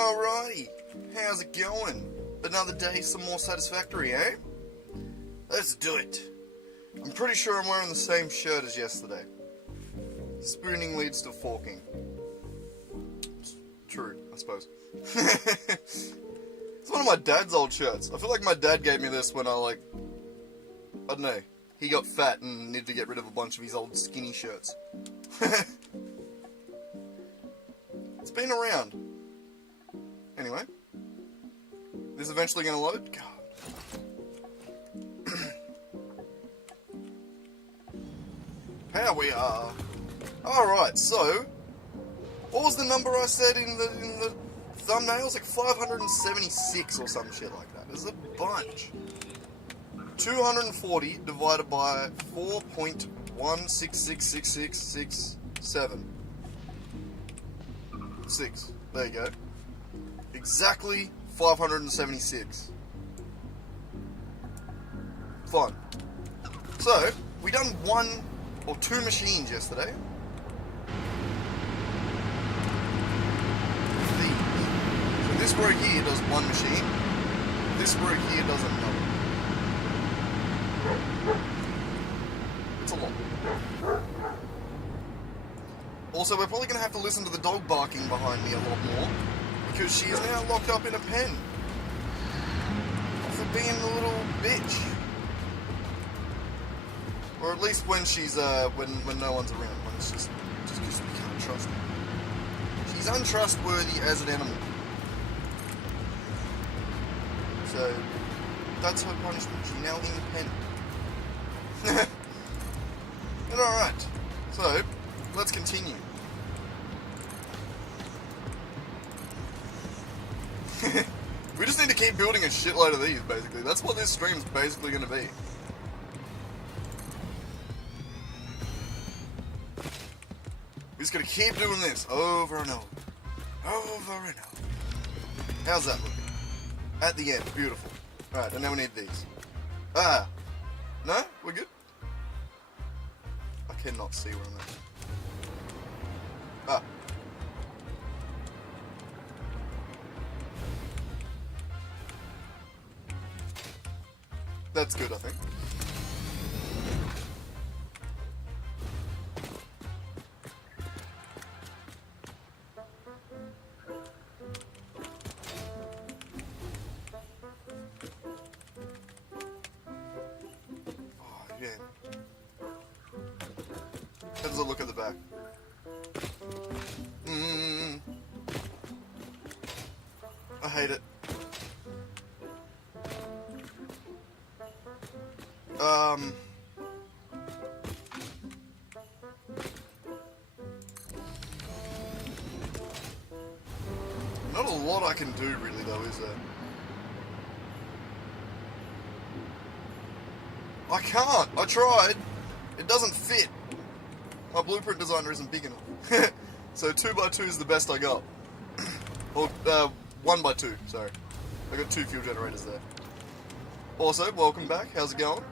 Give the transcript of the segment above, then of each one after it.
Alrighty, how's it going? Another day, some more Satisfactory, eh? Let's do it. I'm pretty sure I'm wearing the same shirt as yesterday. Spooning leads to forking. It's true, I suppose. It's one of my dad's old shirts. I feel like my dad gave me this when I don't know, he got fat and needed to get rid of a bunch of his old skinny shirts. It's been around. Anyway, this eventually gonna load? God. Here we are. Alright, so what was the number I said in the thumbnail? It was like 576 or some shit like that. There's a bunch. 240 divided by 4.1666667. 6. There you go. Exactly 576. Fun. So, we done one or two machines yesterday. These. So this row here does one machine. This row here does another. It's a lot. Also, we're probably going to have to listen to the dog barking behind me a lot more, because she is now locked up in a pen for being a little bitch. Or at least when she's, when no one's around, when it's just because we can't trust her. She's untrustworthy as an animal. So, that's her punishment. She's now in the pen. Alright, so, let's continue. We just need to keep building a shitload of these, basically. That's what this stream's basically going to be. We're just going to keep doing this over and over. Over and over. How's that looking? At the end, beautiful. Alright, and now we need these. Ah! No? We're good? I cannot see where I'm at. Ah. That's good, I think. Oh, yeah. How does it look at the back? I hate it. Not a lot I can do really though, is there? I can't! I tried! It doesn't fit! My blueprint designer isn't big enough. So 2x2 is the best I got. Or, 1x2, sorry. I got 2 fuel generators there. Also, welcome back, how's it going?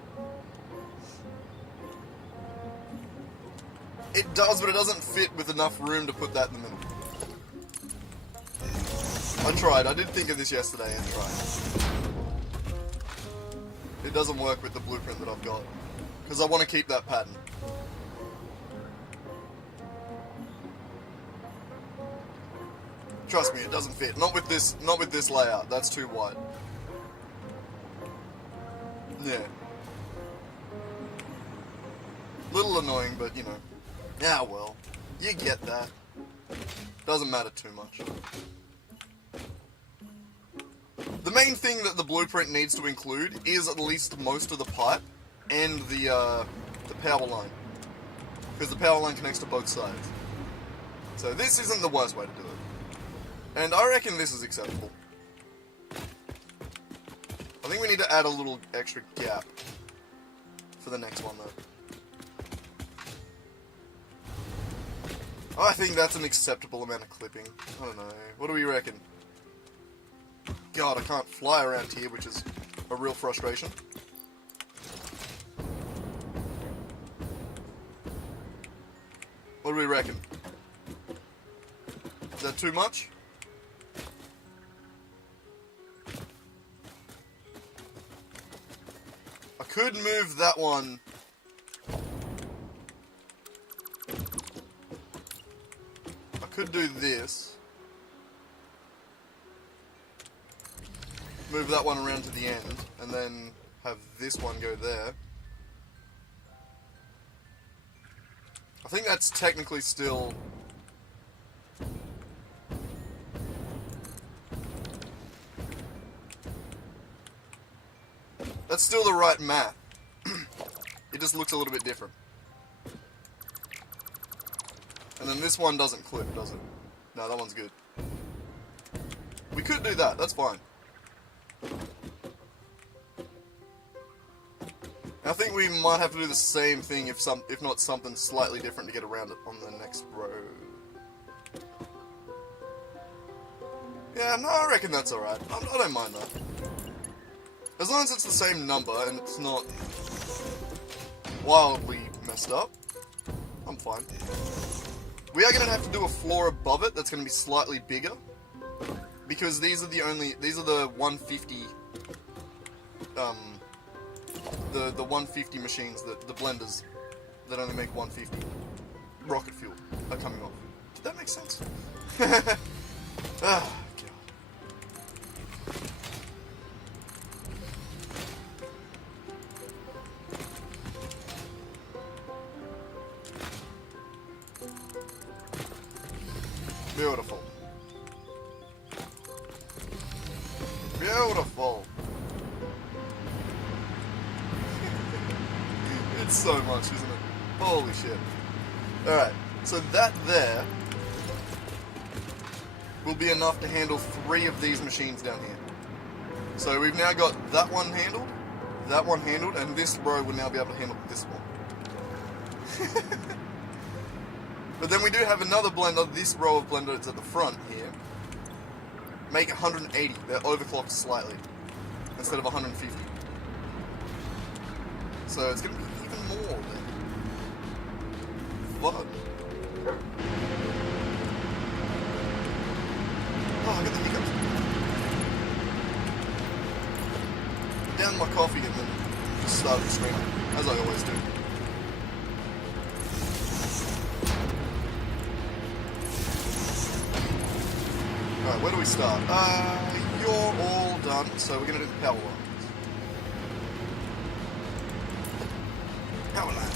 It does, but it doesn't fit with enough room to put that in the middle. I tried, I did think of this yesterday and tried. It doesn't work with the blueprint that I've got. Because I want to keep that pattern. Trust me, it doesn't fit. Not with this layout. That's too wide. Yeah. Little annoying, but you know. Yeah, well. You get that. Doesn't matter too much. The main thing that the blueprint needs to include is at least most of the pipe and the power line. Because the power line connects to both sides. So this isn't the worst way to do it. And I reckon this is acceptable. I think we need to add a little extra gap for the next one though. I think that's an acceptable amount of clipping. I don't know. What do we reckon? God, I can't fly around here, which is a real frustration. What do we reckon? Is that too much? could move that one. I could do this. Move that one around to the end, and then have this one go there. I think that's technically still... That's still the right math. It just looks a little bit different. And then this one doesn't clip, does it? No, that one's good. We could do that, that's fine. I think we might have to do the same thing if not something slightly different to get around it on the next row. Yeah, no, I reckon that's alright. I don't mind that. As long as it's the same number and it's not wildly messed up, I'm fine. We are going to have to do a floor above it that's going to be slightly bigger. Because these are the 150, the 150 machines, the blenders that only make 150 rocket fuel are coming off. Did that make sense? Ah, God. Beautiful. Beautiful. It's so much, isn't it? Holy shit. Alright, so that there will be enough to handle 3 of these machines down here. So we've now got that one handled, and this row will now be able to handle this one. But then we do have another blender, this row of blenders at the front here. Make 180, they're overclocked slightly, instead of 150. So it's going to be even more then. Fun. Oh, I got the hiccups. Down my coffee and then just started the stream, as I always do. Alright, where do we start? You're all done, so we're going to do the power lines. Power lines.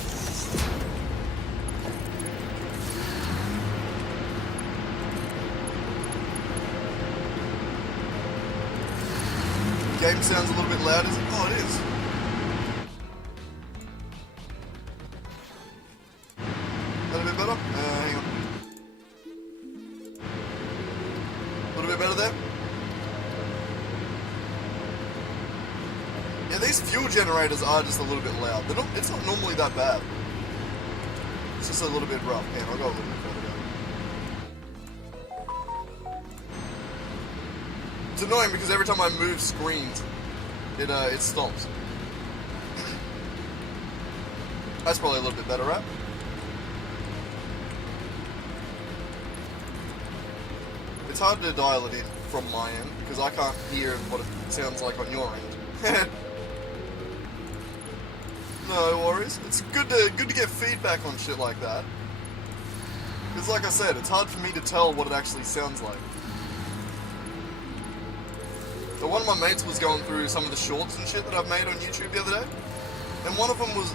The game sounds a little bit loud, is it? Oh, it is. A little bit better? Hang on. A little bit better there? Yeah, these fuel generators are just a little bit loud. It's not normally that bad. It's just a little bit rough. Man, I'll go a little bit further down. It's annoying because every time I move screens, it stops. That's probably a little bit better, right? It's hard to dial it in from my end because I can't hear what it sounds like on your end. No worries. It's good to get feedback on shit like that. Because like I said, it's hard for me to tell what it actually sounds like. So one of my mates was going through some of the shorts and shit that I've made on YouTube the other day. And one of them was,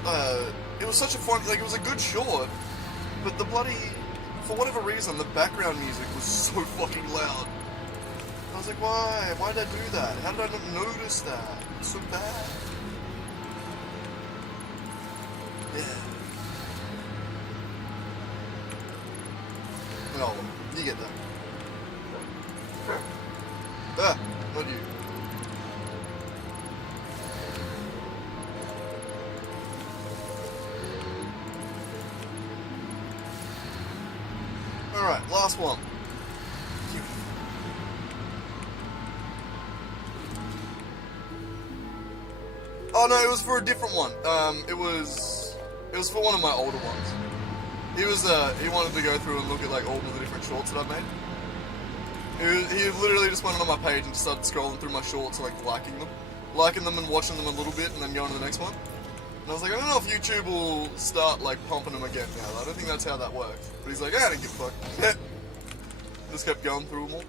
it was such a fun, like it was a good short, but the bloody, for whatever reason, the background music was so fucking loud. I was like, why? Why did I do that? How did I not notice that? It's so bad. Yeah. No, you get that. Ah, not you. Alright, last one. Oh no, it was for a different one. It was for one of my older ones. He wanted to go through and look at like all of the different shorts that I've made. He literally just went on my page and started scrolling through my shorts and like liking them. liking them and watching them a little bit and then going to the next one. And I was like, I don't know if YouTube will start, like, pumping them again now. I don't think that's how that works. But he's like, I don't give a fuck. Just kept going through them all.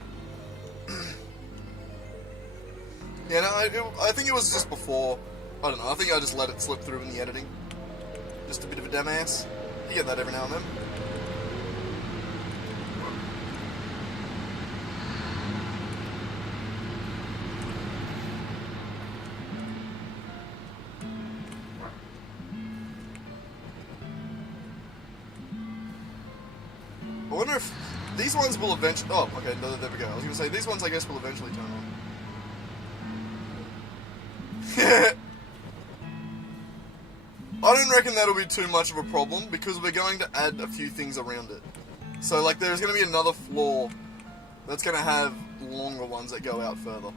Yeah, no, I think it was just before. I don't know, I think I just let it slip through in the editing. Just a bit of a dumbass. You get that every now and then. I wonder if these ones will eventually... Oh, okay, there we go. I was going to say, these ones I guess will eventually turn on. I don't reckon that'll be too much of a problem, because we're going to add a few things around it. So, like, there's going to be another floor that's going to have longer ones that go out further.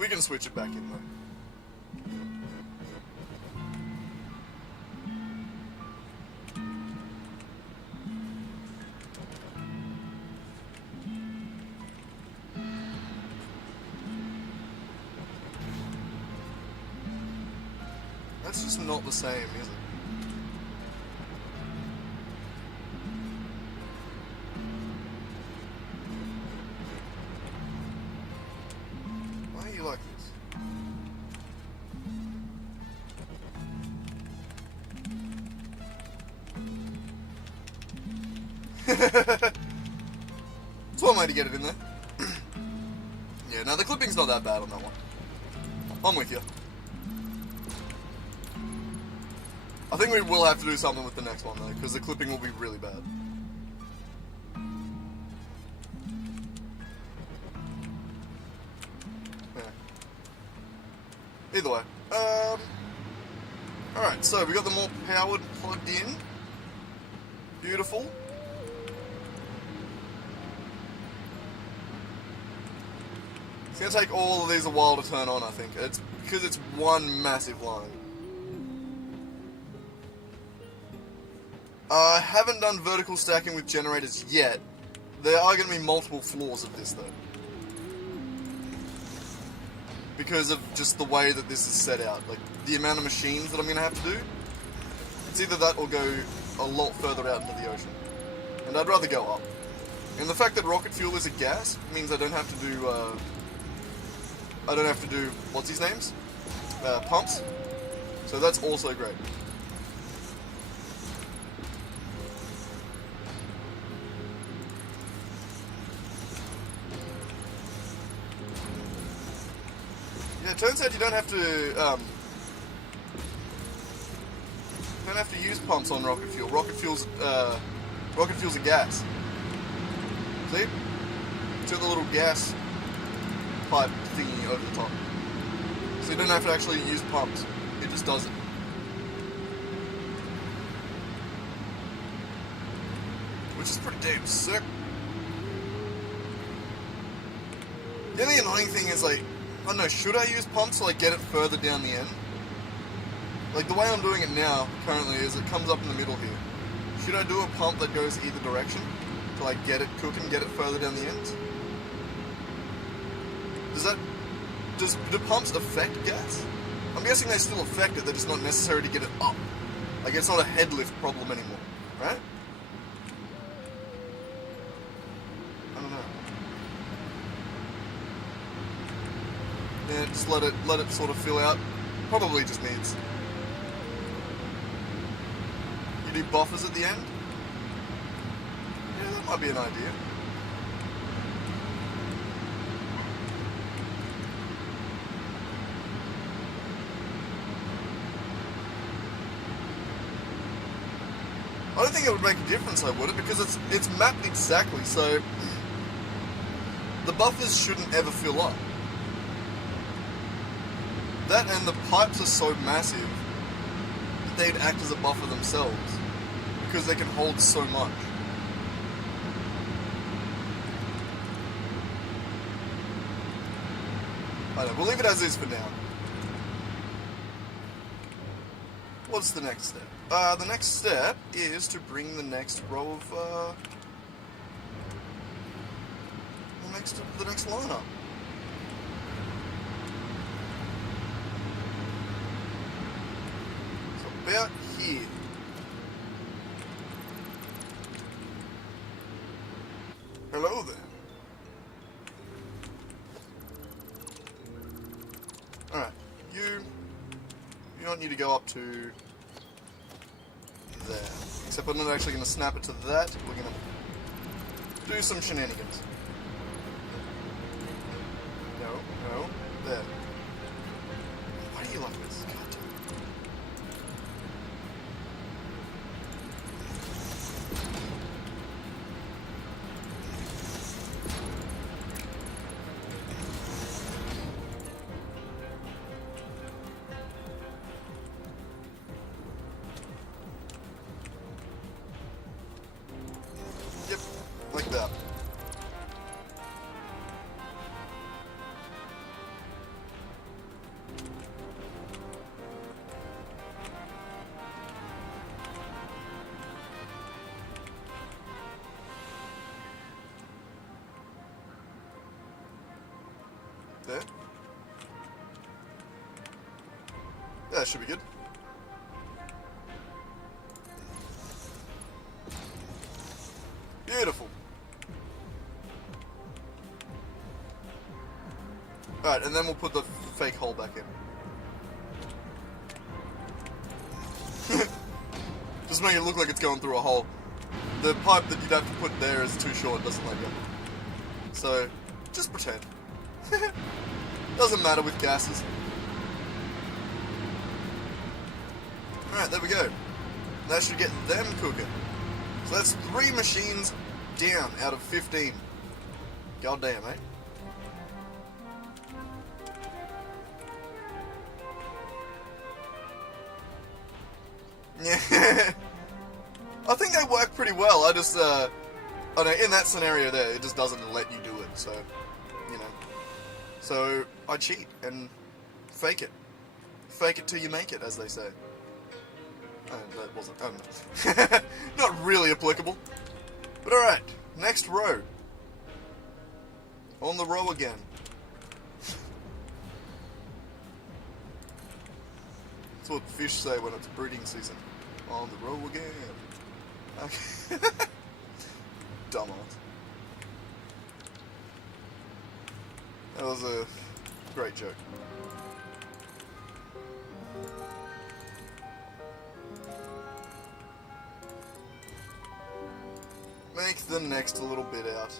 We can switch it back in, though. That's just not the same, is it? Why are you like this? It's one way to get it in there. Yeah, no, the clipping's not that bad on that one. I'm with you. I think we will have to do something with the next one, though, because the clipping will be really bad. Yeah. Either way. Alright, so we got them all powered, plugged in. Beautiful. It's going to take all of these a while to turn on, I think. It's because it's one massive line. I haven't done vertical stacking with generators yet. There are going to be multiple floors of this, though. Because of just the way that this is set out. Like, the amount of machines that I'm going to have to do. It's either that or go a lot further out into the ocean. And I'd rather go up. And the fact that rocket fuel is a gas means I don't have to do, what's his names? Pumps. So that's also great. Yeah, it turns out you don't have to use pumps on rocket fuel. Rocket fuel's a gas. See? It's got the little gas pipe thingy over the top. So you don't have to actually use pumps. It just does it. Which is pretty damn sick. The only annoying thing is, like, I don't know, should I use pumps to, like, get it further down the end? Like, the way I'm doing it now, currently, is it comes up in the middle here. Should I do a pump that goes either direction to, like, get it cooking, get it further down the ends? Do pumps affect gas? I'm guessing they still affect it, they're just not necessary to get it up. Like, it's not a head lift problem anymore, right? I don't know. Yeah, just let it sort of fill out. Probably just needs... You do buffers at the end? Yeah, that might be an idea. I don't think it would make a difference, though, would it? Because it's mapped exactly, so the buffers shouldn't ever fill up. That and the pipes are so massive that they'd act as a buffer themselves because they can hold so much. I don't know, we'll leave it as is for now. What's the next step? The next step is to bring the next row of, the next line up. about here? Hello there. Alright, you don't need to go up to there. Except I'm not actually going to snap it to that. We're going to do some shenanigans. No, there. Why do you like this? God damn it. Yep, like that. There. Yeah, that should be good. Beautiful. Alright, and then we'll put the fake hole back in. Just make it look like it's going through a hole. The pipe that you'd have to put there is too short, doesn't like it. So, just pretend. Doesn't matter with gases. Alright, there we go. That should get them cooking. So that's 3 machines down out of 15. God damn, eh? Yeah. I think they work pretty well. I just, I know, in that scenario there, it just doesn't let you do it, so, you know. So, I cheat and fake it. Fake it till you make it, as they say. That wasn't, not really applicable. But alright, next row. On the row again. That's what fish say when it's breeding season. On the row again. Okay. Dumbass. That was a great joke. Make the next a little bit out.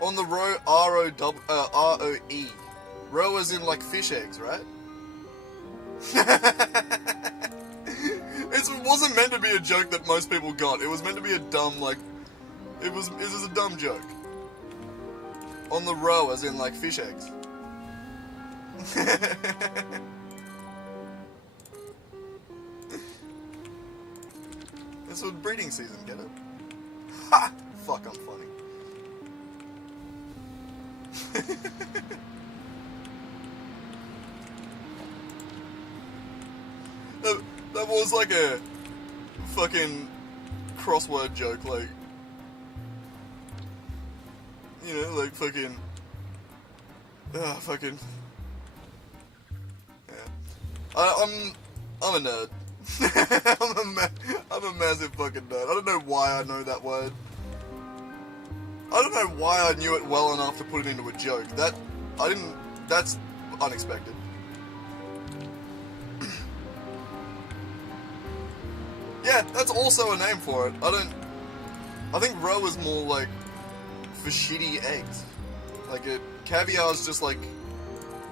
On the row, R-O-E. Row as in like fish eggs, right? It wasn't meant to be a joke that most people got. It was meant to be a dumb, like... It was a dumb joke. On the row as in like fish eggs. This was breeding season, get it? Ha! Fuck, I'm funny. That was like a fucking crossword joke, like, you know, like fucking, fucking, yeah. I'm a nerd. I'm a massive fucking nerd. I don't know why I know that word. I don't know why I knew it well enough to put it into a joke. That's unexpected. Yeah, that's also a name for it. I think roe is more like for shitty eggs. Like caviar is just like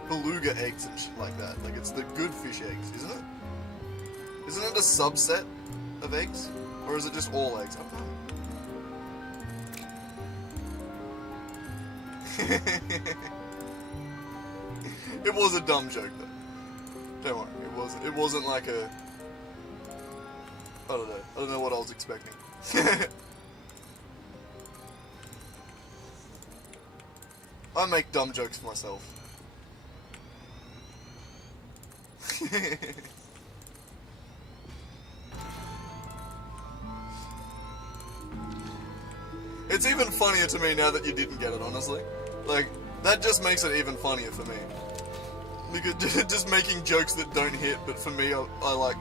beluga eggs and shit like that. Like it's the good fish eggs, isn't it? Isn't it a subset of eggs? Or is it just all eggs? I don't know. It was a dumb joke though. Don't worry, it wasn't like a... I don't know what I was expecting. I make dumb jokes for myself. It's even funnier to me now that you didn't get it, honestly. Like, that just makes it even funnier for me. Because just making jokes that don't hit, but for me, I like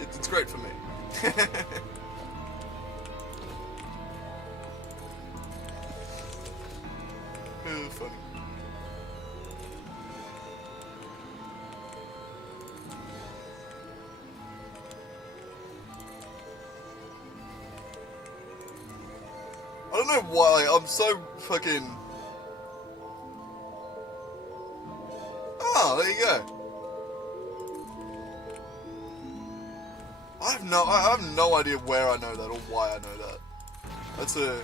it. It's great for me. Funny. I don't know why, I'm so fucking... Oh, there you go. I have no idea where I know that or why I know that. That's a...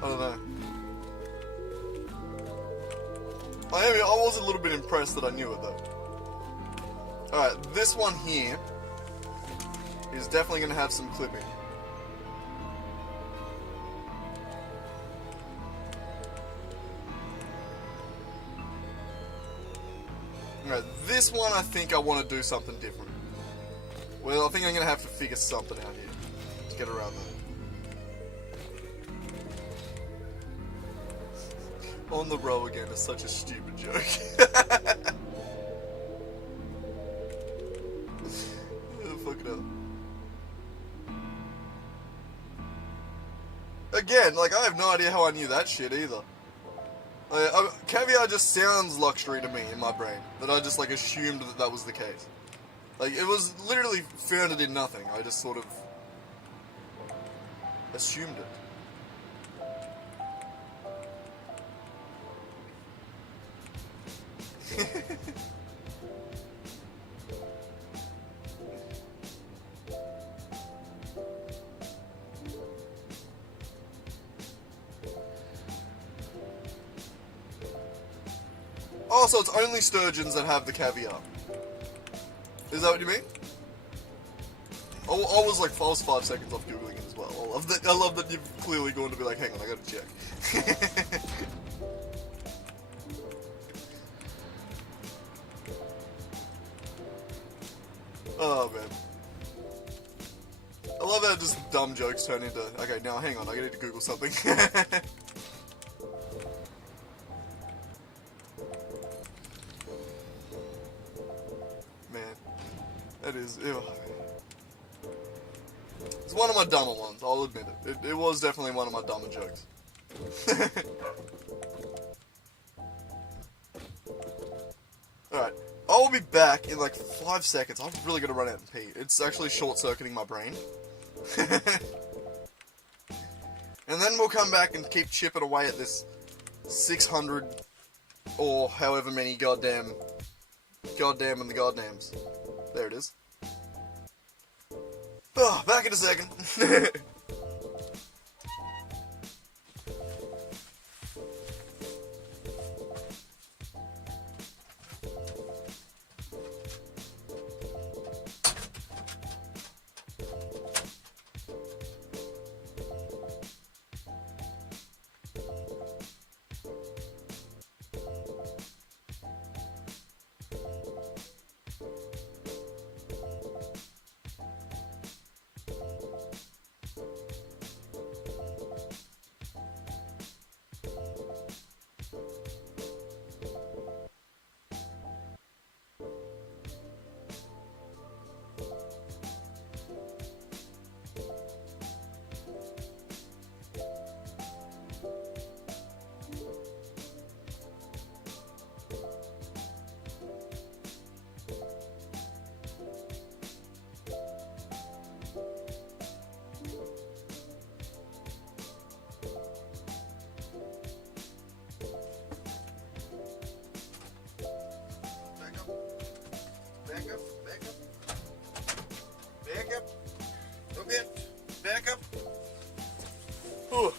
I don't know. I was a little bit impressed that I knew it though. Alright, this one here is definitely going to have some clipping. Alright, this one I think I want to do something different. Well, I think I'm going to have to figure something out here to get around that. On the row again is such a stupid joke. Fuck it up. Again, like, I have no idea how I knew that shit either. Caviar just sounds luxury to me in my brain. That I just, like, assumed that that was the case. Like, it was literally founded in nothing. I just sort of assumed it. Oh, so it's only sturgeons that have the caviar. Is that what you mean? I was 5 seconds off Googling it as well. I love that you've clearly gone to be like, hang on, I gotta check. Oh, man. I love how just dumb jokes turn into, okay, now hang on, I need to Google something. Man, that is, ew. It's one of my dumber ones, I'll admit it. It was definitely one of my dumber jokes. Alright. I'll be back in 5 seconds. I'm really gonna run out and pee. It's actually short-circuiting my brain. And then we'll come back and keep chipping away at this 600 or however many goddamn and the goddams. There it is. Oh, back in a second. Back up. A bit. Back up. Whew.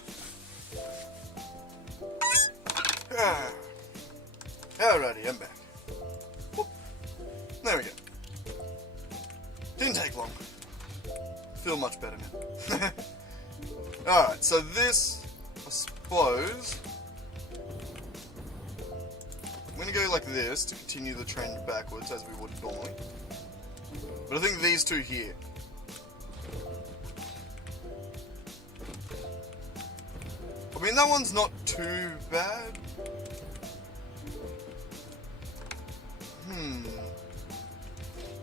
Alrighty, I'm back. Whoop. There we go. Didn't take long. Feel much better now. Alright, so this, I suppose, I'm going to go like this to continue the trend backwards as we would normally. But I think these two here. I mean, that one's not too bad.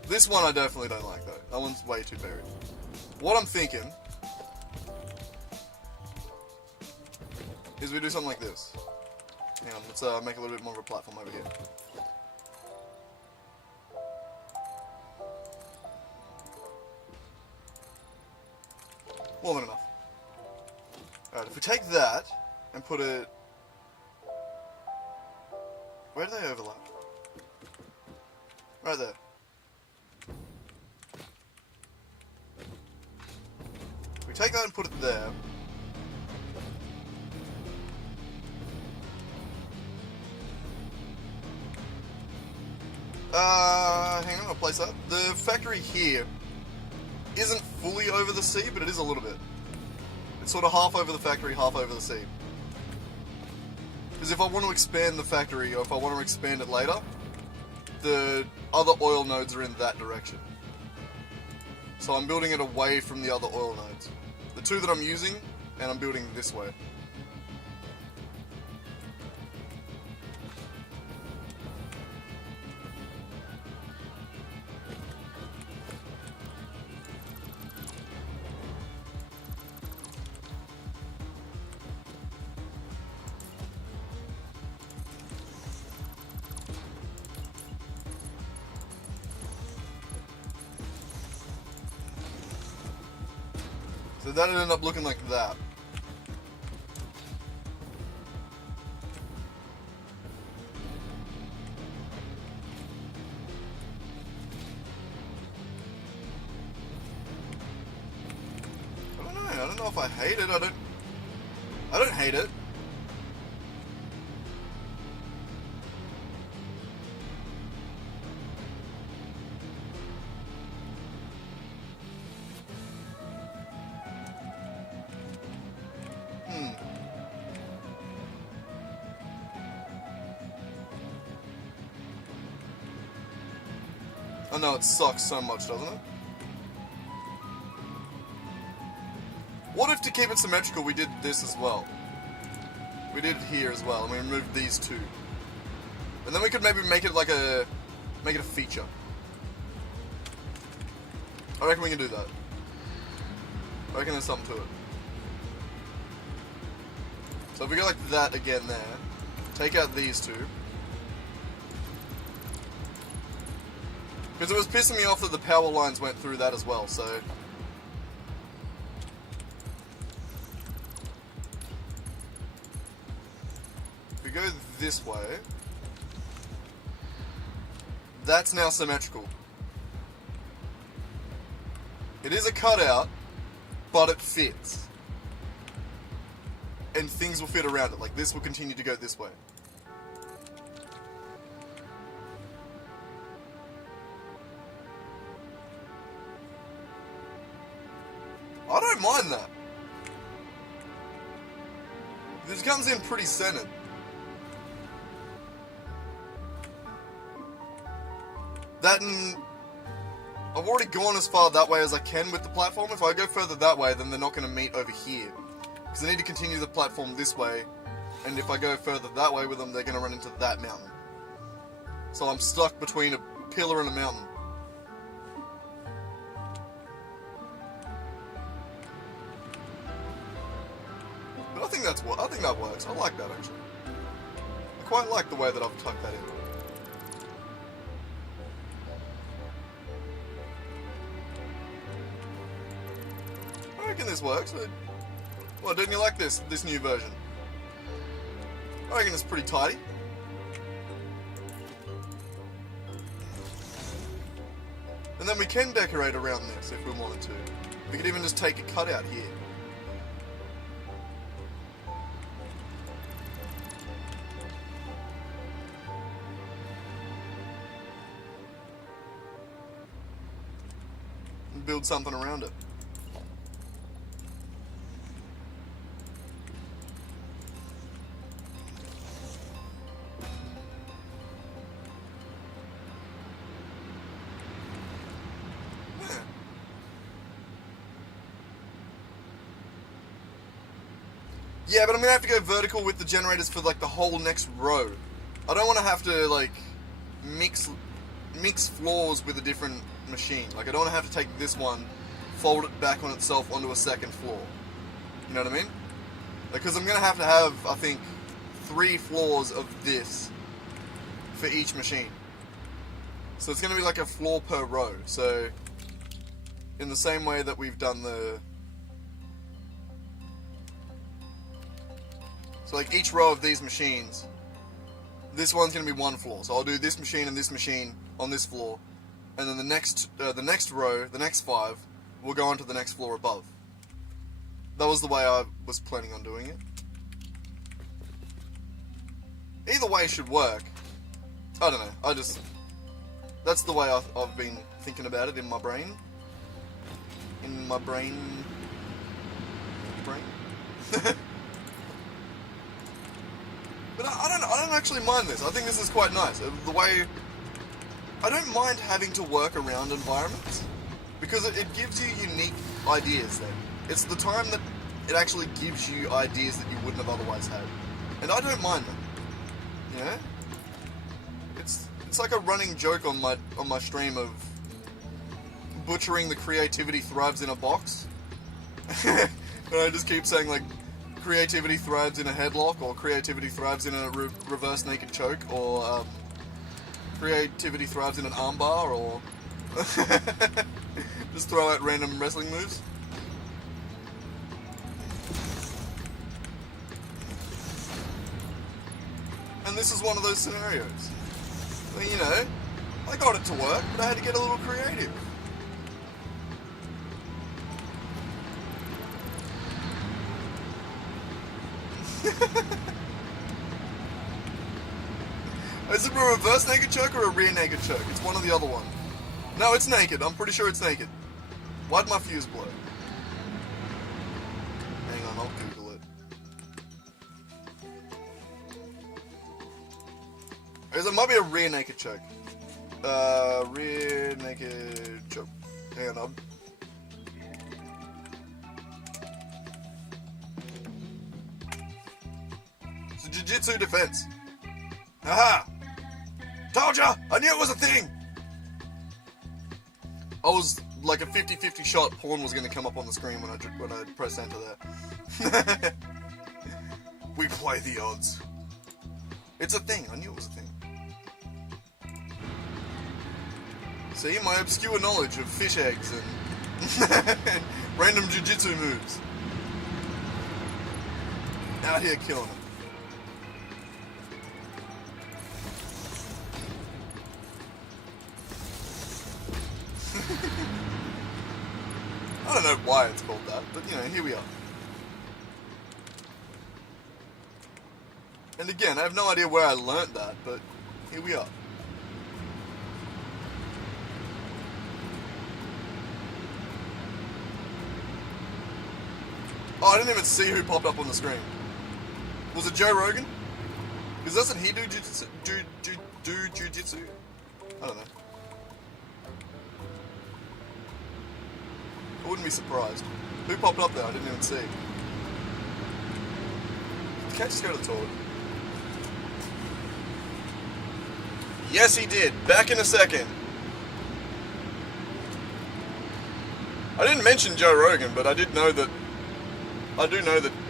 This one I definitely don't like, though. That one's way too buried. What I'm thinking is we do something like this. Hang on, let's make a little bit more of a platform over here. More than enough. Alright, if we take that and put it... Where do they overlap? Right there. We take that and put it there. Hang on, I'll place that. The factory here isn't fully over the sea, but it is a little bit. It's sort of half over the factory, half over the sea. Because if I want to expand the factory, or if I want to expand it later, the other oil nodes are in that direction. So I'm building it away from the other oil nodes. The two that I'm using, and I'm building this way. So that'd end up looking like that. I don't know if I hate it. I don't hate it. I know it sucks so much, doesn't it? What if, to keep it symmetrical, we did this as well? We did it here as well, and we removed these two. And then we could maybe make it like a feature. I reckon we can do that. I reckon there's something to it. So if we go like that again there, take out these two. Because it was pissing me off that the power lines went through that as well, so... If we go this way... That's now symmetrical. It is a cutout, but it fits. And things will fit around it, like this will continue to go this way. I don't mind that. This comes in pretty centered. That and I've already gone as far that way as I can with the platform. If I go further that way, then they're not going to meet over here. Because I need to continue the platform this way. And if I go further that way with them, they're going to run into that mountain. So I'm stuck between a pillar and a mountain. But I think that works. I like that, actually. I quite like the way that I've tucked that in. I reckon this works. Well, didn't you like this new version? I reckon it's pretty tidy. And then we can decorate around this if we wanted to. We could even just take a cutout here. And build something around it. Yeah, but I'm gonna have to go vertical with the generators for like the whole next row. I don't want to have to like mix mix floors with a different machine. Like, I don't want to have to take this one, fold it back on itself onto a second floor. You know what I mean? Because I'm going to have, I think, 3 floors of this for each machine. So it's going to be like a floor per row. So, in the same way that we've done the... So like each row of these machines, this one's going to be 1 floor. So I'll do this machine and this machine on this floor. And then the next row, the next 5, will go onto the next floor above. That was the way I was planning on doing it. Either way should work. I don't know. That's the way I've been thinking about it in my brain. In my brain. But I don't actually mind this. I think this is quite nice. The way... I don't mind having to work around environments. Because it gives you unique ideas then. It's the time that it actually gives you ideas that you wouldn't have otherwise had. And I don't mind them. You know? It's like a running joke on my stream of butchering the creativity thrives in a box. And I just keep saying like creativity thrives in a headlock, or creativity thrives in a reverse naked choke, or creativity thrives in an armbar, or just throw out random wrestling moves. And this is one of those scenarios. Well, you know, I got it to work, but I had to get a little creative. Is it a reverse naked choke or a rear naked choke? It's one or the other one. No, it's naked. I'm pretty sure it's naked. Why'd my fuse blow? Hang on, I'll Google it. It might be a rear naked choke. Rear naked choke. Hang on, it's a jiu-jitsu defense. Aha! Told ya! I knew it was a thing! I was like a 50-50 shot. Porn was going to come up on the screen when I pressed enter there. We play the odds. It's a thing. I knew it was a thing. See, my obscure knowledge of fish eggs and random jiu-jitsu moves. Out here killing it. I don't know why it's called that, but you know, here we are. And again, I have no idea where I learnt that, but here we are. Oh, I didn't even see who popped up on the screen. Was it Joe Rogan? Because doesn't he do jiu-jitsu? Do jiu-jitsu? I don't know. I wouldn't be surprised. Who popped up there? I didn't even see. Did the cat just go to the toilet? Yes, he did. Back in a second. I didn't mention Joe Rogan, but I do know that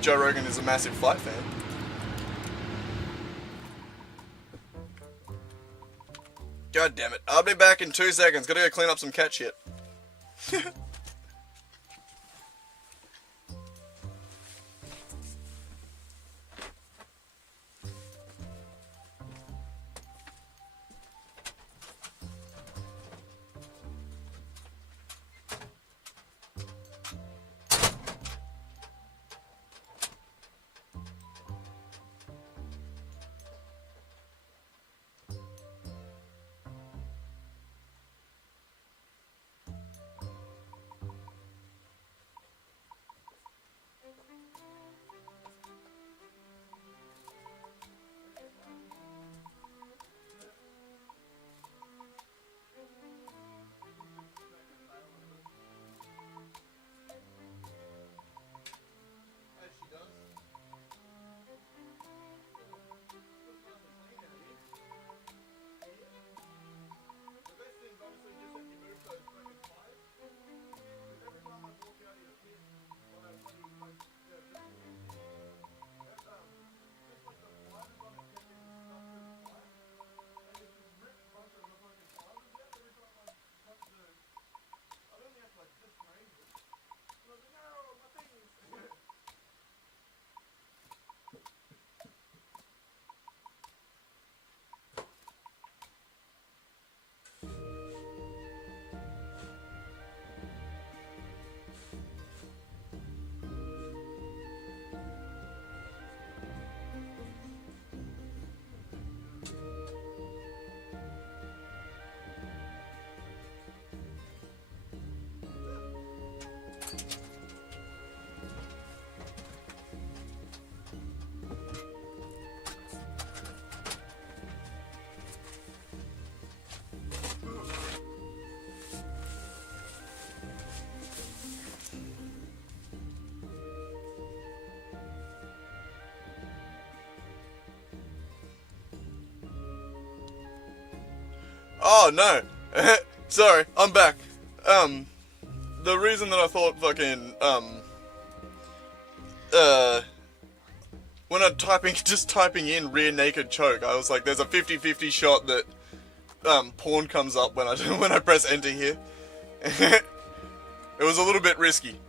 Joe Rogan is a massive fight fan. God damn it. I'll be back in 2 seconds. Gotta go clean up some cat shit. Oh, no. Sorry, I'm back. The reason that I thought fucking, when I'm just typing in rear naked choke, I was like, there's a 50-50 shot that, porn comes up when I press enter here. It was a little bit risky.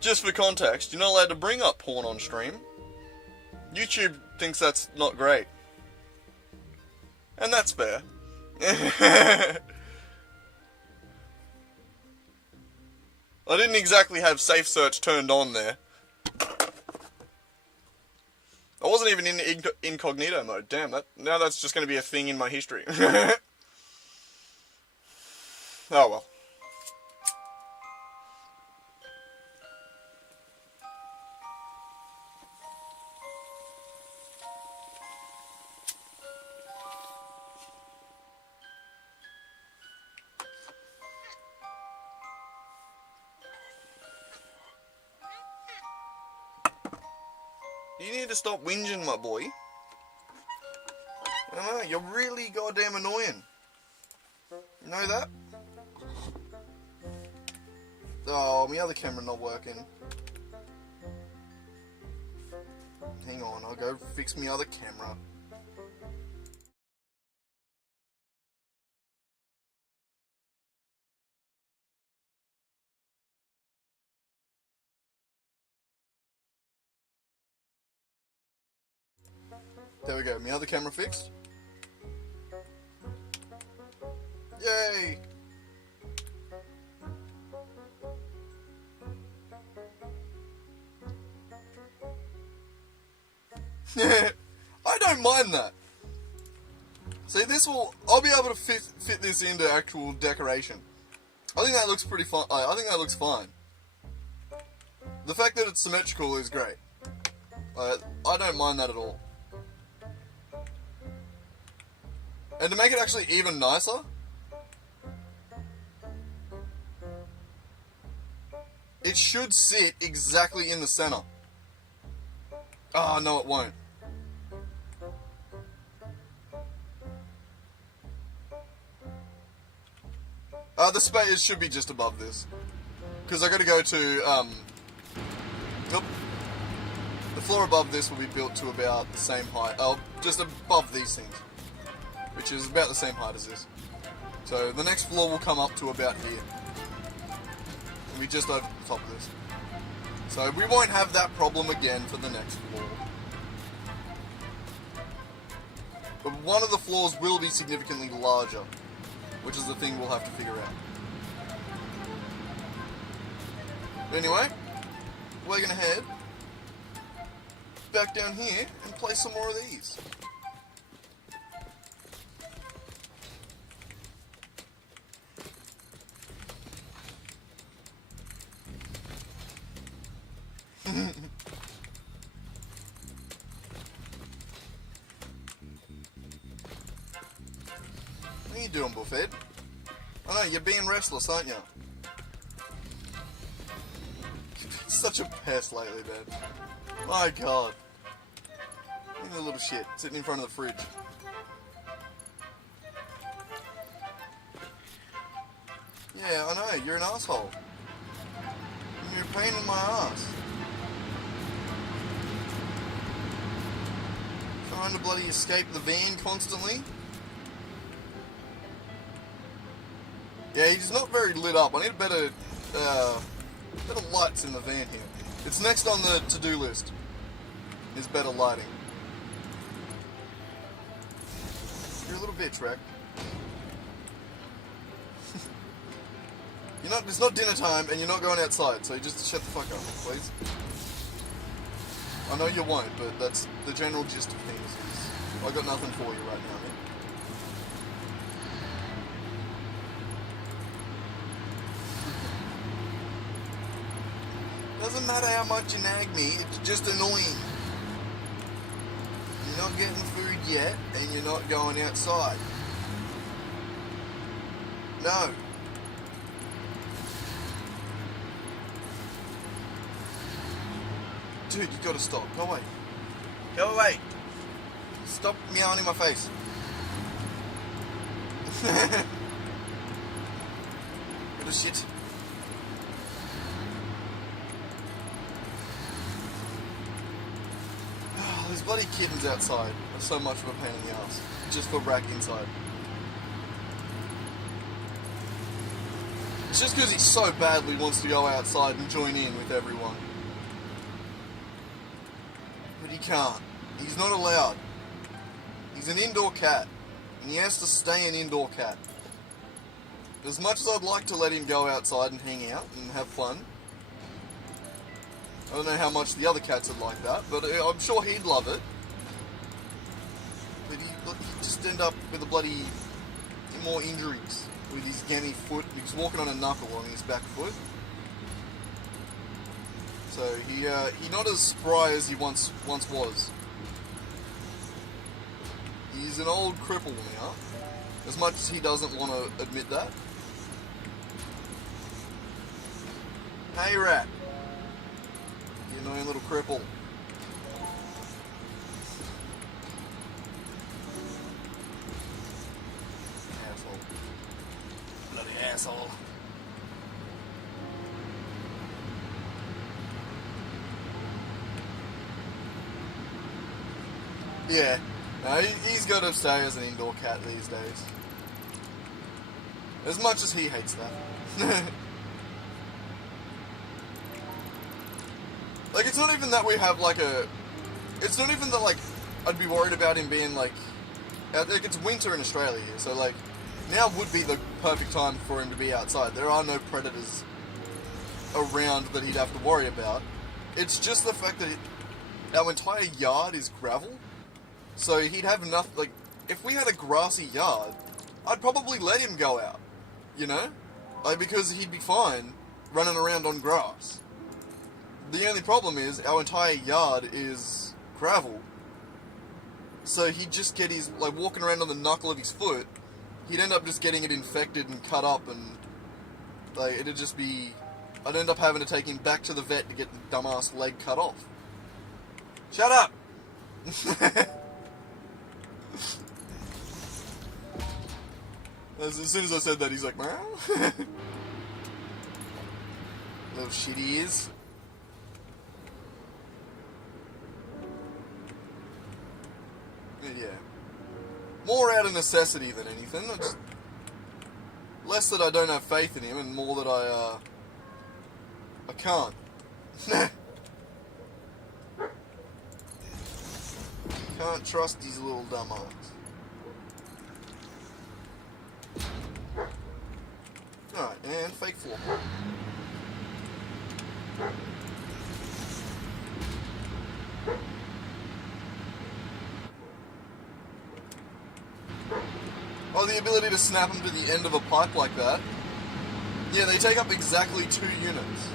Just for context, you're not allowed to bring up porn on stream. YouTube thinks that's not great. And that's fair. I didn't exactly have safe search turned on there. I wasn't even in incognito mode. Damn, now that's just going to be a thing in my history. Oh well. You need to stop whinging, my boy. I don't know, you're really goddamn annoying. You know that? Oh, my other camera not working. Hang on, I'll go fix my other camera. There we go, my other camera fixed. Yay! I don't mind that. See, I'll be able to fit this into actual decoration. I think that looks pretty fun. I think that looks fine. The fact that it's symmetrical is great. I don't mind that at all. And to make it actually even nicer, it should sit exactly in the center. Oh, no it won't. The space should be just above this. Because I gotta go to, Nope. The floor above this will be built to about the same height. Just above these things. Which is about the same height as this. So the next floor will come up to about here. It'll be just over the top of this. So we won't have that problem again for the next floor. But one of the floors will be significantly larger, which is the thing we'll have to figure out. But anyway, we're gonna head back down here and play some more of these. What are you doing, Buffet? I know, you're being restless, aren't you? Such a pest lately, man. My god. Look at the little shit sitting in front of the fridge. Yeah, I know, you're an asshole. You're a pain in my ass. Trying to bloody escape the van constantly. Yeah, he's not very lit up. I need better lights in the van here. It's next on the to-do list. Is better lighting. You're a little bitch, Rack. It's not dinner time and you're not going outside, so you just shut the fuck up, please. I know you won't, but that's the general gist of things. I got nothing for you right now, man. Doesn't matter how much you nag me, it's just annoying. You're not getting food yet, and you're not going outside. No. Dude, you gotta stop. Go away. Go away. Stop meowing in my face. Little shit. Oh, these bloody kittens outside are so much of a pain in the ass. Just for Brack inside. It's just because he so badly wants to go outside and join in with everyone. But he can't. He's not allowed. He's an indoor cat. And he has to stay an indoor cat. As much as I'd like to let him go outside and hang out and have fun, I don't know how much the other cats would like that, but I'm sure he'd love it. But he'd just end up with a bloody more injuries with his gammy foot. He's walking on a knuckle on his back foot. So he's not as spry as he once was. He's an old cripple now, as much as he doesn't want to admit that. Hey rat, you annoying little cripple. Asshole. Bloody asshole. Yeah, no, he's got to stay as an indoor cat these days. As much as he hates that. Like, it's not even that we have, like, it's not even that, like, I'd be worried about him being, like, it's winter in Australia here, so, like, now would be the perfect time for him to be outside. There are no predators around that he'd have to worry about. It's just the fact that our entire yard is gravel, so he'd have enough, like, if we had a grassy yard, I'd probably let him go out, you know? Like, because he'd be fine running around on grass. The only problem is, our entire yard is gravel. So he'd just get his, like, walking around on the knuckle of his foot, he'd end up just getting it infected and cut up, and, like, it'd just be, I'd end up having to take him back to the vet to get the dumbass leg cut off. Shut up! As soon as I said that, he's like, meow. Little shit he is. Yeah. More out of necessity than anything. Just less that I don't have faith in him, and more that I can't. Can't trust these little dumb eyes. Alright, and fake floor. Oh, the ability to snap them to the end of a pipe like that. Yeah, they take up exactly 2 units.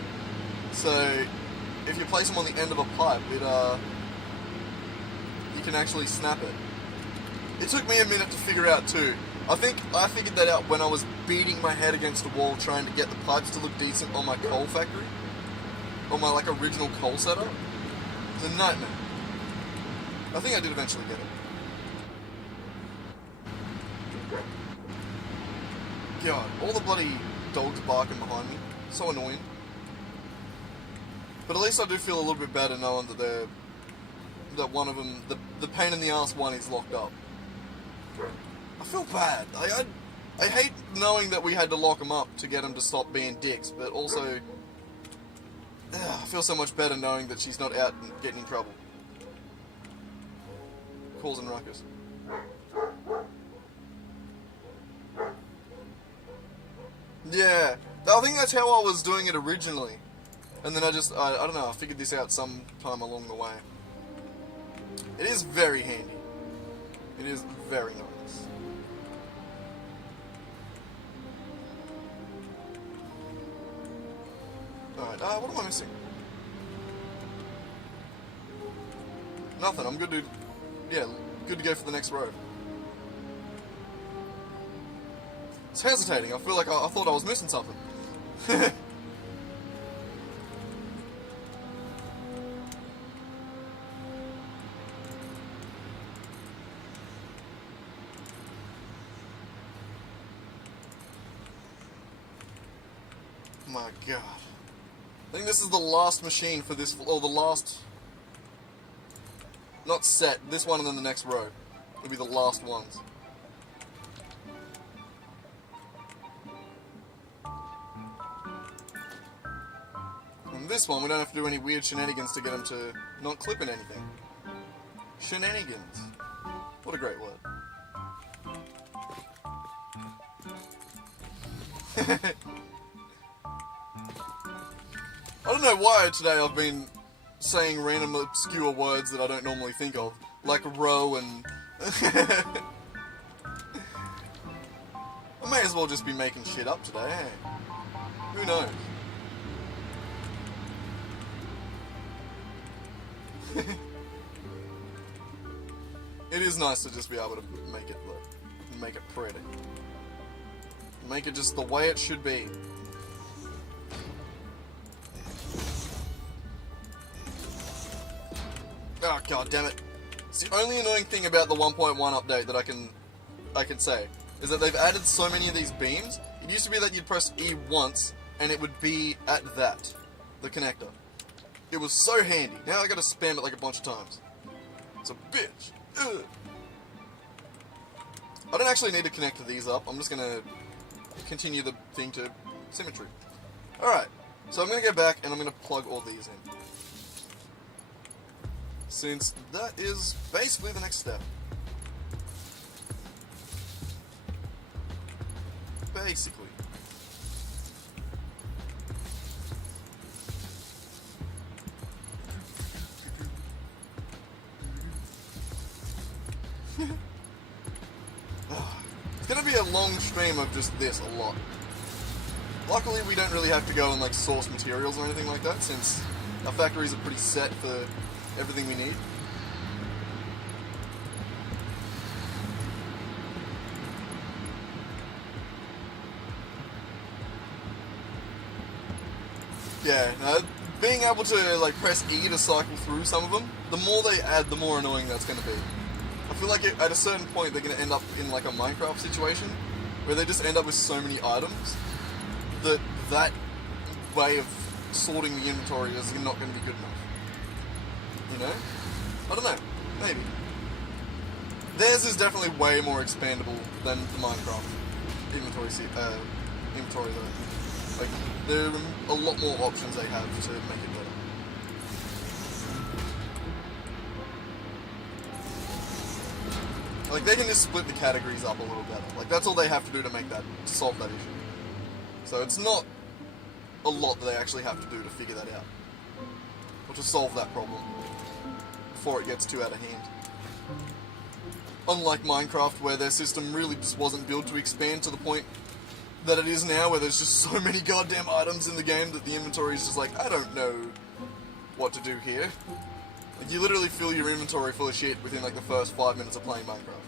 So, if you place them on the end of a pipe, you can actually snap it. It took me a minute to figure out too. I think I figured that out when I was beating my head against a wall trying to get the pipes to look decent on my coal factory. On my, like, original coal setup. It's a nightmare. I think I did eventually get it. God, all the bloody dogs barking behind me. So annoying. But at least I do feel a little bit better knowing that that one of them, the pain in the ass one, is locked up. I feel bad. I hate knowing that we had to lock them up to get them to stop being dicks, but also I feel so much better knowing that she's not out and getting in trouble. Causing ruckus. Yeah, I think that's how I was doing it originally. And then I don't know, I figured this out sometime along the way. It is very handy. It is very nice. Alright, what am I missing? Nothing, I'm good to, yeah, good to go for the next road. It's hesitating, I feel like I thought I was missing something. My god. I think this is the last machine for this, or the last... Not set, this one and then the next row. Will be the last ones. And this one, we don't have to do any weird shenanigans to get him to not clip in anything. Shenanigans. What a great word. I don't know why today I've been saying random obscure words that I don't normally think of. Like row and... I may as well just be making shit up today, eh? Who knows? It is nice to just be able to make it look, make it pretty. Make it just the way it should be. Oh god damn it. It's the only annoying thing about the 1.1 update that I can say is that they've added so many of these beams. It used to be that you'd press E once and it would be at that, the connector. It was so handy. Now I gotta spam it like a bunch of times. It's a bitch. Ugh. I don't actually need to connect these up. I'm just gonna continue the thing to symmetry. Alright, so I'm gonna go back and I'm gonna plug all these in. Since that is basically the next step. Basically. It's gonna be a long stream of just this a lot. Luckily we don't really have to go and like source materials or anything like that, since our factories are pretty set for everything we need. Yeah, being able to like press E to cycle through some of them, the more they add, the more annoying that's going to be. I feel like at a certain point they're going to end up in like a Minecraft situation where they just end up with so many items that that way of sorting the inventory is not going to be good enough. You know? I don't know. Maybe. Theirs is definitely way more expandable than the Minecraft inventory though. Like, there are a lot more options they have to make it better. Like, they can just split the categories up a little better. Like, that's all they have to do to make that, to solve that issue. So it's not a lot that they actually have to do to figure that out. Or to solve that problem before it gets too out of hand. Unlike Minecraft, where their system really just wasn't built to expand to the point that it is now, where there's just so many goddamn items in the game that the inventory is just like, I don't know what to do here. Like, you literally fill your inventory full of shit within like the first 5 minutes of playing Minecraft.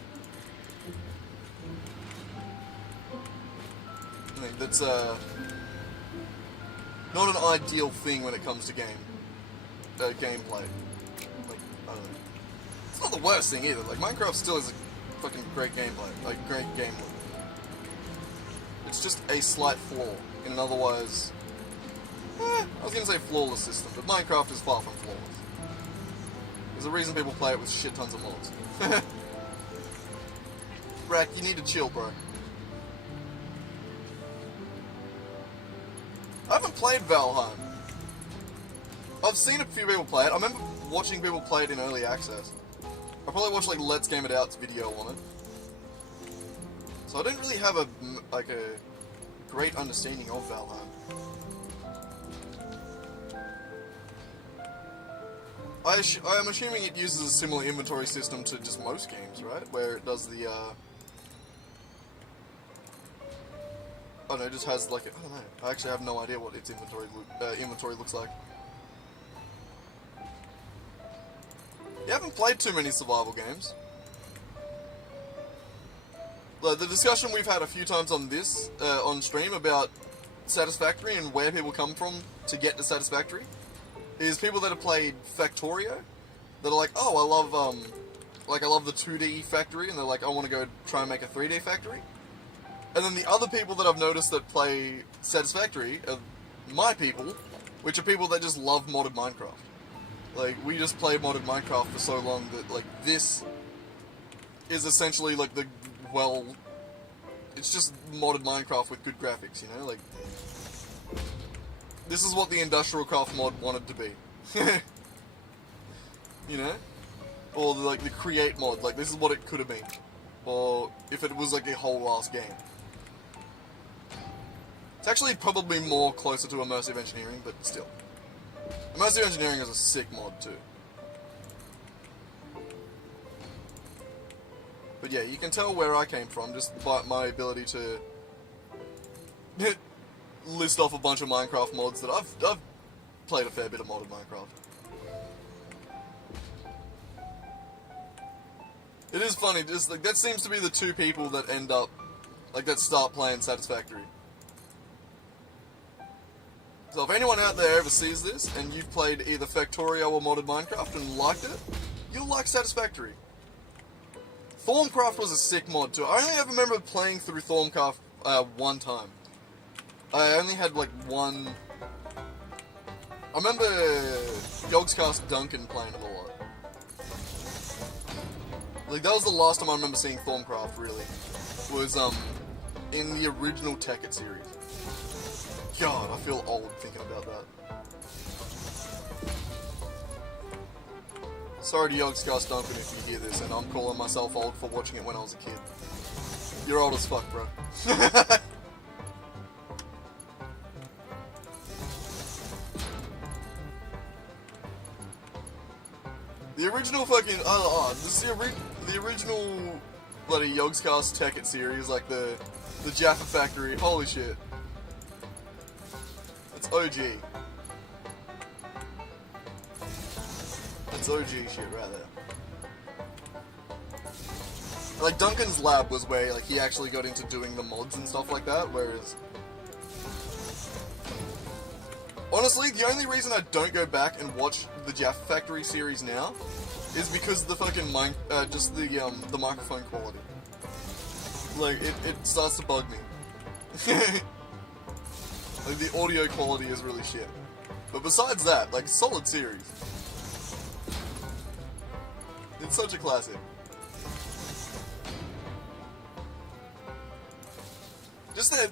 I think that's not an ideal thing when it comes to gameplay. Like, I don't know. It's not the worst thing either. Like, Minecraft still is a fucking great gameplay, like great game loop. It's just a slight flaw in an otherwise, I was going to say flawless system, but Minecraft is far from flawless. There's a reason people play it with shit tons of mods. Rack, you need to chill, bro. I haven't played Valheim. I've seen a few people play it. I remember watching people play it in early access. I probably watched like Let's Game It Out's video on it. So I don't really have a great understanding of Valheim. I am assuming it uses a similar inventory system to just most games, right? Where it does the, oh no, it just has like, I don't know. I actually have no idea what its inventory looks like. You haven't played too many survival games. The discussion we've had a few times on this, on stream about Satisfactory and where people come from to get to Satisfactory is people that have played Factorio that are like, oh, I love the 2D factory, and they're like, I want to go try and make a 3D factory. And then the other people that I've noticed that play Satisfactory are my people, which are people that just love modded Minecraft. Like, we just play modded Minecraft for so long that, like, this is essentially, like, it's just modded Minecraft with good graphics, you know? Like, this is what the Industrial Craft mod wanted to be. You know? Or, like, the Create mod, like, this is what it could have been. Or, if it was, like, a whole-ass game. It's actually probably more closer to Immersive Engineering, but still. Immersive Engineering is a sick mod, too. But yeah, you can tell where I came from just by my ability to list off a bunch of Minecraft mods that I've played a fair bit of modded Minecraft. It is funny, just like that seems to be the two people that end up, like, that start playing Satisfactory. So if anyone out there ever sees this and you've played either Factorio or modded Minecraft and liked it, you'll like Satisfactory. Thorncraft was a sick mod too. I only ever remember playing through Thorncraft one time. I only had like one. I remember Yogscast Duncan playing it a lot. Like, that was the last time I remember seeing Thorncraft, really. Was in the original Tekkit series. God, I feel old thinking about that. Sorry to Yogscast Duncan if you hear this, and I'm calling myself old for watching it when I was a kid. You're old as fuck, bro. The original fucking... this is the original bloody Yogscast Tekkit series, like the Jaffa Factory. Holy shit. It's OG. That's OG shit right there. Like, Duncan's lab was where, like, he actually got into doing the mods and stuff like that, whereas... Honestly, the only reason I don't go back and watch the Jaffa Factory series now is because of the fucking just the microphone quality. Like, it starts to bug me. Like, the audio quality is really shit. But besides that, like, solid series. It's such a classic. I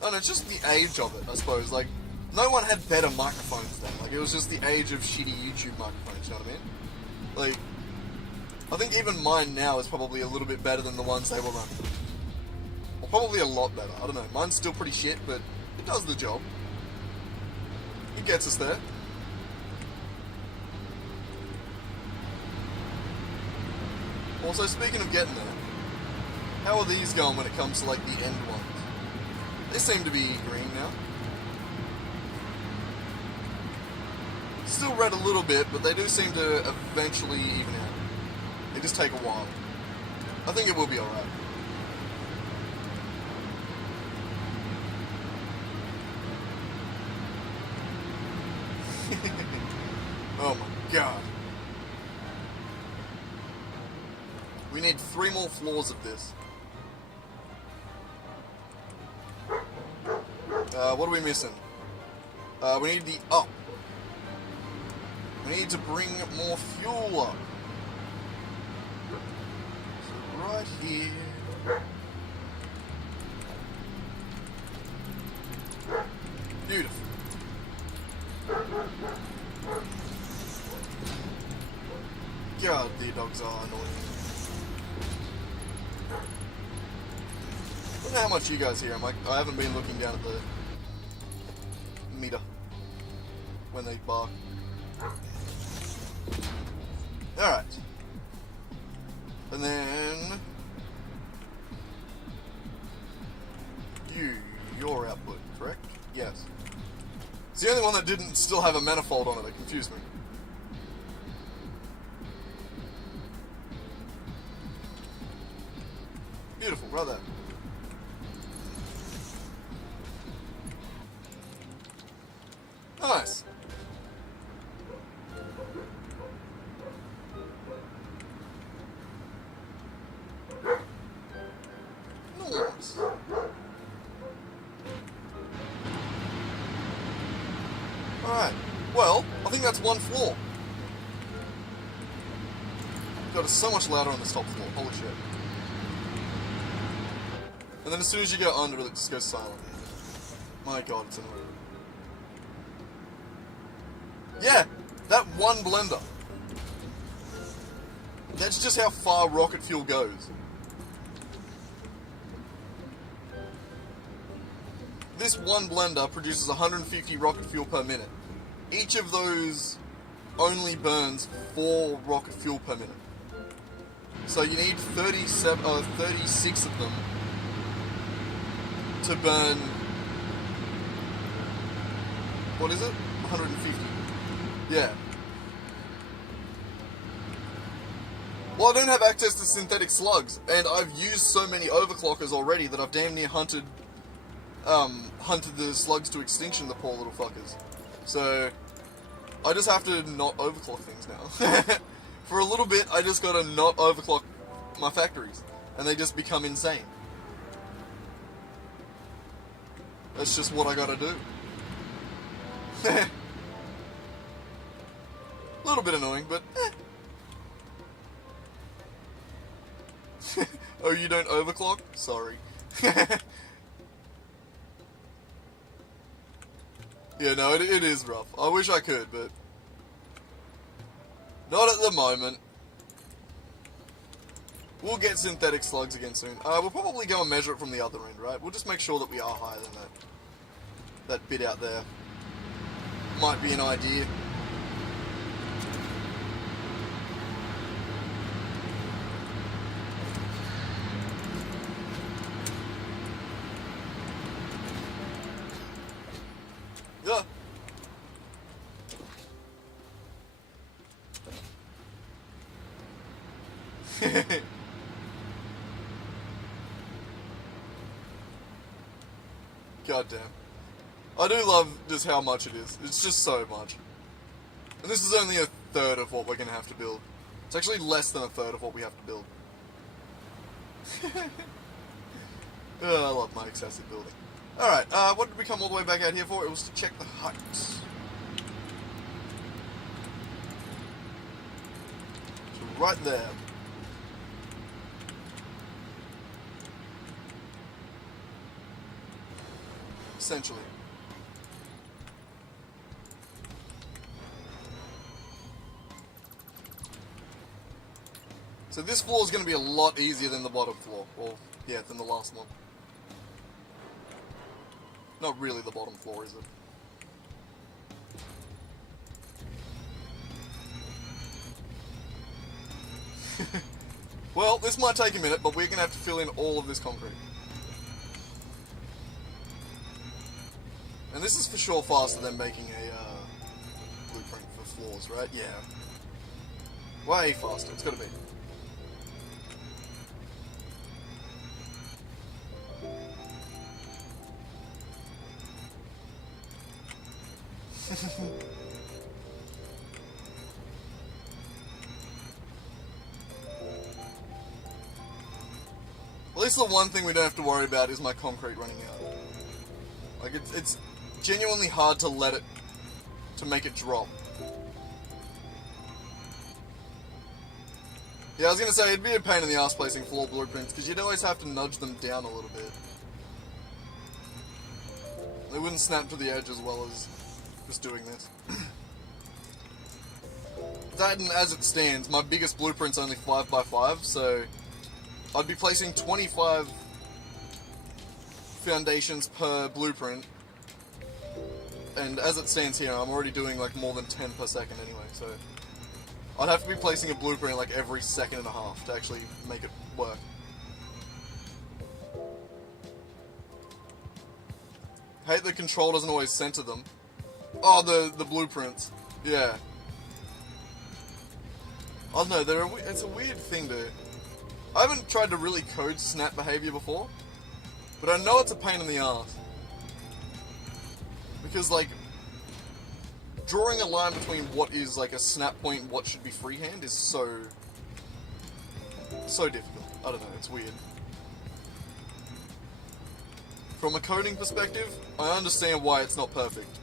don't know, just the age of it, I suppose. Like, no one had better microphones then. Like, it was just the age of shitty YouTube microphones, you know what I mean? Like, I think even mine now is probably a little bit better than the ones they were running. Or probably a lot better, I don't know. Mine's still pretty shit, but it does the job. It gets us there. Also, speaking of getting there, how are these going when it comes to, like, the end ones? They seem to be green now. Still red a little bit, but they do seem to eventually even out. They just take a while. I think it will be alright. Oh my god. We need 3 more floors of this. What are we missing? We need the up. We need to bring more fuel up. So right here. Beautiful. God, the dogs are annoying. I don't know how much you guys hear them. I haven't been looking down at the meter when they bark. Alright. And then... your output, correct? Yes. It's the only one that didn't still have a manifold on it that confused me. Beautiful, right there. Nice. Nice. Alright. Well, I think that's one floor. God, it's so much louder on this top floor. Holy shit. And then as soon as you go under, it just goes silent. My god, it's annoying. Yeah! That one blender. That's just how far rocket fuel goes. This one blender produces 150 rocket fuel per minute. Each of those only burns 4 rocket fuel per minute. So you need 36 of them to burn, what is it? 150. Yeah. Well, I don't have access to synthetic slugs, and I've used so many overclockers already that I've damn near hunted the slugs to extinction, the poor little fuckers. So, I just have to not overclock things now. For a little bit, I just gotta not overclock my factories, and they just become insane. That's just what I gotta do. A little bit annoying, but Oh, you don't overclock? Sorry. Yeah, no, it is rough. I wish I could, but not at the moment. We'll get synthetic slugs again soon. We'll probably go and measure it from the other end, right? We'll just make sure that we are higher than that bit out there. Might be an idea. Yeah. God damn. I do love just how much it is. It's just so much. And this is only a third of what we're going to have to build. It's actually less than a third of what we have to build. I love my excessive building. Alright, what did we come all the way back out here for? It was to check the heights. So right there. Essentially. So this floor is going to be a lot easier than the bottom floor. Well, yeah, than the last one. Not really the bottom floor, is it? Well, this might take a minute, but we're going to have to fill in all of this concrete. And this is for sure faster than making a blueprint for floors, right? Yeah. Way faster, it's got to be. At least the one thing we don't have to worry about is my concrete running out. Like, it's genuinely hard to make it drop. Yeah, I was gonna say, it'd be a pain in the ass placing floor blueprints, because you'd always have to nudge them down a little bit. They wouldn't snap to the edge as well as just doing this. That, and as it stands, my biggest blueprint's only 5x5, so I'd be placing 25 foundations per blueprint, and as it stands here, I'm already doing like more than 10 per second anyway, so I'd have to be placing a blueprint like every second and a half to actually make it work. Hate the control doesn't always center them. Oh, the blueprints. Yeah. I don't know, it's a weird thing to... I haven't tried to really code snap behavior before, but I know it's a pain in the ass. Because, like, drawing a line between what is, like, a snap point and what should be freehand is so difficult. I don't know, it's weird. From a coding perspective, I understand why it's not perfect.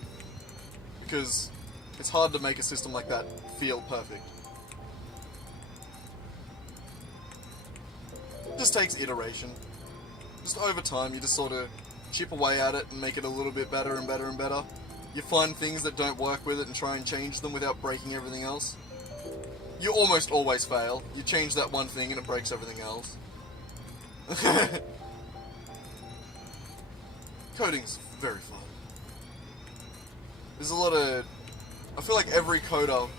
because it's hard to make a system like that feel perfect. It just takes iteration. Just over time, you just sort of chip away at it and make it a little bit better and better and better. You find things that don't work with it and try and change them without breaking everything else. You almost always fail. You change that one thing and it breaks everything else. Coding's very fun. There's a lot of... I feel like every coder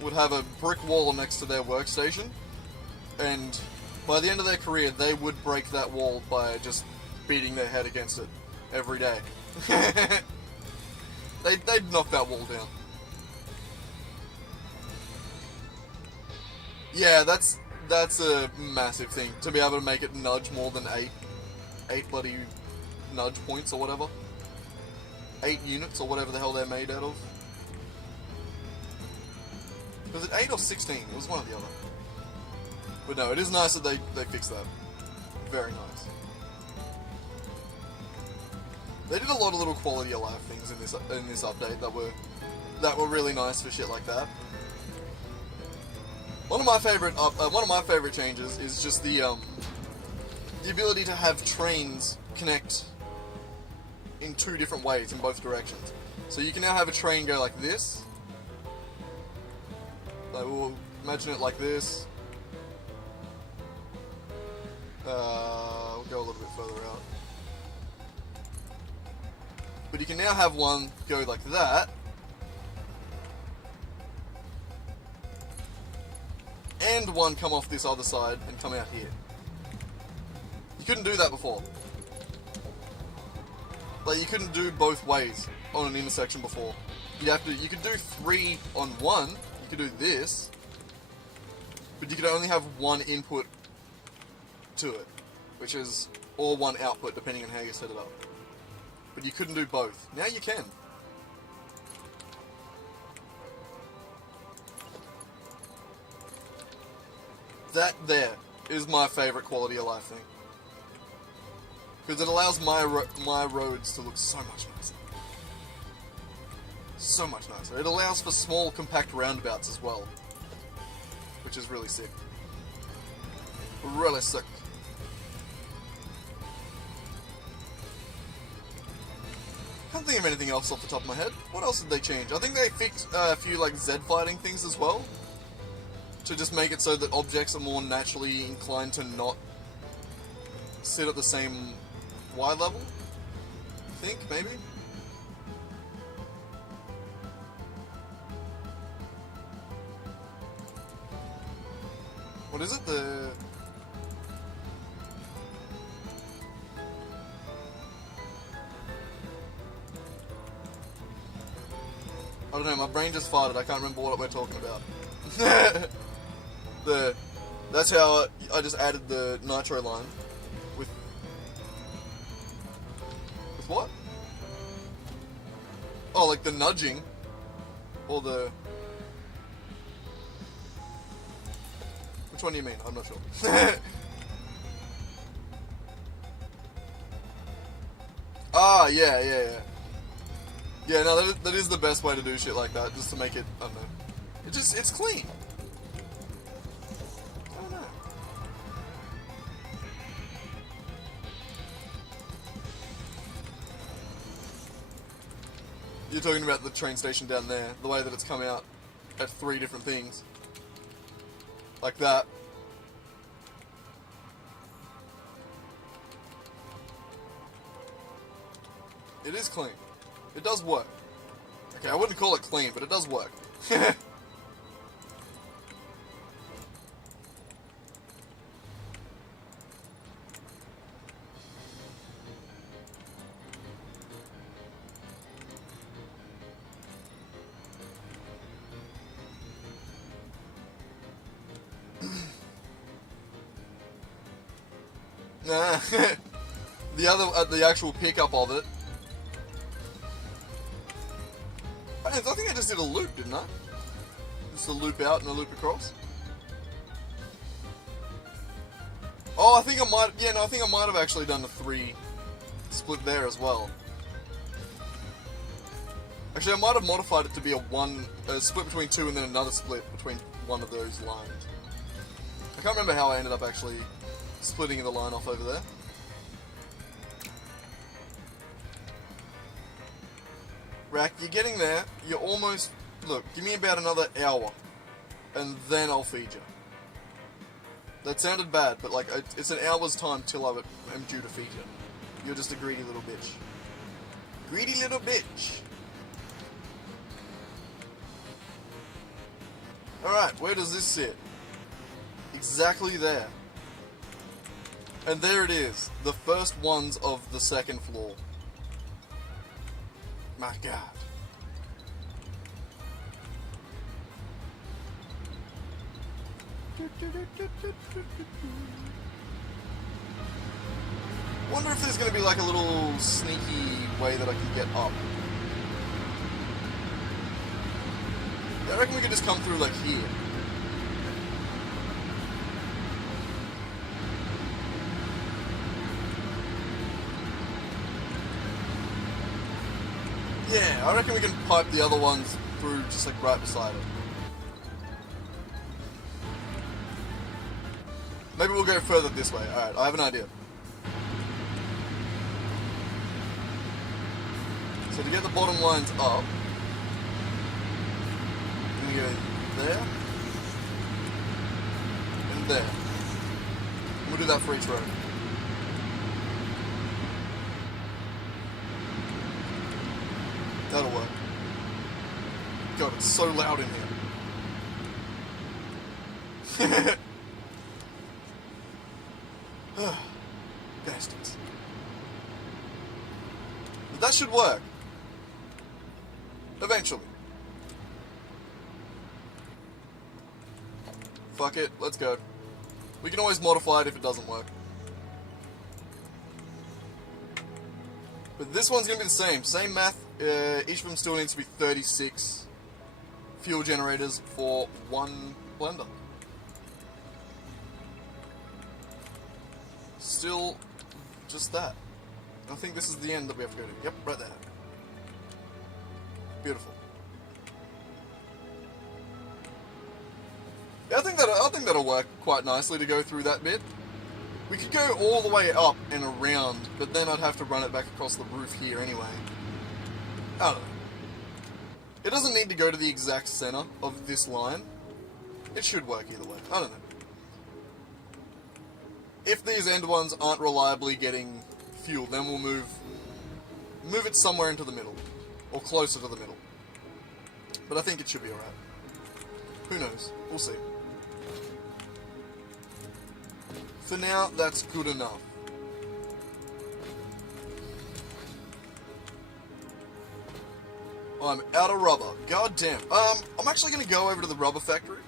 would have a brick wall next to their workstation, and by the end of their career, they would break that wall by just beating their head against it every day. They'd knock that wall down. Yeah, that's a massive thing, to be able to make it nudge more than 8 bloody nudge points or whatever. 8 units or whatever the hell they're made out of. Was it 8 or 16? It was one or the other. But no, it is nice that they fixed that. Very nice. They did a lot of little quality of life things in this update that were really nice for shit like that. One of my favorite changes is just the ability to have trains connect in 2 different ways in both directions. So you can now have a train go like this. Like, we'll imagine it like this. We'll go a little bit further out. But you can now have one go like that. And one come off this other side and come out here. You couldn't do that before. Like, you couldn't do both ways on an intersection before. You could do 3 on one, you could do this, but you could only have one input to it, which is, or one output, depending on how you set it up. But you couldn't do both. Now you can. That there is my favourite quality of life thing. Because it allows my roads to look so much nicer. So much nicer. It allows for small, compact roundabouts as well. Which is really sick. Really sick. Can't think of anything else off the top of my head. What else did they change? I think they fixed a few like Z fighting things as well. To just make it so that objects are more naturally inclined to not sit at the same Y level? I think, maybe? What is it? I don't know, my brain just farted, I can't remember what we're talking about. That's how I just added the nitro line. With what? Oh, like the nudging? Or the... Which one do you mean? I'm not sure. Ah, yeah. Yeah, no, that is the best way to do shit like that, just to make it, I don't know. It's clean. I don't know. You're talking about the train station down there, the way that it's come out at 3 different things. Like that. It is clean. It does work. Okay, I wouldn't call it clean, but it does work. Nah. The actual pickup of it. I think I just did a loop, didn't I? Just a loop out and a loop across. Oh, I think I might. Yeah, no, I think I might have actually done a 3 split there as well. Actually, I might have modified it to be a split between two and then another split between one of those lines. I can't remember how I ended up actually splitting the line off over there. Rack, you're getting there. You're almost... Look, give me about another hour, and then I'll feed you. That sounded bad, but like, it's an hour's time till I am due to feed you. You're just a greedy little bitch. Greedy little bitch. Alright, where does this sit? Exactly there. And there it is. The first ones of the second floor. My god. Wonder if there's going to be like a little sneaky way that I can get up. I reckon we could just come through like here. Yeah, I reckon we can pipe the other ones through just like right beside it. Maybe we'll go further this way. Alright, I have an idea. So to get the bottom lines up, we go there, and there. And we'll do that for each row. That'll work. God, it's so loud in here. Bastards. But that should work. Eventually. Fuck it, let's go. We can always modify it if it doesn't work. But this one's going to be the same. Same math. Each of them still needs to be 36 fuel generators for one blender. Still just that. And I think this is the end that we have to go to. Yep, right there. Beautiful. Yeah, I think that'll work quite nicely to go through that bit. We could go all the way up and around, but then I'd have to run it back across the roof here anyway. I don't know. It doesn't need to go to the exact center of this line. It should work either way. I don't know. If these end ones aren't reliably getting fuel, then we'll move it somewhere into the middle. Or closer to the middle. But I think it should be alright. Who knows? We'll see. For now, that's good enough. I'm out of rubber. God damn. I'm actually going to go over to the rubber factory.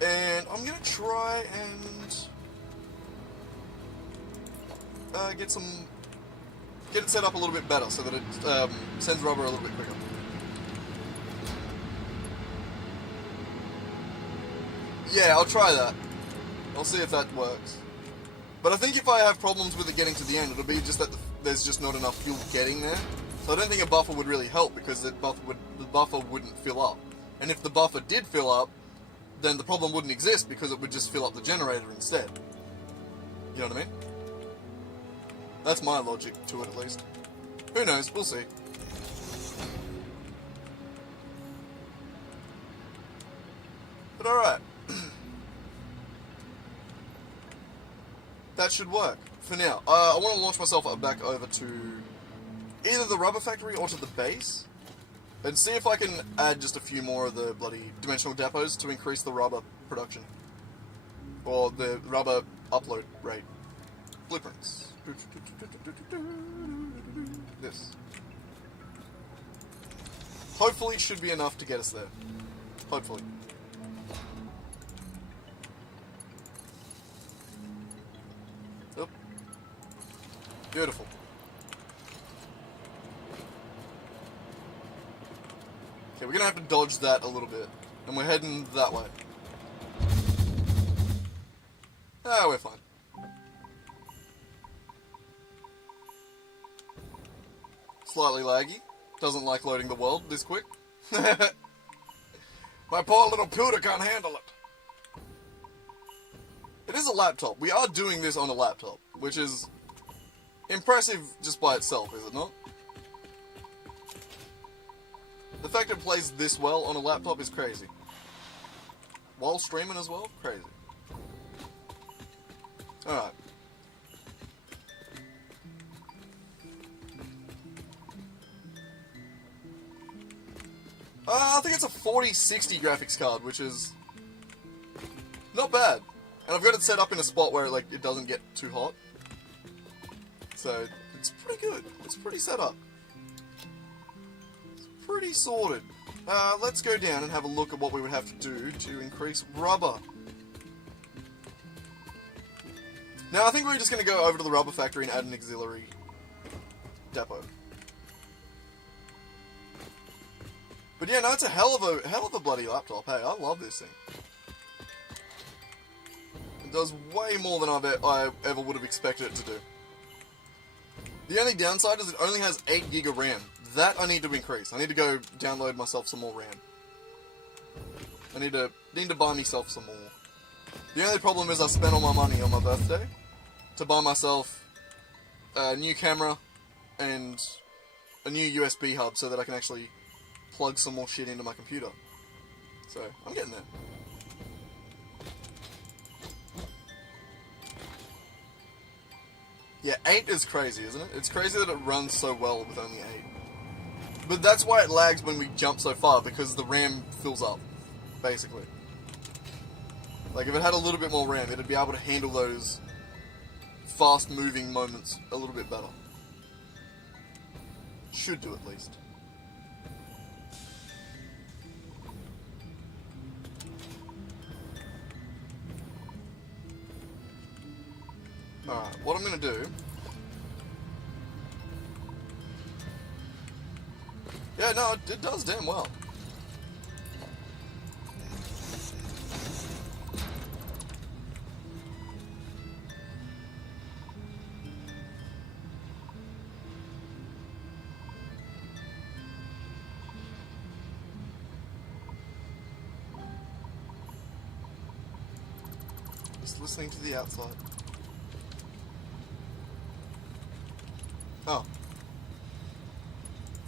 And I'm going to try and get it set up a little bit better so that it sends rubber a little bit quicker. Yeah, I'll try that. I'll see if that works. But I think if I have problems with it getting to the end, it'll be just that there's just not enough fuel getting there. So I don't think a buffer would really help because the buffer wouldn't fill up. And if the buffer did fill up, then the problem wouldn't exist because it would just fill up the generator instead. You know what I mean? That's my logic to it, at least. Who knows? We'll see. But alright. That should work. For now. I want to launch myself back over to either the rubber factory or to the base. And see if I can add just a few more of the bloody dimensional depots to increase the rubber production. Or the rubber upload rate. Blueprints. This. Hopefully should be enough to get us there. Hopefully. Oop. Beautiful. Okay, we're gonna have to dodge that a little bit. And we're heading that way. Ah, we're fine. Slightly laggy. Doesn't like loading the world this quick. My poor little pewter can't handle it. It is a laptop. We are doing this on a laptop, which is impressive just by itself, is it not? The fact it plays this well on a laptop is crazy. While streaming as well? Crazy. Alright. I think it's a 4060 graphics card, which is not bad. And I've got it set up in a spot where it doesn't get too hot. So, it's pretty good. It's pretty set up. It's pretty sorted. Let's go down and have a look at what we would have to do to increase rubber. Now, I think we're just going to go over to the rubber factory and add an auxiliary depot. But yeah, no, it's a hell of a bloody laptop. Hey, I love this thing. It does way more than I ever would have expected it to do. The only downside is it only has 8 gig of RAM. That I need to increase. I need to go download myself some more RAM. I need to buy myself some more. The only problem is I spent all my money on my birthday to buy myself a new camera and a new USB hub so that I can actually plug some more shit into my computer. So, I'm getting there. Yeah, 8 is crazy, isn't it? It's crazy that it runs so well with only 8. But that's why it lags when we jump so far, because the RAM fills up, basically. Like, if it had a little bit more RAM, it'd be able to handle those fast-moving moments a little bit better. Should do, at least. Alright, what I'm going to do... Yeah, no, it does damn well. Just listening to the outside. Oh.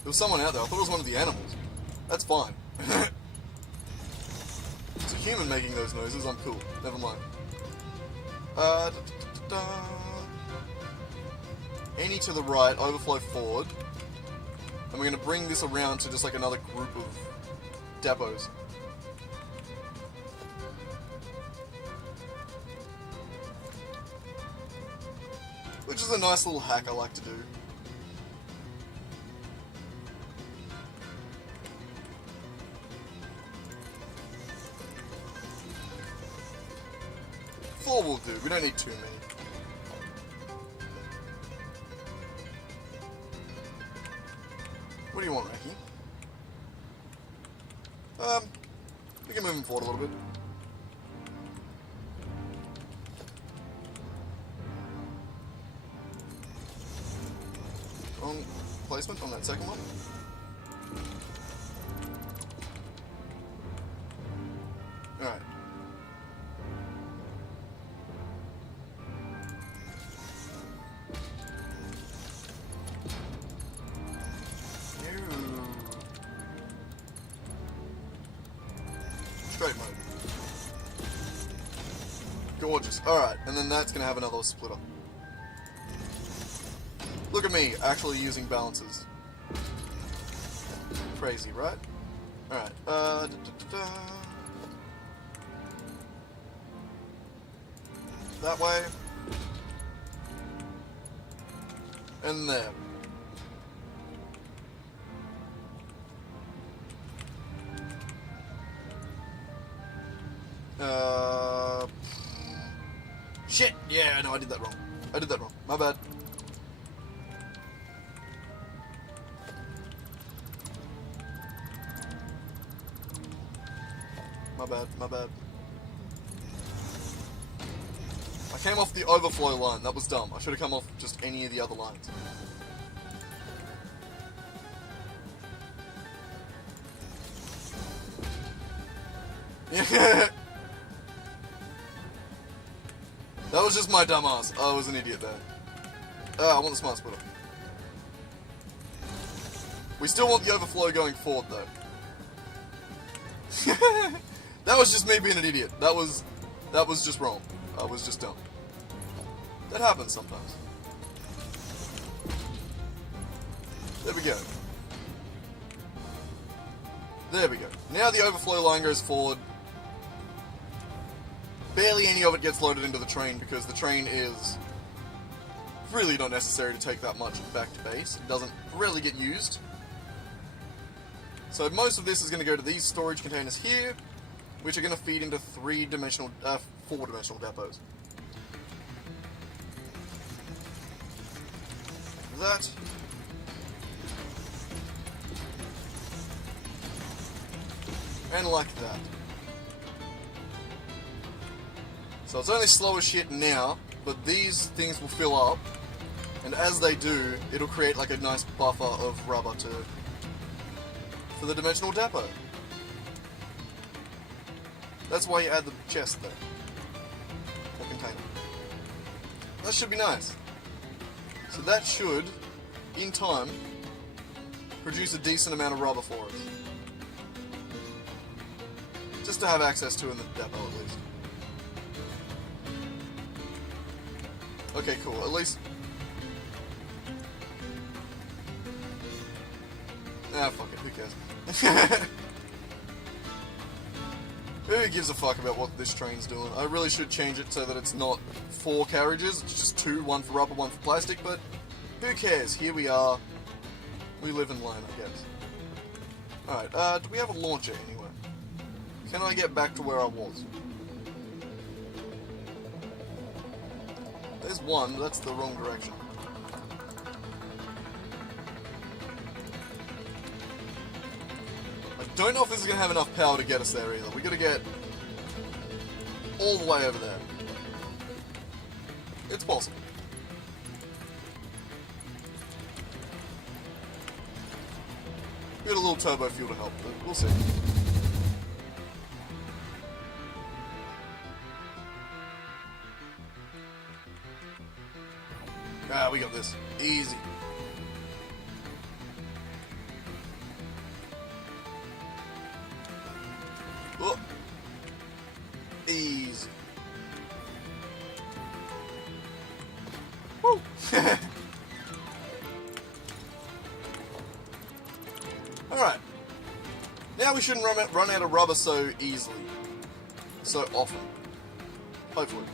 There was someone out there. I thought it was one of the animals. That's fine. It's a human making those noises. I'm cool. Never mind. Any to the right, overflow forward. And we're going to bring this around to just like another group of depots. Which is a nice little hack I like to do. Four will do, we don't need too many. What do you want, Raki? We can move him forward a little bit. Wrong placement on that second one. Alright. Straight mode. Gorgeous. Alright, and then that's gonna have another splitter. Look at me, actually using balances. Crazy, right? Alright, that way. And there. Shit! Yeah, no, I did that wrong. My bad. My bad. I came off the overflow line, that was dumb. I should have come off just any of the other lines. Yeah. That was just my dumb ass. I was an idiot there. I want the smart splitter. We still want the overflow going forward, though. That was just me being an idiot. That was just wrong. I was just dumb. That happens sometimes. There we go. There we go. Now the overflow line goes forward. Barely any of it gets loaded into the train because the train is really not necessary to take that much back to base. It doesn't really get used. So most of this is going to go to these storage containers here, which are going to feed into four-dimensional depots. That. And like that. So it's only slow as shit now, but these things will fill up, and as they do, it'll create like a nice buffer of rubber for the dimensional depot. That's why you add the chest there. The container. That should be nice. So that should, in time, produce a decent amount of rubber for us. Just to have access to in the depot at least. Okay, cool. At least... Ah, fuck it. Who cares? Who gives a fuck about what this train's doing? I really should change it so that it's not 4 carriages. It's just 2. 1 for rubber, 1 for plastic. But who cares? Here we are. We live and learn, I guess. Alright, do we have a launcher anywhere? Can I get back to where I was? There's one, but that's the wrong direction. I don't know if this is going to have enough power to get us there either. We got to get all the way over there. It's possible. We got a little turbo fuel to help, but we'll see. Ah, we got this. Easy. Oh. Easy. Woo! Alright. Now we shouldn't run out of rubber so easily. So often. Hopefully.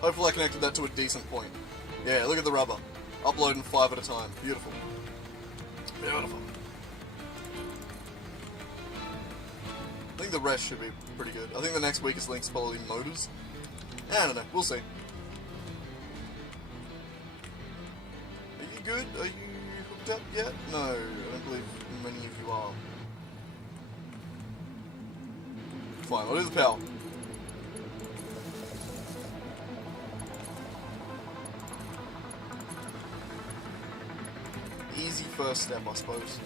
Hopefully I connected that to a decent point. Yeah, look at the rubber. Uploading 5 at a time. Beautiful. Beautiful. I think the rest should be pretty good. I think the next weakest link's probably motors. I don't know. We'll see. Are you good? Are you hooked up yet? No, I don't believe many of you are. Fine, I'll do the power. Easy first step, I suppose.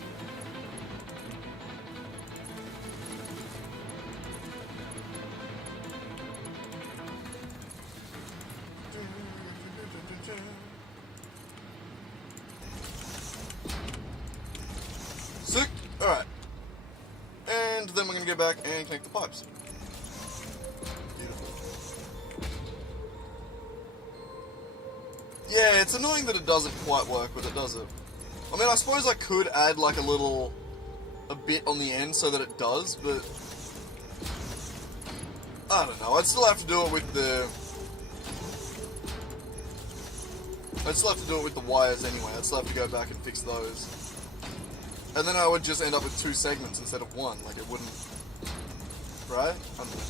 Sick! Alright. And then we're going to go back and connect the pipes. Beautiful. Yeah, it's annoying that it doesn't quite work, but it does it. I mean, I suppose I could add like a bit on the end so that it does, but I don't know. I'd still have to do it with the wires anyway. I'd still have to go back and fix those. And then I would just end up with 2 segments instead of 1. Like, it wouldn't... Right? I don't know.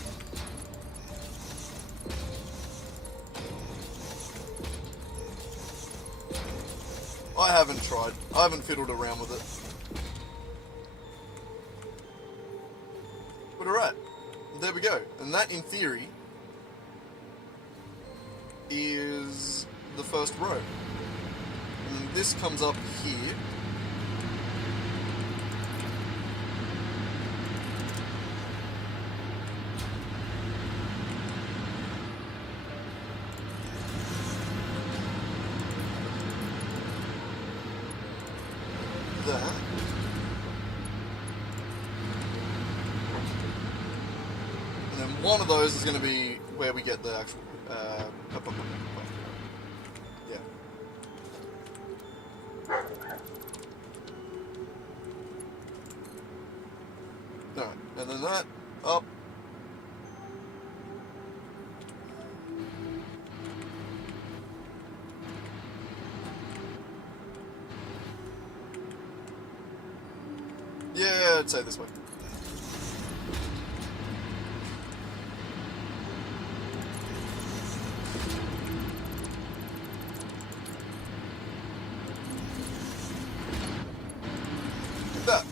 I haven't tried. I haven't fiddled around with it. But alright. There we go. And that, in theory, is the first row. And then this comes up here. that. And then one of those is going to be where we get the actual... yeah. Alright, and then that, up. Yeah, I'd say this way. Like that.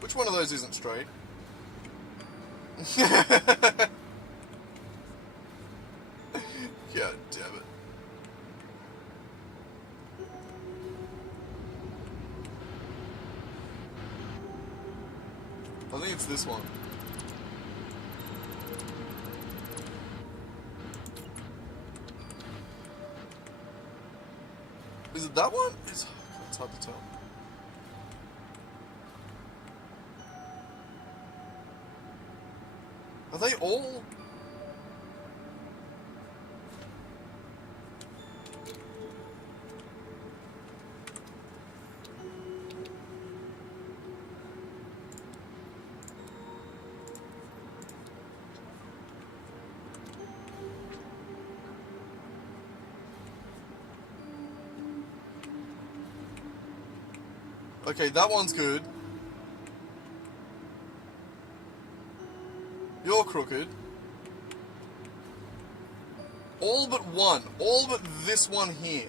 Which one of those isn't straight? God damn it. I think it's this one. Is it that one? It's hard to tell. Are they all? Okay, that one's good. You're crooked. All but one. All but this one here.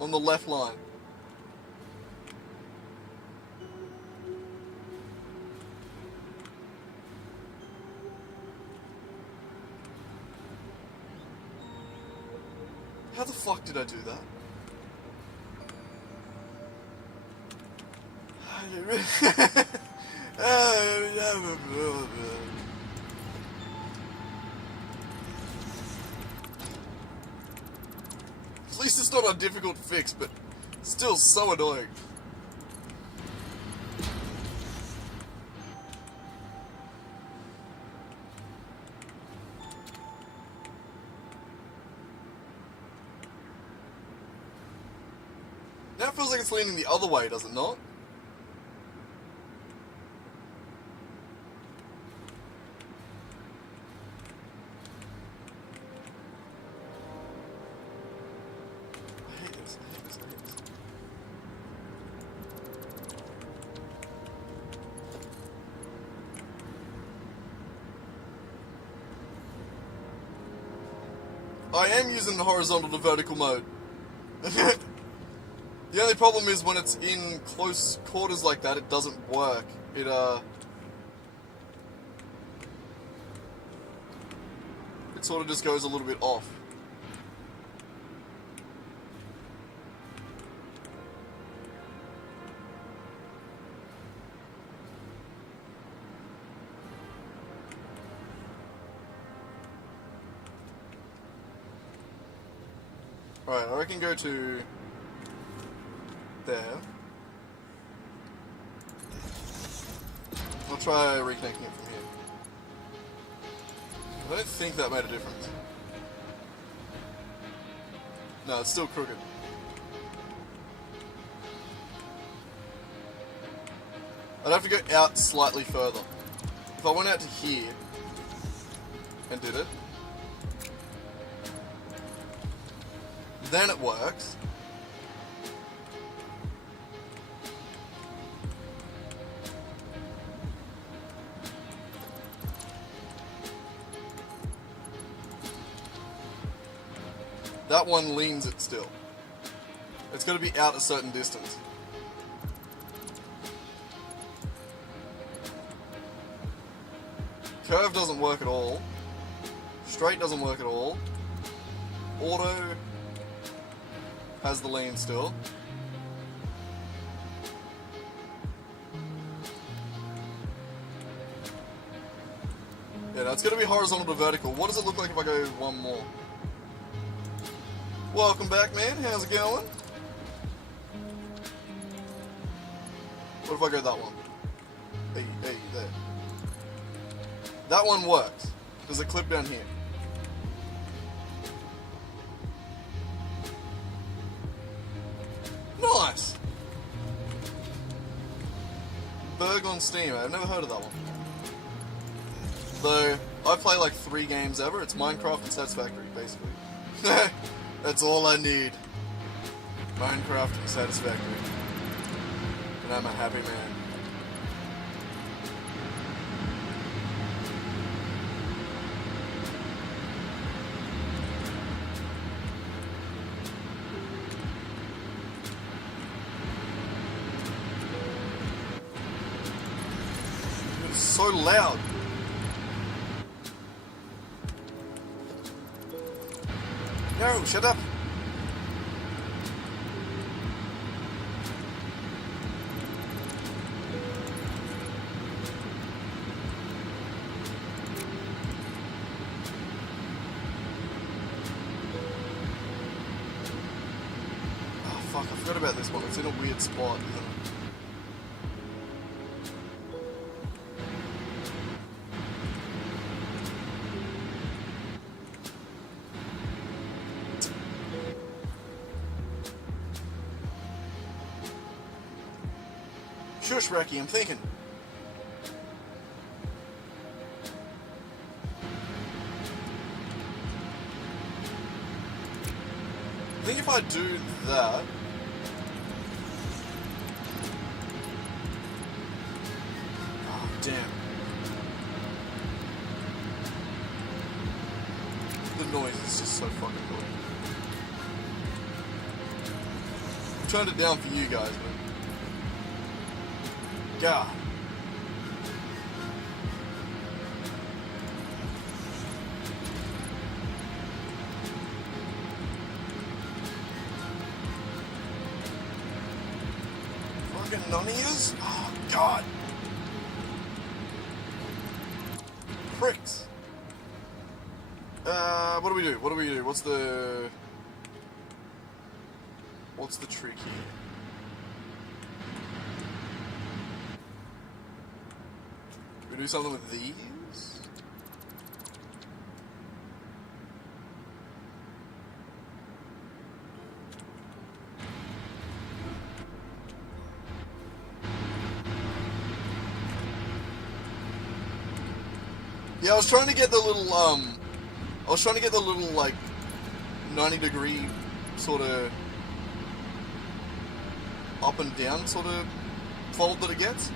On the left line. How the fuck did I do that? At least it's not a difficult fix, but still so annoying. Now it feels like it's leaning the other way, does it not? I hate this. I am using the horizontal to vertical mode. The only problem is when it's in close quarters like that, it doesn't work. It sort of just goes a little bit off. Alright, I reckon go to there. I'll try reconnecting it from here. I don't think that made a difference. No, it's still crooked. I'd have to go out slightly further. If I went out to here and did it, then it works. That one leans it still. It's got to be out a certain distance. Curve doesn't work at all. Straight doesn't work at all. Auto has the lean still. Yeah, no, it's gonna be horizontal to vertical. What does it look like if I go one more? Welcome back, man. How's it going? What if I go that one? Hey, there. That one works. There's a clip down here. Nice! Berg on Steam. I've never heard of that one. Though, I play like 3 games ever. It's Minecraft and Satisfactory, basically. That's all I need. Minecraft and Satisfactory. And I'm a happy man. It's so loud. No, shut up. Oh fuck, I forgot about this one. It's in a weird spot, isn't it? Shush, Racky, I'm thinking. I think if I do that... Oh, damn. The noise is just so fucking annoying. I turned it down for you guys, man. God. Fucking nunnies? Oh, God. Pricks. What do we do? What do we do? What's the trick here? Do something with these? Yeah, I was trying to get the little, like, 90-degree sort of up and down sort of fold that it gets.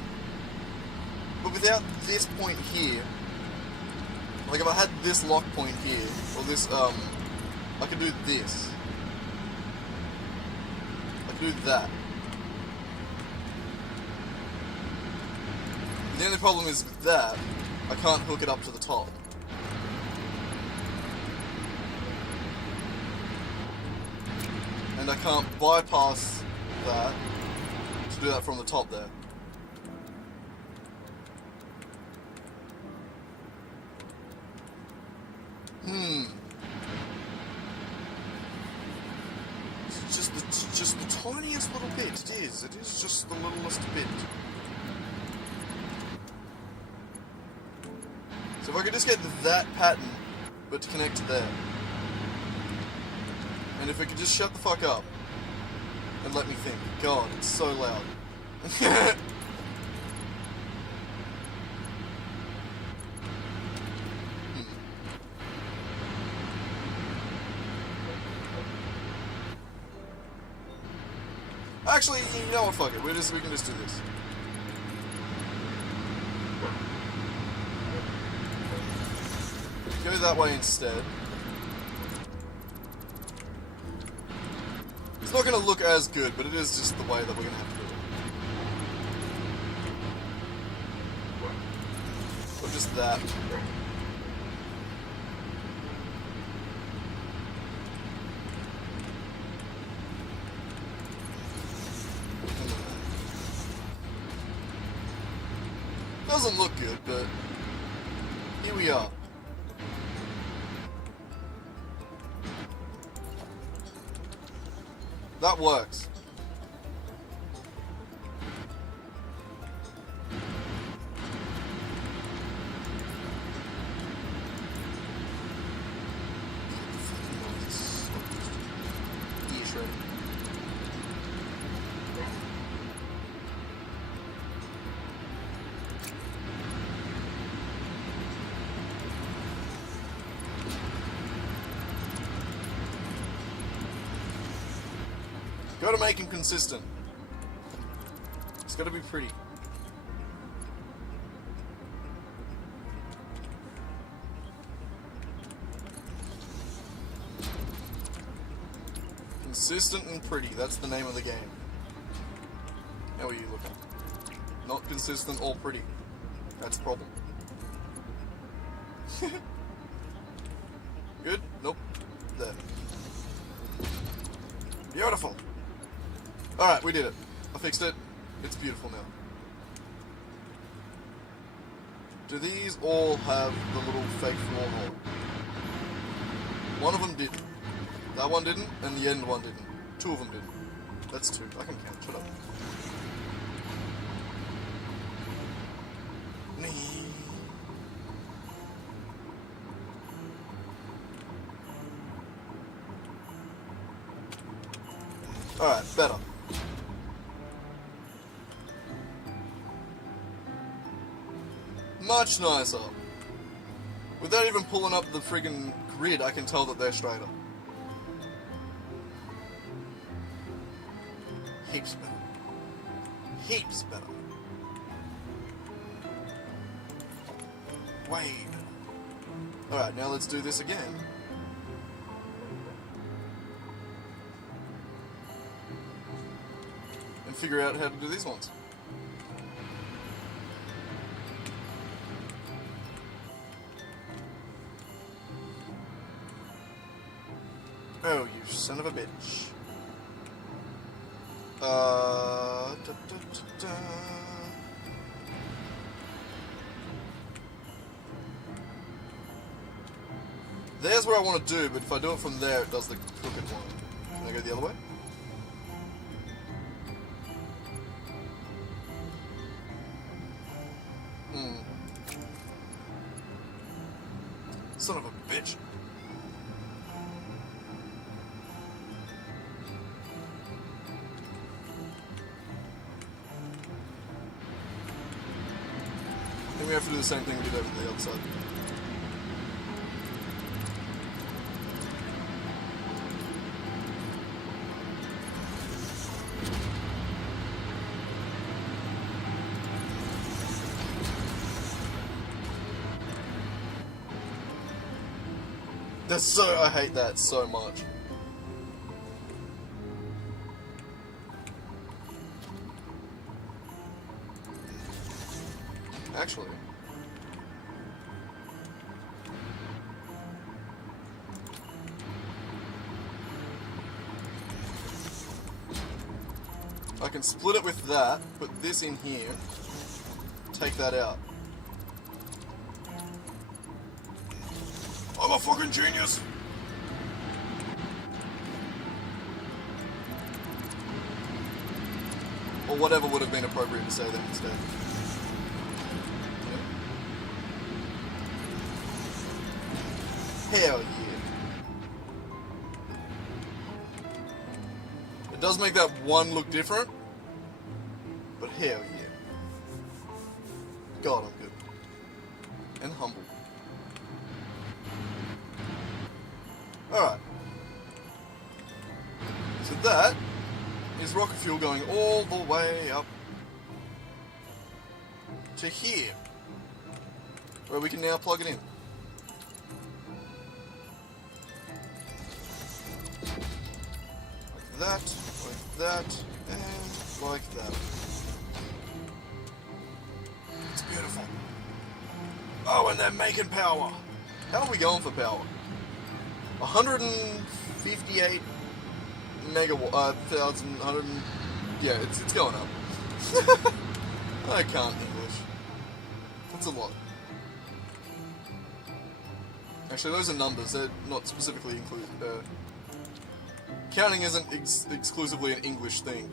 But without this point here, like if I had this lock point here, or this, I could do this. I could do that. The only problem is with that, I can't hook it up to the top. And I can't bypass that to do that from the top there. It's just the tiniest little bit. It is just the littlest bit. So if I could just get that pattern, but to connect to there. And if it could just shut the fuck up and let me think. God, it's so loud. Actually, you know what, fuck it. We can just do this. Go that way instead. It's not going to look as good, but it is just the way that we're going to have to do it. Or just that. Doesn't look good, but here Here we are. That works. Gotta make him consistent. It's gotta be pretty. Consistent and pretty, that's the name of the game. How are you looking? Not consistent or pretty. That's a problem. Good? Nope. There. Beautiful. Alright, we did it. I fixed it. It's beautiful now. Do these all have the little fake floor hole? One of them didn't. That one didn't, and the end one didn't. Two of them didn't. That's two. I can count. Shut up. Alright, better. Much nicer. Without even pulling up the friggin' grid, I can tell that they're straighter. Heaps better. Heaps better. Way better. Alright, now let's do this again. And figure out how to do these ones. Oh, you son of a bitch. There's where I want to do, but if I do it from there, it does the crooked one. Can I go the other way? Son of a bitch. I think we have to do the same thing we did over the other side. I hate that so much. Actually, I can split it with that, put this in here, take that out. I'm a fucking genius! Or whatever would have been appropriate to say then instead. Yep. Hell yeah. It does make that one look different, but hell yeah. God, I'm good. And humble. Alright. So that is rocket fuel going all the way up to here, where we can now plug it in. Like that, and like that. It's beautiful. Oh, and they're making power. How are we going for power? 158 megawatt, yeah, it's going up. I can't English. That's a lot. Actually, those are numbers. They're not specifically included. Counting isn't exclusively an English thing.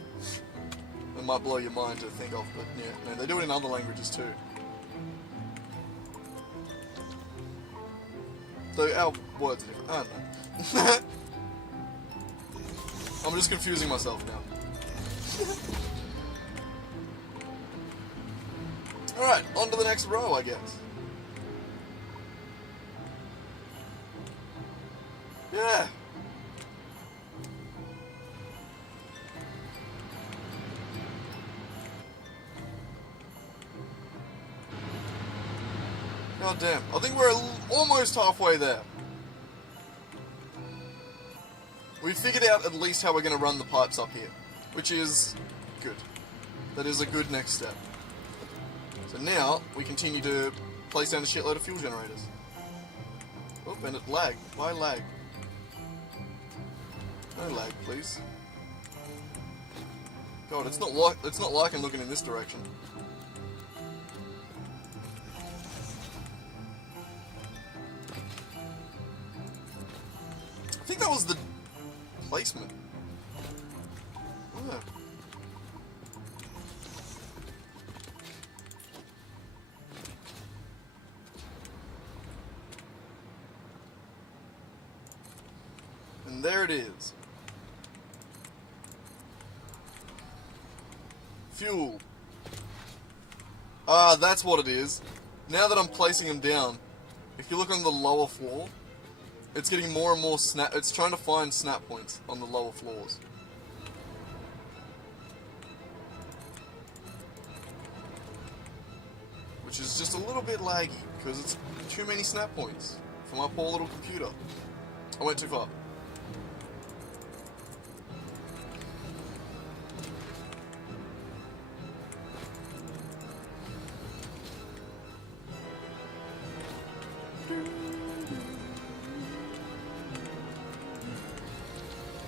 It might blow your mind to think of, but yeah, no, they do it in other languages too. So our words are different. I don't know. I'm just confusing myself now. Alright, on to the next row, I guess. Yeah. God damn. I think we're almost halfway there. We've figured out at least how we're going to run the pipes up here, which is good. That is a good next step. So now, we continue to place down a shitload of fuel generators. Oh, and it lagged. Why lag? No lag, please. God, it's not like I'm looking in this direction. I think that was the placement. Oh. And there it is. Fuel. Ah, that's what it is. Now that I'm placing them down, if you look on the lower floor, it's getting more and more snap. It's trying to find snap points on the lower floors. Which is just a little bit laggy, because it's too many snap points for my poor little computer. I went too far.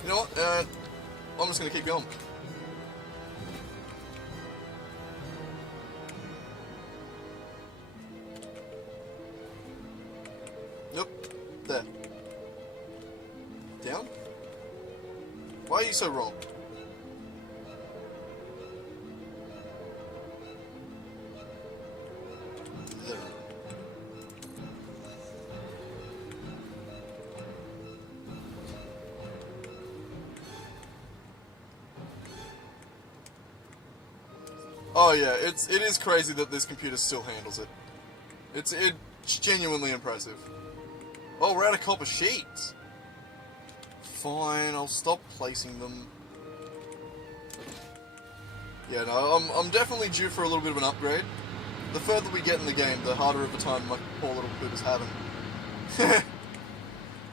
You know what? I'm just going to keep going. Nope. There. Down? Why are you so wrong? There. Oh yeah, it is crazy that this computer still handles it. It's genuinely impressive. Oh, we're out of copper sheets. Fine, I'll stop placing them. Yeah, no, I'm definitely due for a little bit of an upgrade. The further we get in the game, the harder of a time my poor little computer's having.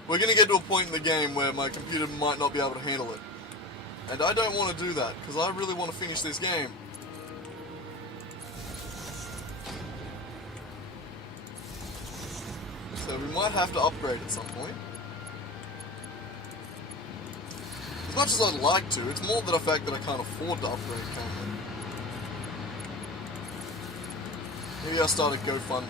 We're gonna get to a point in the game where my computer might not be able to handle it. And I don't want to do that, because I really want to finish this game. So we might have to upgrade at some point. As much as I'd like to, it's more the fact that I can't afford to upgrade currently. Maybe I'll start a GoFundMe.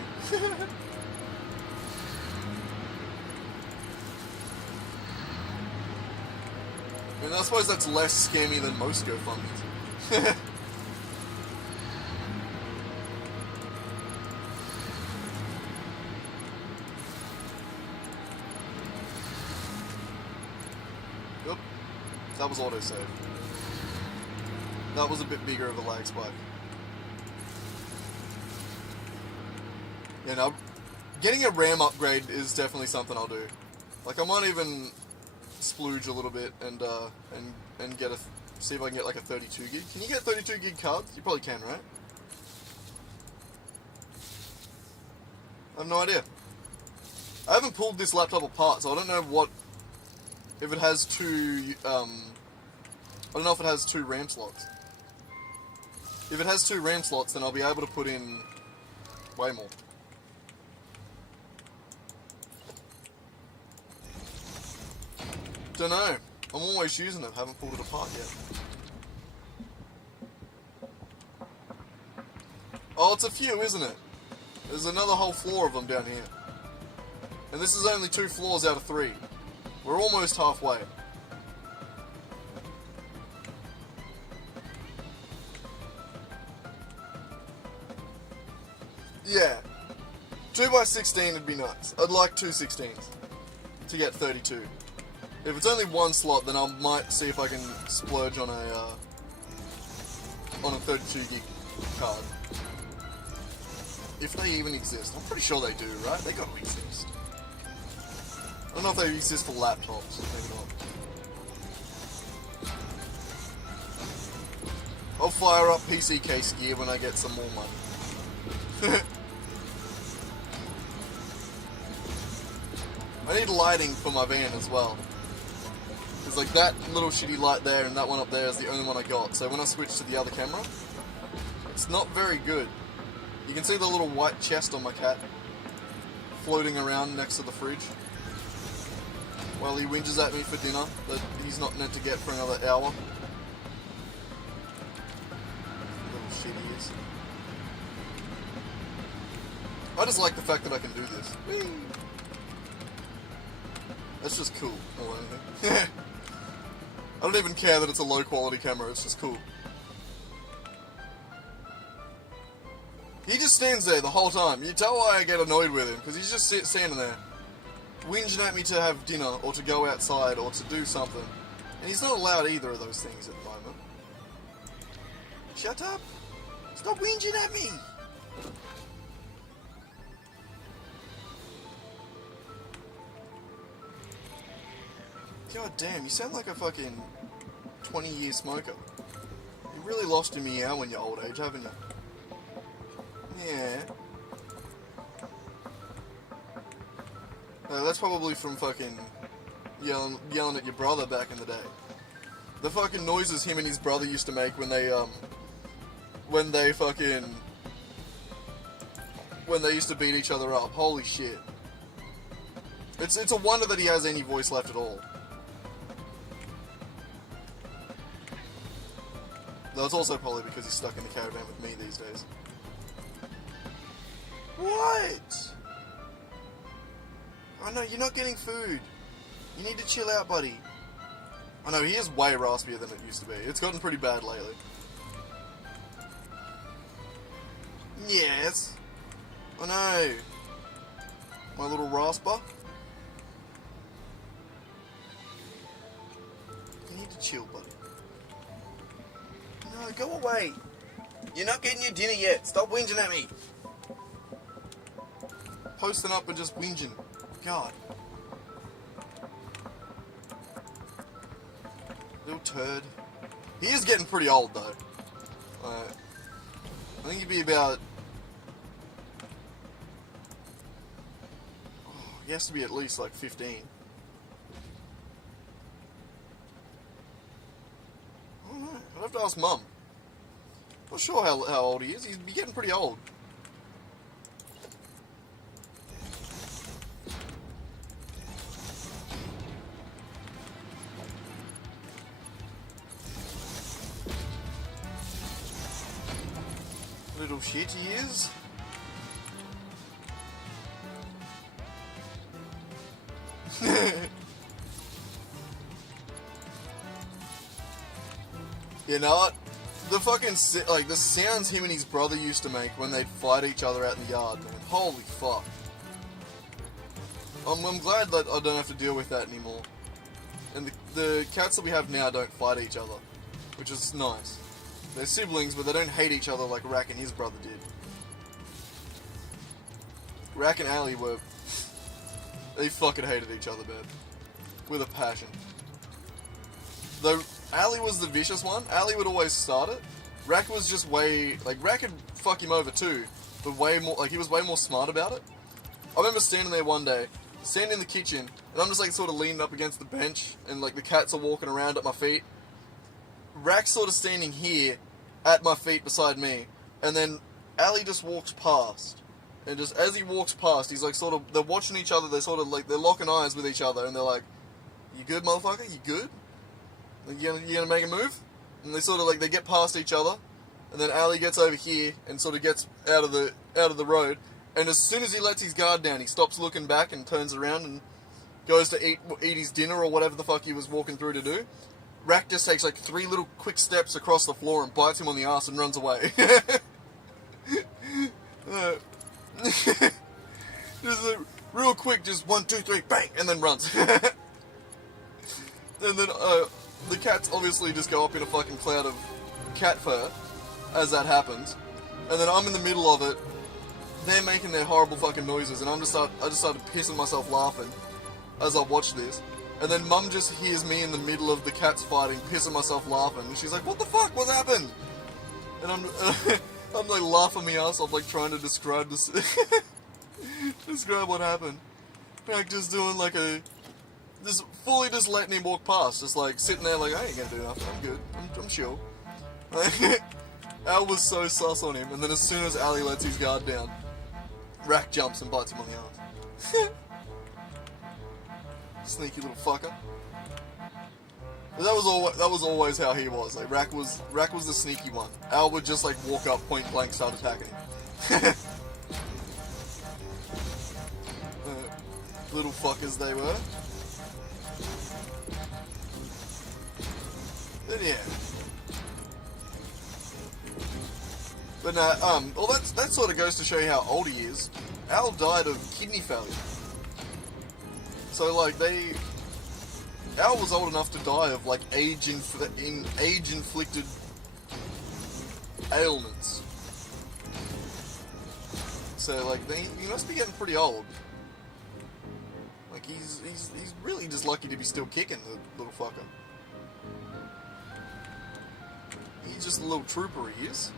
I mean, I suppose that's less scammy than most GoFundMes. Yep. That was autosave. That was a bit bigger of a lag spike. You know, getting a RAM upgrade is definitely something I'll do. Like, I might even splooge a little bit and get see if I can get like a 32 gig. Can you get 32 gig cards? You probably can, right? I have no idea. I haven't pulled this laptop apart, so I don't know if it has two. I don't know if it has two RAM slots. If it has two RAM slots, then I'll be able to put in way more. Don't know. I'm always using it. Haven't pulled it apart yet. Oh, it's a few, isn't it? There's another whole floor of them down here. And this is only 2 floors out of 3. We're almost halfway. Yeah. 2x16 would be nice. I'd like 2 16s to get 32. If it's only 1 slot, then I might see if I can splurge on a 32 gig card. If they even exist. I'm pretty sure they do, right? They gotta exist. I don't know if they exist for laptops. Maybe not. I'll fire up PC case gear when I get some more money. I need lighting for my van as well. Because like that little shitty light there and that one up there is the only one I got. So when I switch to the other camera, it's not very good. You can see the little white chest on my cat floating around next to the fridge while he whinges at me for dinner that he's not meant to get for another hour. Little shit he is. I just like the fact that I can do this. Whee! That's just cool, more than anything. I don't even care that it's a low quality camera, it's just cool. He just stands there the whole time. You tell why I get annoyed with him, because he's just standing there, whinging at me to have dinner, or to go outside, or to do something. And he's not allowed either of those things at the moment. Shut up! Stop whinging at me! God damn, you sound like a fucking 20-year smoker. You really lost your meow in your old age, haven't you? Yeah. That's probably from fucking yelling at your brother back in the day. The fucking noises him and his brother used to make when they used to beat each other up. Holy shit. It's a wonder that he has any voice left at all. Though it's also probably because he's stuck in the caravan with me these days. What? Oh no, you're not getting food. You need to chill out, buddy. I know, he is way raspier than it used to be. It's gotten pretty bad lately. Yes. I know. My little rasper. You need to chill, buddy. No, go away. You're not getting your dinner yet. Stop whinging at me. Posting up and just whinging. God. Little turd. He is getting pretty old though. I think he'd be about... he has to be at least like 15. I don't know. I'd have to ask Mum. Not sure how old he is. He's getting pretty old. Little shit he is. You know what? The fucking, like, the sounds him and his brother used to make when they'd fight each other out in the yard, man. Holy fuck. I'm glad that I don't have to deal with that anymore. And the cats that we have now don't fight each other, which is nice. They're siblings, but they don't hate each other like Rack and his brother did. Rack and Ali were... they fucking hated each other, man. With a passion. Though Ali was the vicious one, Ali would always start it. Rack was just way... like, Rack could fuck him over too, but way more... like, he was way more smart about it. I remember standing there one day, standing in the kitchen, and I'm just like sort of leaning up against the bench, and like the cats are walking around at my feet. Rack's sort of standing here at my feet beside me, and then Ali just walks past. And just as he walks past, he's like sort of, they're watching each other, they're sort of like, they're locking eyes with each other, and they're like, "You good, motherfucker? You good? You gonna make a move?" And they sort of like, they get past each other, and then Ali gets over here and sort of gets out of the road, And as soon as he lets his guard down, he stops looking back and turns around and goes to eat his dinner or whatever the fuck he was walking through to do. Rack just takes like 3 little quick steps across the floor and bites him on the ass and runs away. Just real quick, just 1, 2, 3, bang, and then runs. And then the cats obviously just go up in a fucking cloud of cat fur as that happens. And then I'm in the middle of it. They're making their horrible fucking noises, and I just started pissing myself laughing as I watched this. And then Mum just hears me in the middle of the cats fighting, pissing myself laughing. And she's like, "What the fuck? What's happened?" And I'm like laughing my ass off, like trying to describe this, describe what happened. Like just doing like just fully just letting him walk past, just like sitting there like, I ain't gonna do nothing. I'm good. I'm chill. Al was so sus on him, and then as soon as Ali lets his guard down, Rack jumps and bites him on the ass. Sneaky little fucker. But that was always how he was. Like Rack was the sneaky one. Al would just like walk up, point blank, start attacking him. Little fuckers they were. But yeah. But well that sort of goes to show you how old he is. Al died of kidney failure. So like Al was old enough to die of like age-inflicted ailments. So like he must be getting pretty old. Like he's really just lucky to be still kicking, the little fucker. He's just a little trooper, he is.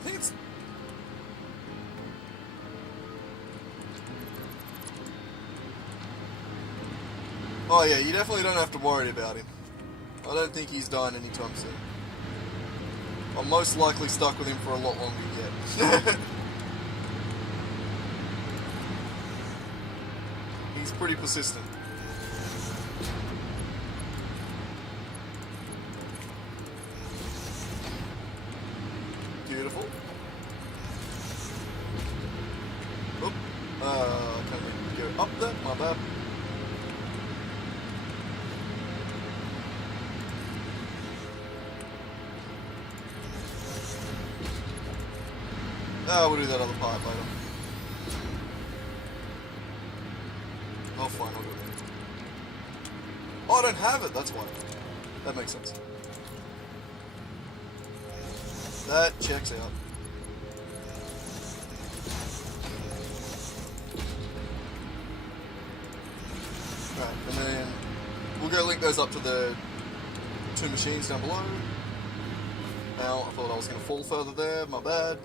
I think it's... Oh yeah, you definitely don't have to worry about him. I don't think he's dying anytime soon. I'm most likely stuck with him for a lot longer yet. He's pretty persistent. Beautiful. Oop. Can't go up there, my bad. We'll do that other part later. Oh, fine, I'll do it. Oh, I don't have it, that's why. That makes sense. That checks out. Right, and then we'll go link those up to the 2 machines down below. Now, I thought I was going to fall further there, my bad.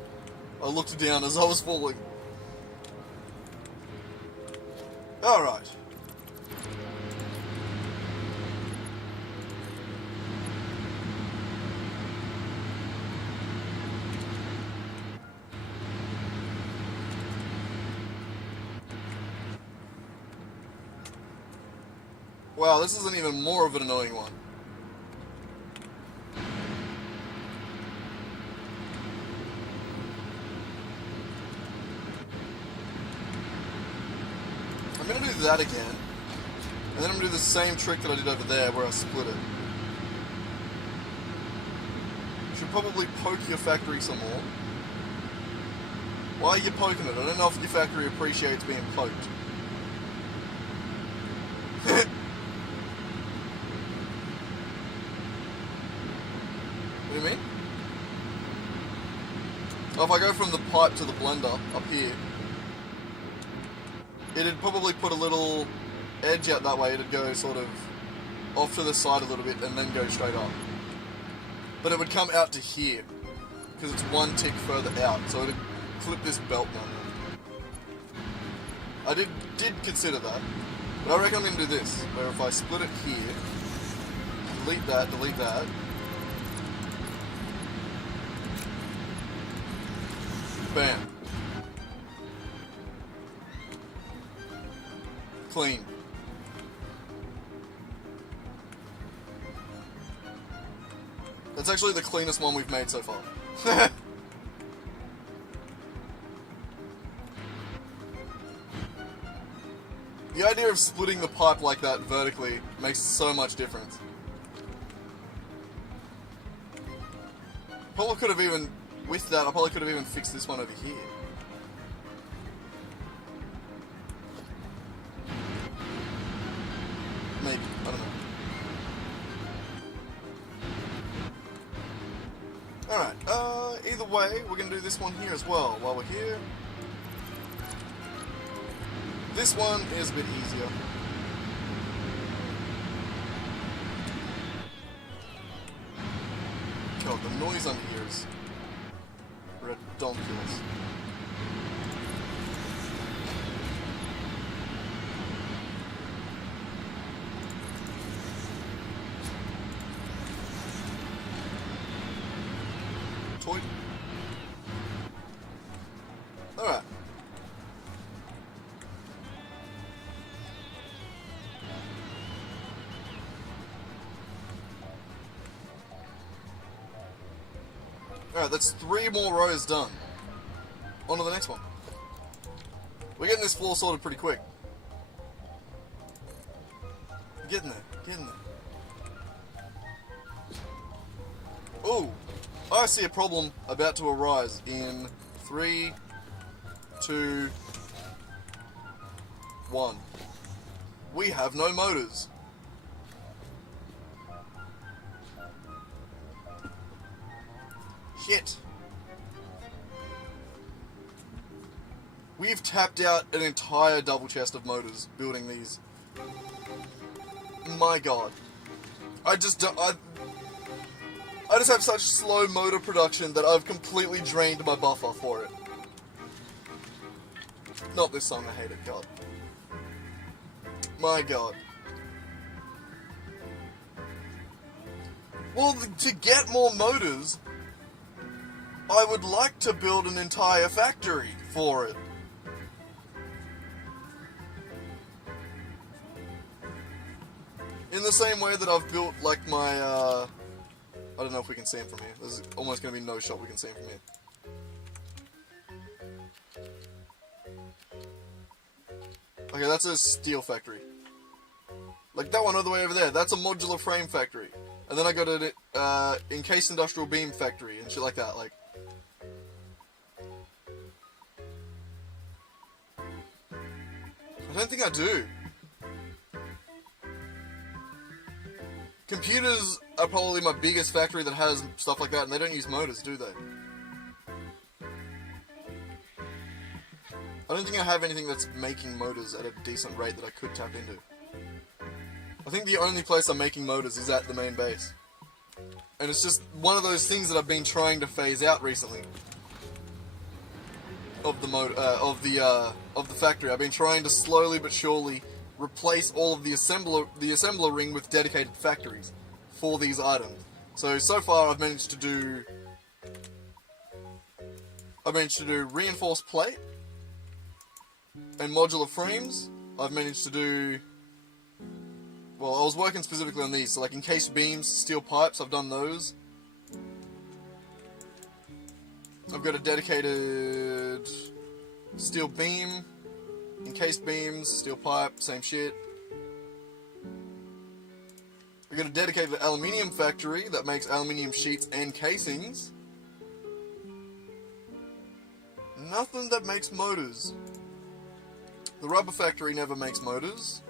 I looked down as I was falling. Alright. Wow, this isn't even more of an annoying one. I'm going to do that again, and then I'm going to do the same trick that I did over there where I split it. You should probably poke your factory some more. Why are you poking it? I don't know if your factory appreciates being poked. What do you mean? Oh, if I go from the pipe to the blender up here, it'd probably put a little edge out that way. It'd go sort of off to the side a little bit and then go straight up. But it would come out to here because it's 1 tick further out, so it'd clip this belt down. I did consider that, but I reckon I'm going to do this, where if I split it here, delete that, bam. clean. That's actually the cleanest one we've made so far. The idea of splitting the pipe like that vertically makes so much difference. Probably could have even, with that, I probably could have even fixed this one over here. Maybe, I don't know. Alright, either way, we're going to do this one here as well while we're here. This one is a bit easier. God, the noise under here is redonkulous. Toy. Alright. Alright, that's 3 more rows done. On to the next one. We're getting this floor sorted pretty quick. Getting there, getting there. Ooh, I see a problem about to arise in 3, 2, 1. We have no motors. Shit. We've tapped out an entire double chest of motors building these. My god. I just have such slow motor production that I've completely drained my buffer for it. Not this song, I hate it, god. My god. Well, to get more motors, I would like to build an entire factory for it. In the same way that I've built, like, my, I don't know if we can see him from here. There's almost going to be no shot we can see him from here. Okay, that's a steel factory. Like, that one all the way over there, that's a modular frame factory. And then I got an encased industrial beam factory and shit like that, like. I don't think I do. Computers are probably my biggest factory that has stuff like that, and they don't use motors, do they? I don't think I have anything that's making motors at a decent rate that I could tap into. I think the only place I'm making motors is at the main base. And it's just one of those things that I've been trying to phase out recently. Of the factory. I've been trying to slowly but surely replace all of the assembler ring with dedicated factories for these items. So far I've managed to do reinforced plate and modular frames. I've managed to do, well, I was working specifically on these, so like encased beams, steel pipes, I've done those. I've got a dedicated steel beam, encased beams, steel pipe, same shit. I've got a dedicated aluminium factory that makes aluminium sheets and casings. Nothing that makes motors. The rubber factory never makes motors.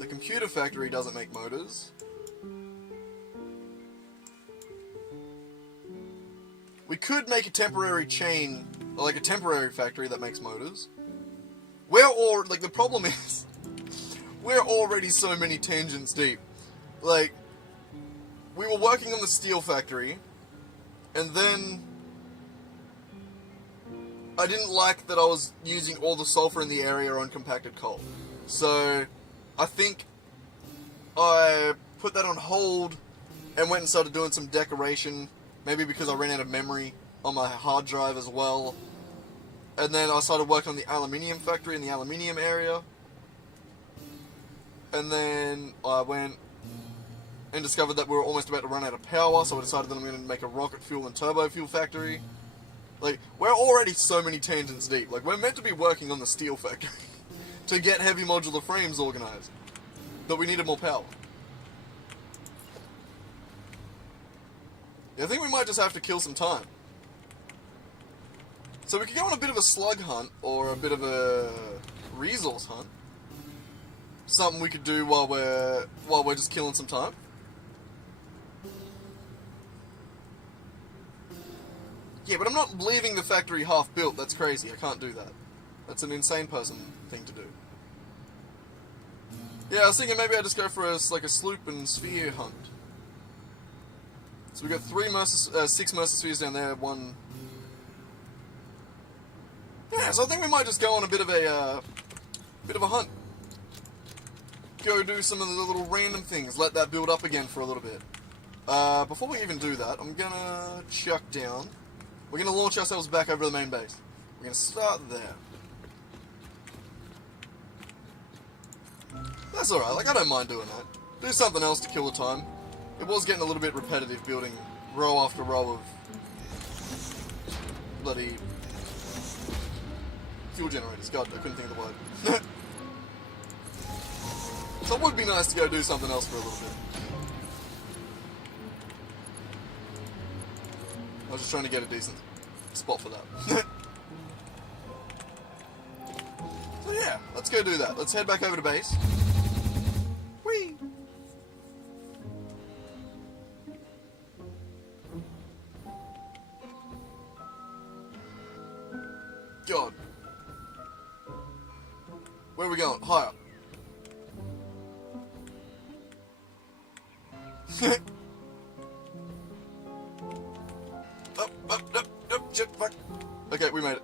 The computer factory doesn't make motors. We could make a temporary chain, like a temporary factory that makes motors. The problem is, we're already so many tangents deep. Like, we were working on the steel factory, and then I didn't like that I was using all the sulfur in the area on compacted coal. So, I think I put that on hold and went and started doing some decoration. Maybe because I ran out of memory on my hard drive as well. And then I started working on the aluminium factory in the aluminium area. and then I went and discovered that we were almost about to run out of power, so I decided that I'm going to make a rocket fuel and turbo fuel factory. Like, we're already so many tangents deep. Like, we're meant to be working on the steel factory to get heavy modular frames organized, but we needed more power. Yeah, I think we might just have to kill some time. So we could go on a bit of a slug hunt, or a bit of a resource hunt. Something we could do while we're just killing some time. Yeah, but I'm not leaving the factory half built. That's crazy. I can't do that. That's an insane person thing to do. Yeah, I was thinking maybe I'd just go for a sloop and sphere hunt. So we got 6 Mercer spheres down there, 1. Yeah, so I think we might just go on a bit of a hunt. Go do some of the little random things. Let that build up again for a little bit. Before we even do that, I'm gonna chuck down. We're gonna launch ourselves back over the main base. We're gonna start there. That's alright, like I don't mind doing that. Do something else to kill the time. It was getting a little bit repetitive building row after row of bloody fuel generators. God, I couldn't think of the word. So it would be nice to go do something else for a little bit. I was just trying to get a decent spot for that. So yeah, let's go do that. Let's head back over to base. Whee! God. Where are we going? Higher. Up, shit, fuck. Okay, we made it.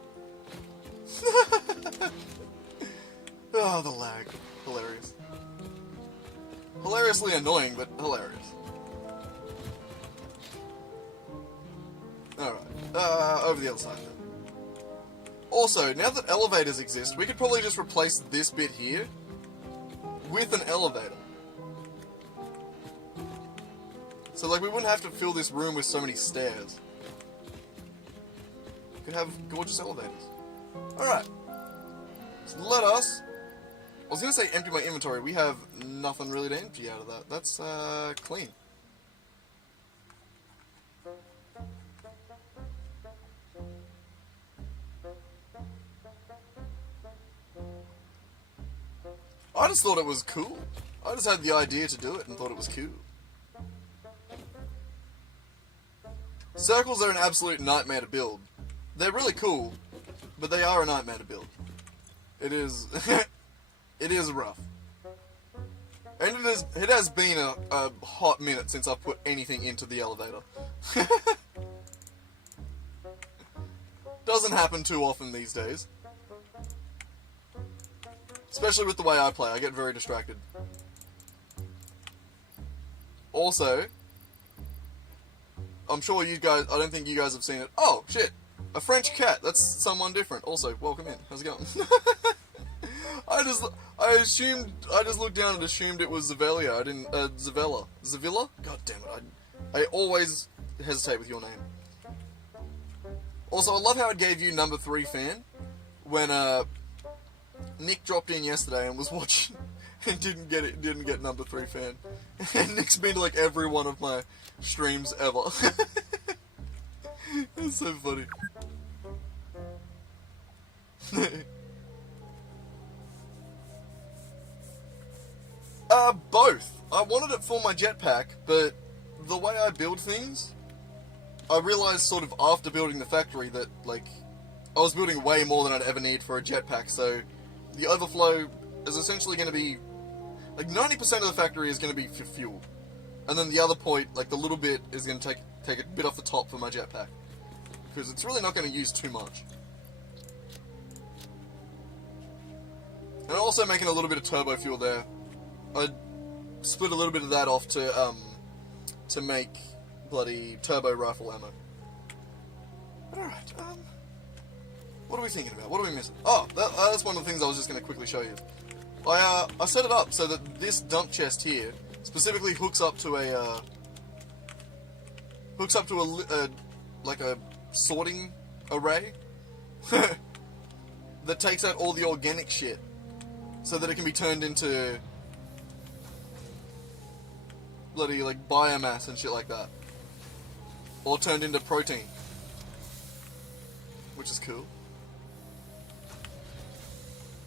Oh, the lag. Hilarious. Hilariously annoying, but hilarious. Alright, over the other side then. Also, now that elevators exist, we could probably just replace this bit here with an elevator. So, like, we wouldn't have to fill this room with so many stairs. We could have gorgeous elevators. Alright. So let us... I was going to say empty my inventory. We have nothing really to empty out of that. That's, clean. I just thought it was cool. I just had the idea to do it and thought it was cool. Circles are an absolute nightmare to build. They're really cool, but they are a nightmare to build. It is... it is rough. And it has been a hot minute since I've put anything into the elevator. Doesn't happen too often these days. Especially with the way I play, I get very distracted. Also, I'm sure you guys, I don't think you guys have seen it. Oh, shit! A French cat, that's someone different. Also, welcome in, how's it going? I just looked down and assumed it was Zavelia, I didn't, Zavella? God damn it, I always hesitate with your name. Also, I love how it gave you number 3 fan, when, Nick dropped in yesterday and was watching and didn't get number 3 fan. And Nick's been to like every one of my streams ever. It's so funny. Both. I wanted it for my jetpack, but the way I build things, I realized sort of after building the factory that, like, I was building way more than I'd ever need for a jetpack, so the overflow is essentially going to be, like, 90% of the factory is going to be for fuel. And then the other point, like, the little bit is going to take a bit off the top for my jetpack. Because it's really not going to use too much. And I'm also making a little bit of turbo fuel there. I split a little bit of that off to make bloody turbo rifle ammo. But alright, what are we thinking about? What are we missing? Oh, that's one of the things I was just going to quickly show you. I set it up so that this dump chest here specifically hooks up to a like a sorting array that takes out all the organic shit so that it can be turned into bloody like biomass and shit like that, or turned into protein, which is cool.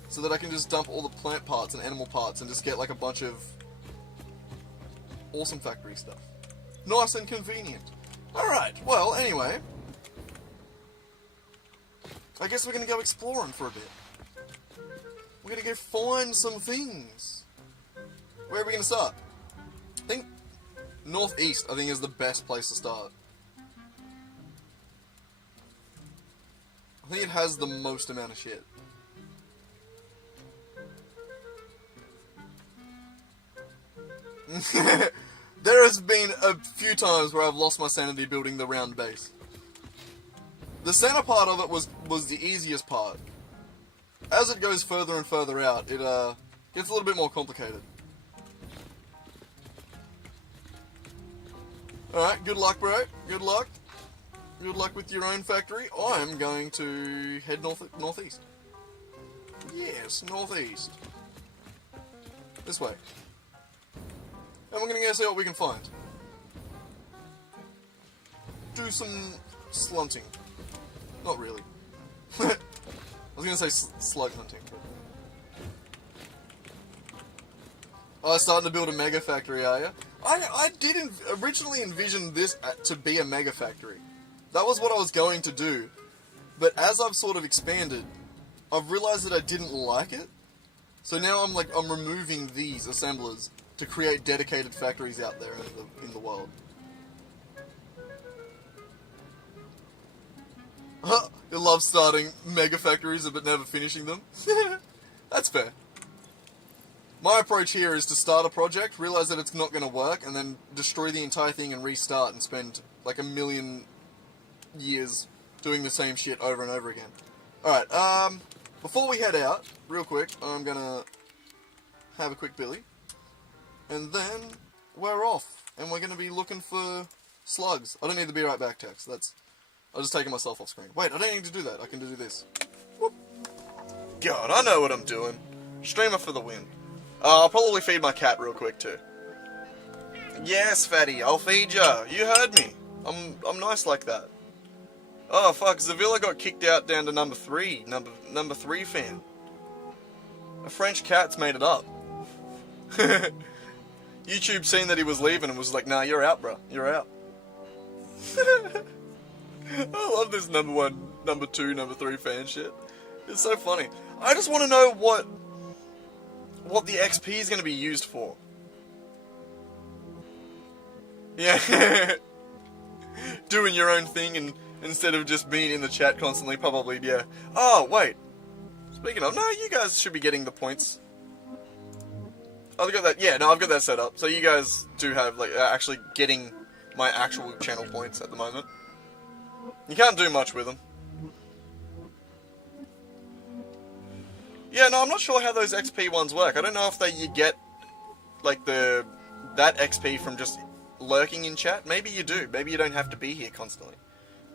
So that I can just dump all the plant parts and animal parts and just get like a bunch of awesome factory stuff. Nice and convenient. Alright, well, anyway. I guess we're gonna go exploring for a bit. We're gonna go find some things. Where are we gonna start? I think northeast, I think, is the best place to start. I think it has the most amount of shit. There has been a few times where I've lost my sanity building the round base. The center part of it was the easiest part. As it goes further and further out, it gets a little bit more complicated. Alright, good luck, bro. Good luck. Good luck with your own factory. I'm going to head northeast. Yes, northeast. This way. And we're going to go see what we can find. Do some slunting. Not really. I was going to say slug hunting. Oh, starting to build a mega factory, are you? I did originally envision this to be a mega factory. That was what I was going to do. But as I've sort of expanded, I've realized that I didn't like it. So now I'm removing these assemblers to create dedicated factories out there in the world. You love starting mega factories but never finishing them? That's fair. My approach here is to start a project, realize that it's not going to work, and then destroy the entire thing and restart and spend like 1,000,000 years doing the same shit over and over again. Alright, before we head out, real quick, I'm gonna have a quick billy. And then we're off, and we're going to be looking for slugs. I don't need to be right back, Tex. I'll just take myself off screen. Wait, I don't need to do that. I can do this. Whoop. God, I know what I'm doing. Streamer for the win. I'll probably feed my cat real quick too. Yes, fatty, I'll feed ya. You heard me. I'm nice like that. Oh fuck, Zavilla got kicked out down to number 3. Number 3 fan. A French cat's made it up. YouTube seen that he was leaving and was like, nah, you're out, bro. You're out. I love this number 1, number 2, number 3 fan shit. It's so funny. I just want to know what the XP is going to be used for. Yeah. Doing your own thing and instead of just being in the chat constantly, probably, yeah. Oh, wait. Speaking of, no, you guys should be getting the points. I've got that, yeah, no, I've got that set up. So you guys do have, like, actually getting my actual channel points at the moment. You can't do much with them. Yeah, no, I'm not sure how those XP ones work. I don't know if you get, like, that XP from just lurking in chat. Maybe you do. Maybe you don't have to be here constantly.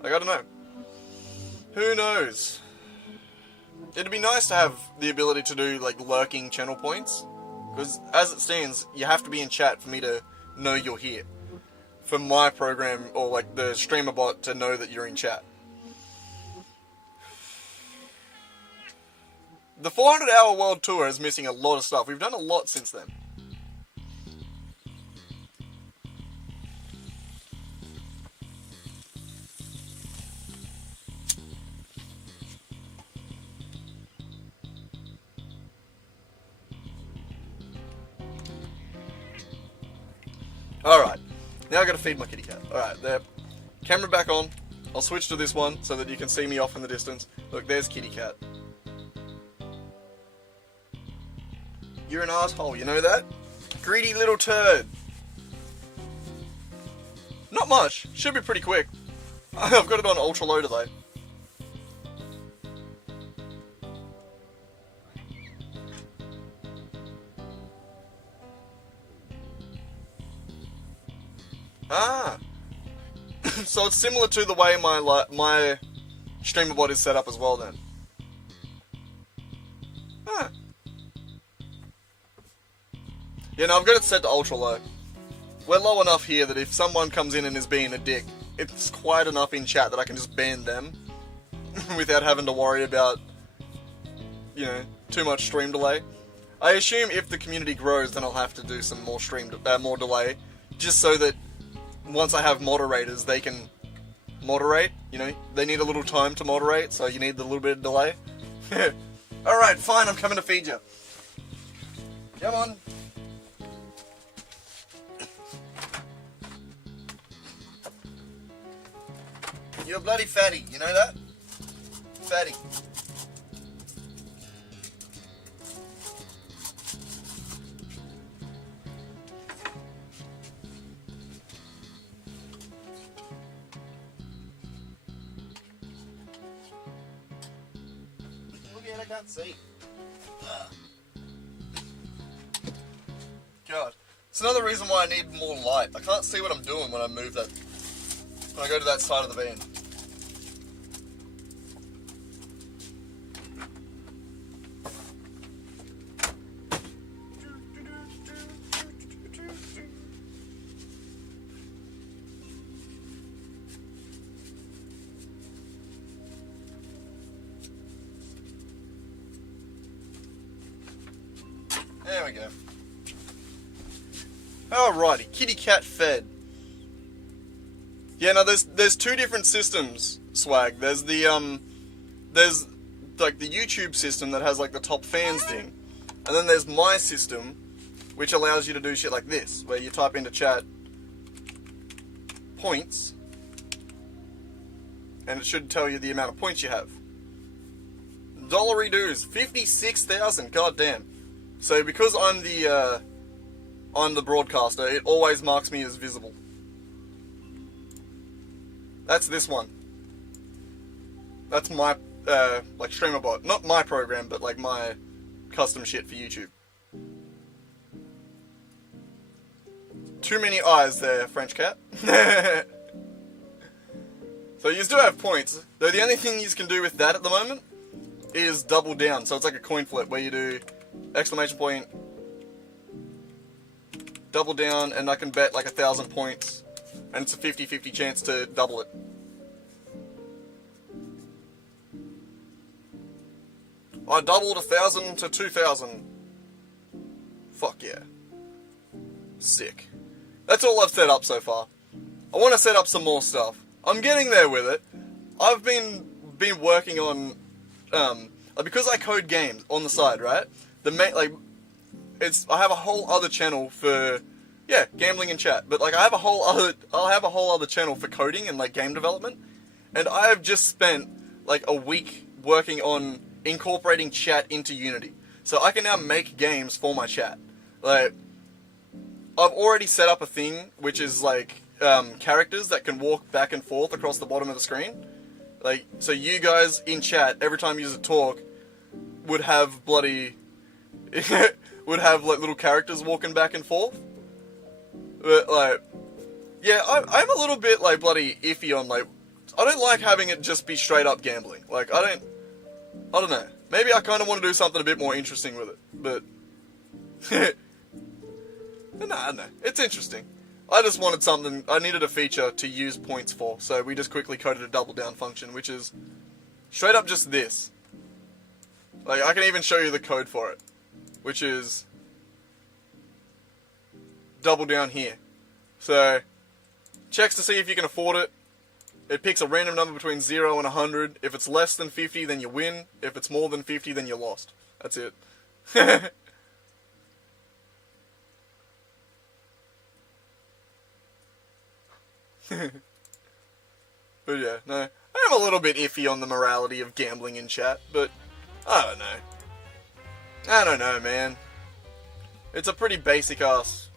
Like, I don't know. Who knows? It'd be nice to have the ability to do, like, lurking channel points. Because, as it stands, you have to be in chat for me to know you're here. For my program, or, like, the streamer bot to know that you're in chat. The 400-hour world tour is missing a lot of stuff. We've done a lot since then. Alright, now I gotta feed my kitty cat. Alright, there. Camera back on. I'll switch to this one so that you can see me off in the distance. Look, there's kitty cat. You're an asshole, you know that? Greedy little turd. Not much. Should be pretty quick. I've got it on ultra low today. Ah. So it's similar to the way my streamer bot is set up as well then. Ah. Yeah, no, I've got it set to ultra low. We're low enough here that if someone comes in and is being a dick, it's quiet enough in chat that I can just ban them without having to worry about, you know, too much stream delay. I assume if the community grows, then I'll have to do some more more delay, just so that once I have moderators, they can moderate. You know, they need a little time to moderate, so you need a little bit of delay. Alright, fine, I'm coming to feed you. Come on. You're a bloody fatty, you know that? Fatty. Look at it, I can't see. God. It's another reason why I need more light. I can't see what I'm doing when I move that. When I go to that side of the van. There we go. Alrighty, kitty cat fed. Yeah, no, there's two different systems, Swag. There's the there's like the YouTube system that has like the top fans thing, and then there's my system, which allows you to do shit like this, where you type into chat points, and it should tell you the amount of points you have. Dollary dues, 56,000. God damn. So because I'm the broadcaster, it always marks me as visible. That's this one. That's my like streamer bot, not my program, but like my custom shit for YouTube. Too many eyes there, French cat. So you do have points, though the only thing you can do with that at the moment is double down. So it's like a coin flip where you do exclamation point, double down, and I can bet like 1,000 points, and it's a 50-50 chance to double it. I doubled 1,000 to 2,000. Fuck yeah. Sick. That's all I've set up so far. I want to set up some more stuff. I'm getting there with it. I've been working on, because I code games on the side, right? I have a whole other channel for, yeah, gambling and chat. But like, I'll have a whole other channel for coding and like game development. And I have just spent like a week working on incorporating chat into Unity. So I can now make games for my chat. Like, I've already set up a thing which is like characters that can walk back and forth across the bottom of the screen. Like, so you guys in chat, every time you use a talk, would have bloody would have like little characters walking back and forth. But like, yeah, I'm a little bit like bloody iffy on like, I don't like having it just be straight up gambling. Like, I don't know. Maybe I kind of want to do something a bit more interesting with it, but nah, it's interesting. I just wanted something, I needed a feature to use points for, so we just quickly coded a double down function, which is straight up just this. Like, I can even show you the code for it, which is double down here. So, checks to see if you can afford it. It picks a random number between 0 and 100. If it's less than 50, then you win. If it's more than 50, then you're lost. That's it. But yeah, no. I'm a little bit iffy on the morality of gambling in chat, but I don't know. I don't know, man. It's a pretty basic-ass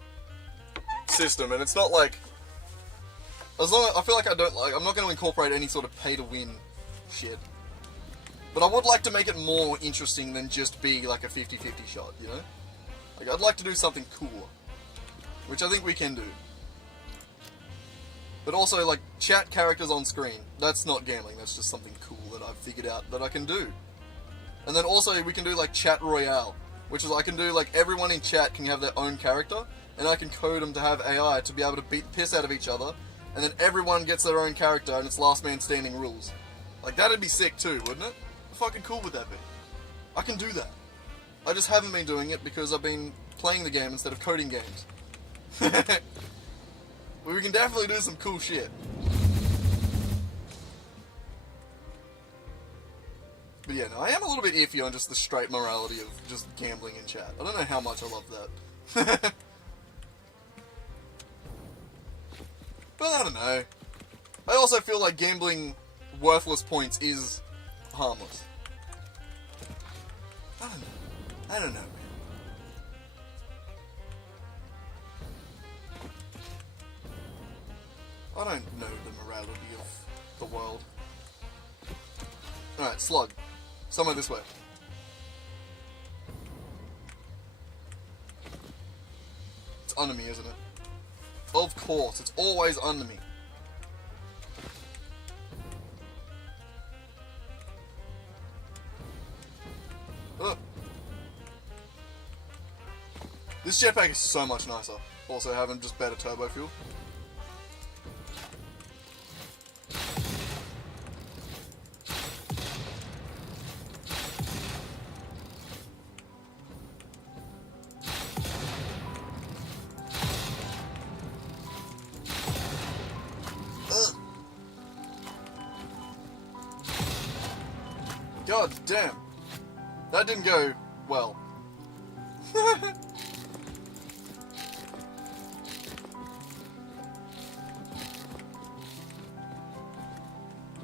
system, and it's not like... As long as, I feel like I'm not going to incorporate any sort of pay-to-win shit. But I would like to make it more interesting than just be like a 50-50 shot, you know? Like, I'd like to do something cool. Which I think we can do. But also, like, chat characters on screen. That's not gambling, that's just something cool that I've figured out that I can do. And then also, we can do, like, chat royale. Which is, I can do, like, everyone in chat can have their own character, and I can code them to have AI to be able to beat the piss out of each other, and then everyone gets their own character, and it's last man standing rules. Like, that'd be sick too, wouldn't it? How fucking cool would that be? I can do that. I just haven't been doing it because I've been playing the game instead of coding games. But we can definitely do some cool shit. But yeah, no, I am a little bit iffy on just the straight morality of just gambling in chat. I don't know how much I love that. But I don't know. I also feel like gambling worthless points is harmless. I don't know, man. I don't know the morality of the world. Alright, slug. Somewhere this way. It's under me, isn't it? Of course, it's always under me. Ugh. This jetpack is so much nicer. Also having just better turbo fuel. God damn. That didn't go well.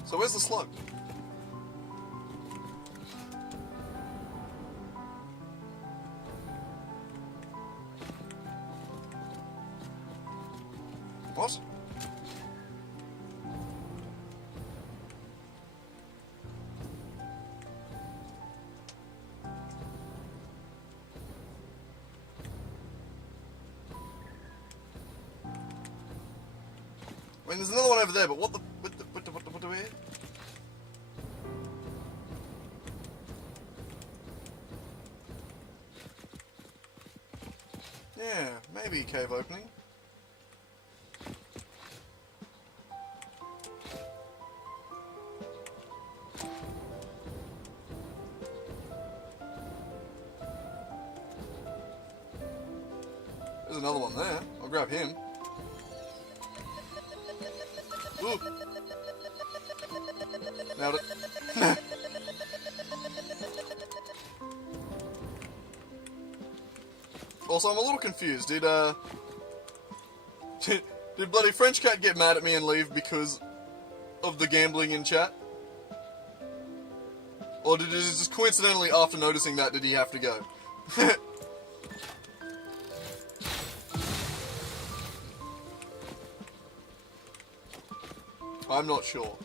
So where's the slug? What? I mean, there's another one over there, but what do we... Yeah, maybe a cave opening. There's another one there. I'll grab him. Ooh. Nailed it. Also, I'm a little confused. Did bloody French Cat get mad at me and leave because of the gambling in chat? Or did it just coincidentally, after noticing that, did he have to go? I'm not sure.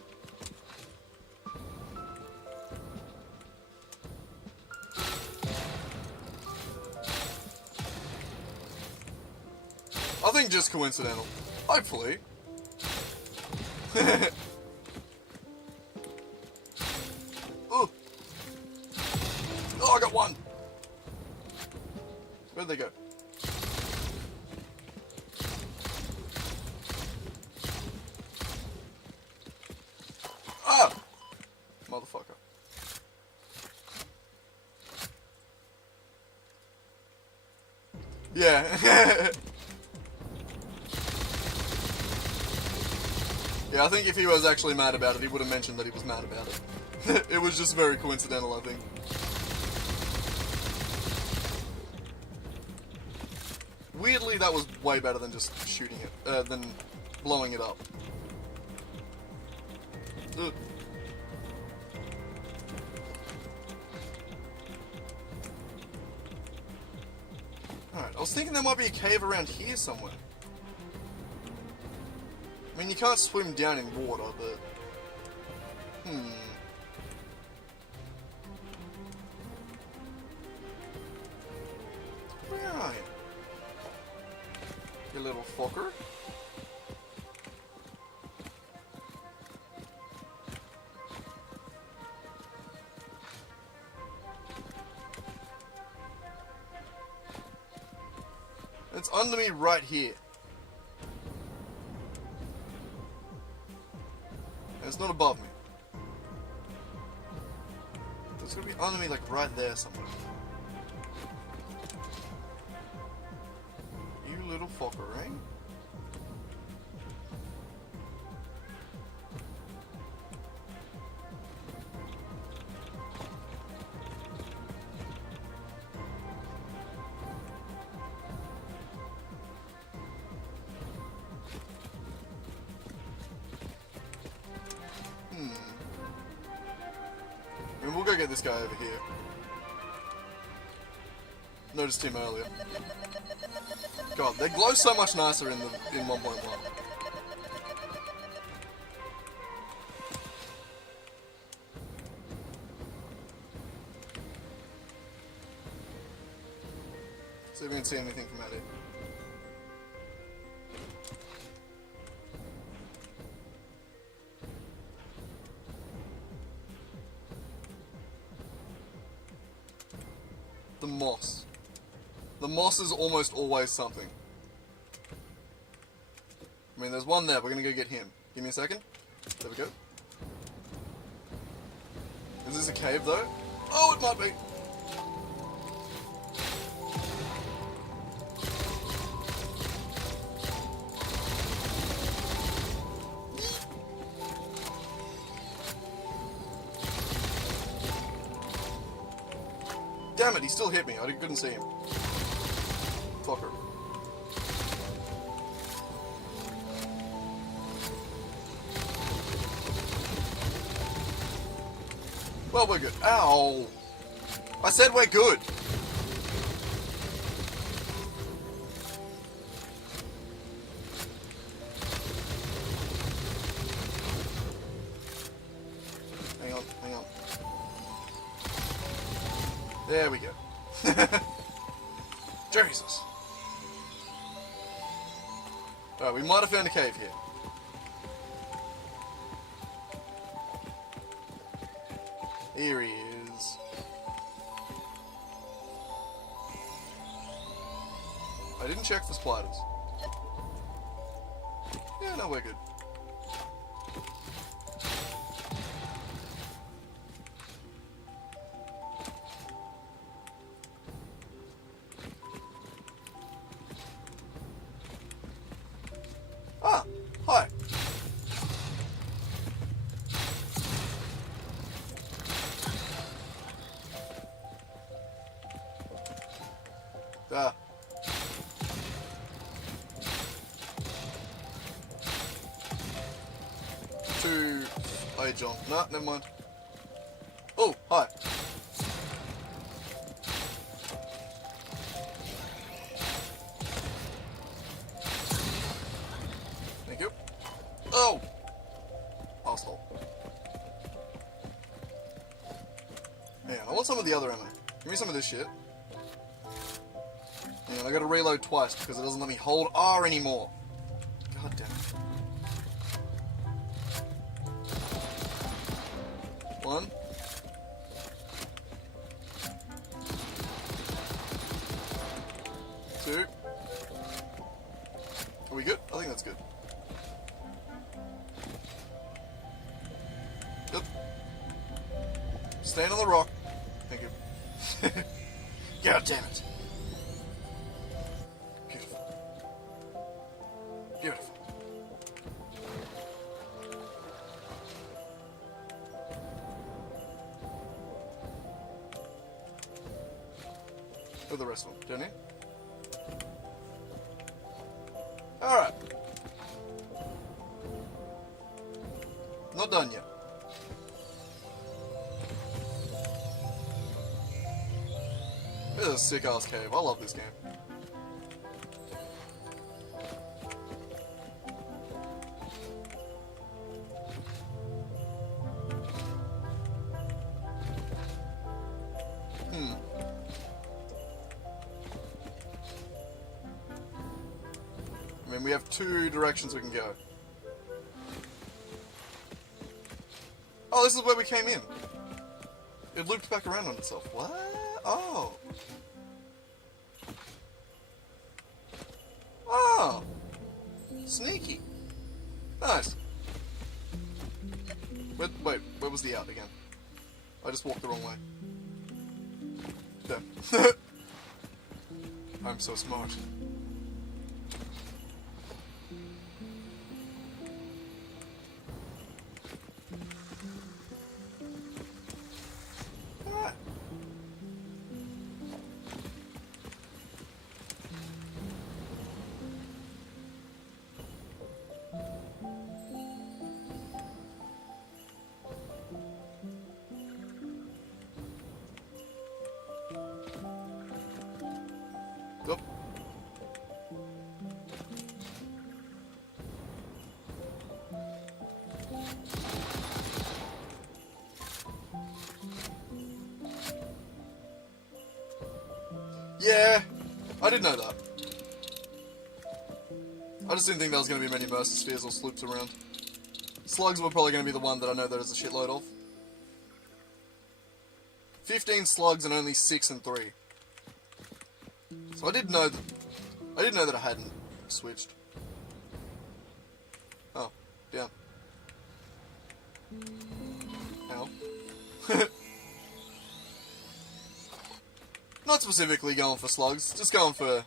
I think just coincidental. Hopefully. Ooh. Oh, I got one. Where'd they go? Ah! Motherfucker. Yeah. Yeah, I think if he was actually mad about it, he would have mentioned that he was mad about it. It was just very coincidental, I think. Weirdly, that was way better than just shooting it, than blowing it up. Ugh. Alright, I was thinking there might be a cave around here somewhere. I mean, you can't swim down in water, but... Where are you? You little fucker. under me right here. And it's not above me. It's gonna be under me, like, right there somewhere. You little fucker, eh? And we'll go get this guy over here. Noticed him earlier. God, they glow so much nicer in 1.1. See if we can see anything from out here. The moss. The moss is almost always something. I mean, there's one there. We're gonna go get him. Give me a second. There we go. Is this a cave, though? Oh, it might be. Damn it, he still hit me. I couldn't see him. Fucker. Well, we're good. Ow! I said we're good! Hang on, hang on. There we go. Jesus. Alright, we might have found a cave here. Here he is. I didn't check for spiders. Yeah, no, we're good. Ah, hi. Ah. To... Hey, John. Nah, never mind. Oh, hi. Thank you. Oh! Asshole. Man, I want some of the other ammo. Give me some of this shit. And I gotta reload twice because it doesn't let me hold R anymore. God damn it. One. Two. Are we good? I think that's good. Good. Stand on the rock. Thank you. God damn it. Beautiful. For the rest of them, don't you? Alright. Not done yet. This is a sick ass cave. I love this game. I mean, we have two directions we can go. Oh, this is where we came in. It looped back around on itself. What? Oh. Sneaky. Nice. Wait, where was the out again? I just walked the wrong way. There. I'm so smart. Ah. Go. Yeah, I did know that. I just didn't think there was going to be many Mercer Spheres or sloops around. Slugs were probably going to be the one that I know there's a shitload of. 15 slugs and only 6 and 3. So I did know that I hadn't switched. Oh, down. Ow. Not specifically going for slugs, just going for...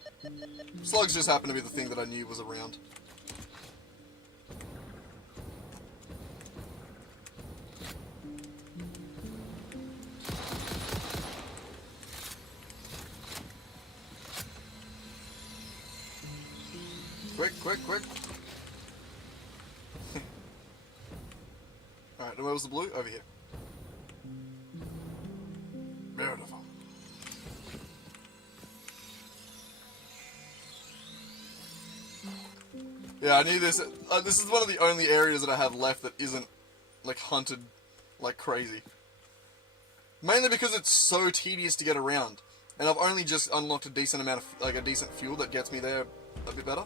Slugs just happen to be the thing that I knew was around. Quick. Alright, and where was the blue? Over here. Beautiful. Yeah, I knew this. This is one of the only areas that I have left that isn't, like, hunted like crazy. Mainly because it's so tedious to get around. And I've only just unlocked a decent amount of, like, a decent fuel that gets me there a bit better.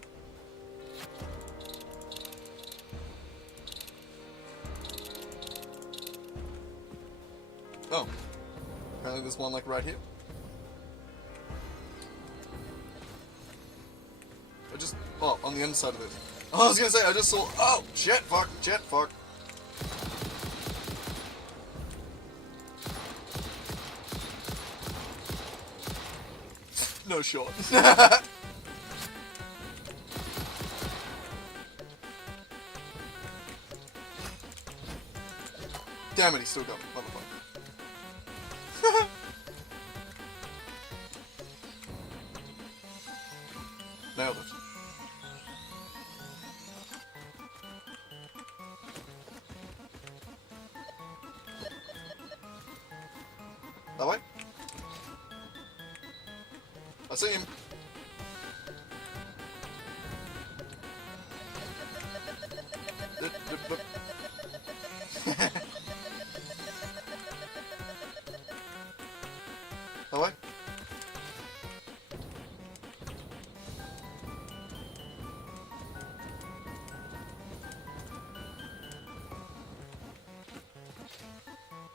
Oh. Apparently there's one, like, right here. Oh, on the inside of it. Oh, I was gonna say, I just saw... Oh! Shit, fuck. No shot. Damn it, he's still going, motherfucker. Nailed it. That way? I see him. That way?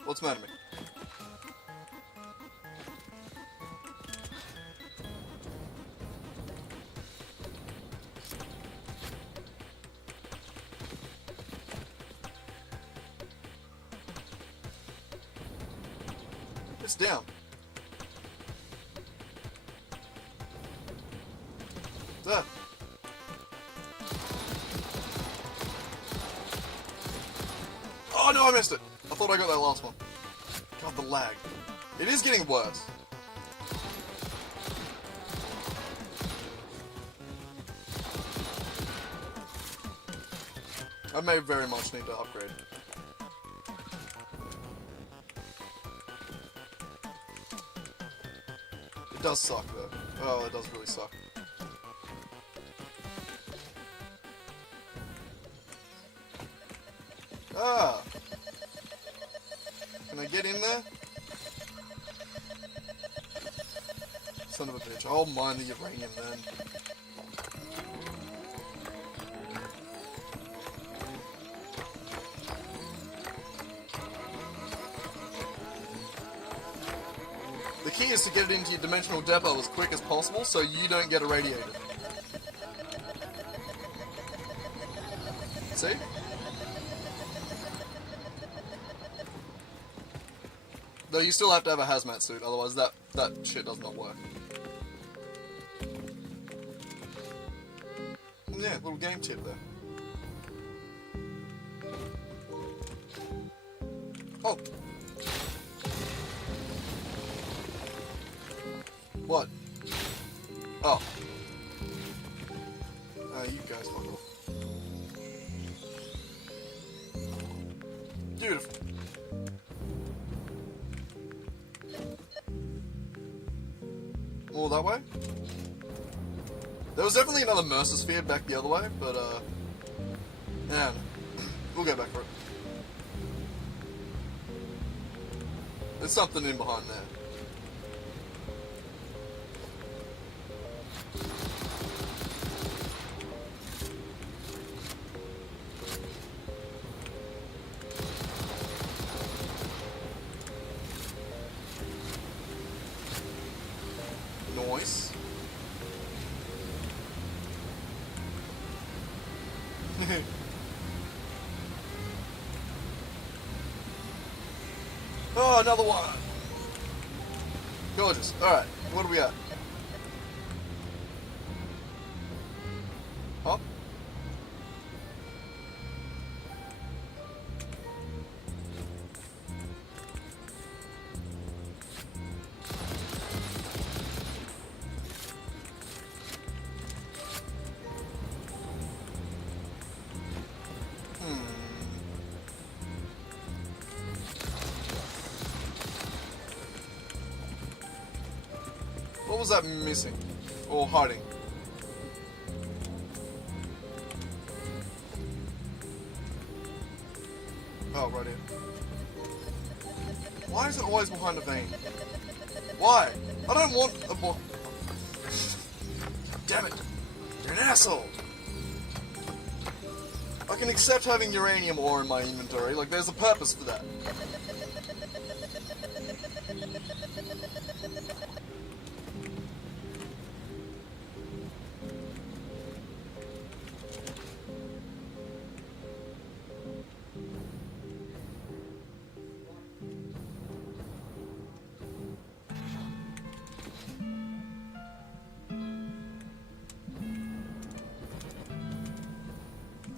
What's the matter with me? It's down. There. Oh no, I missed it. I thought I got that last one. God, the lag. It is getting worse. I may very much need to upgrade. It does suck though. Oh, it does really suck. Ah! Can I get in there? Son of a bitch. I'll mine the uranium then. The key is to get it into your dimensional depot as quick as possible so you don't get irradiated. see? Though you still have to have a hazmat suit, otherwise that shit does not work. Yeah, little game tip there. Oh! What? Oh. You guys fuck off. Beautiful. More that way? There was definitely another Mercer sphere back the other way, but yeah, we'll go back for it. There's something in behind there. Noise. Oh, another one. Gorgeous. Alright, what do we got? Up. What was that missing? Or hiding? Oh, right here. Why is it always behind a vein? Why? I don't want a more. Damn it! You're an asshole! I can accept having uranium ore in my inventory, like there's a purpose for that.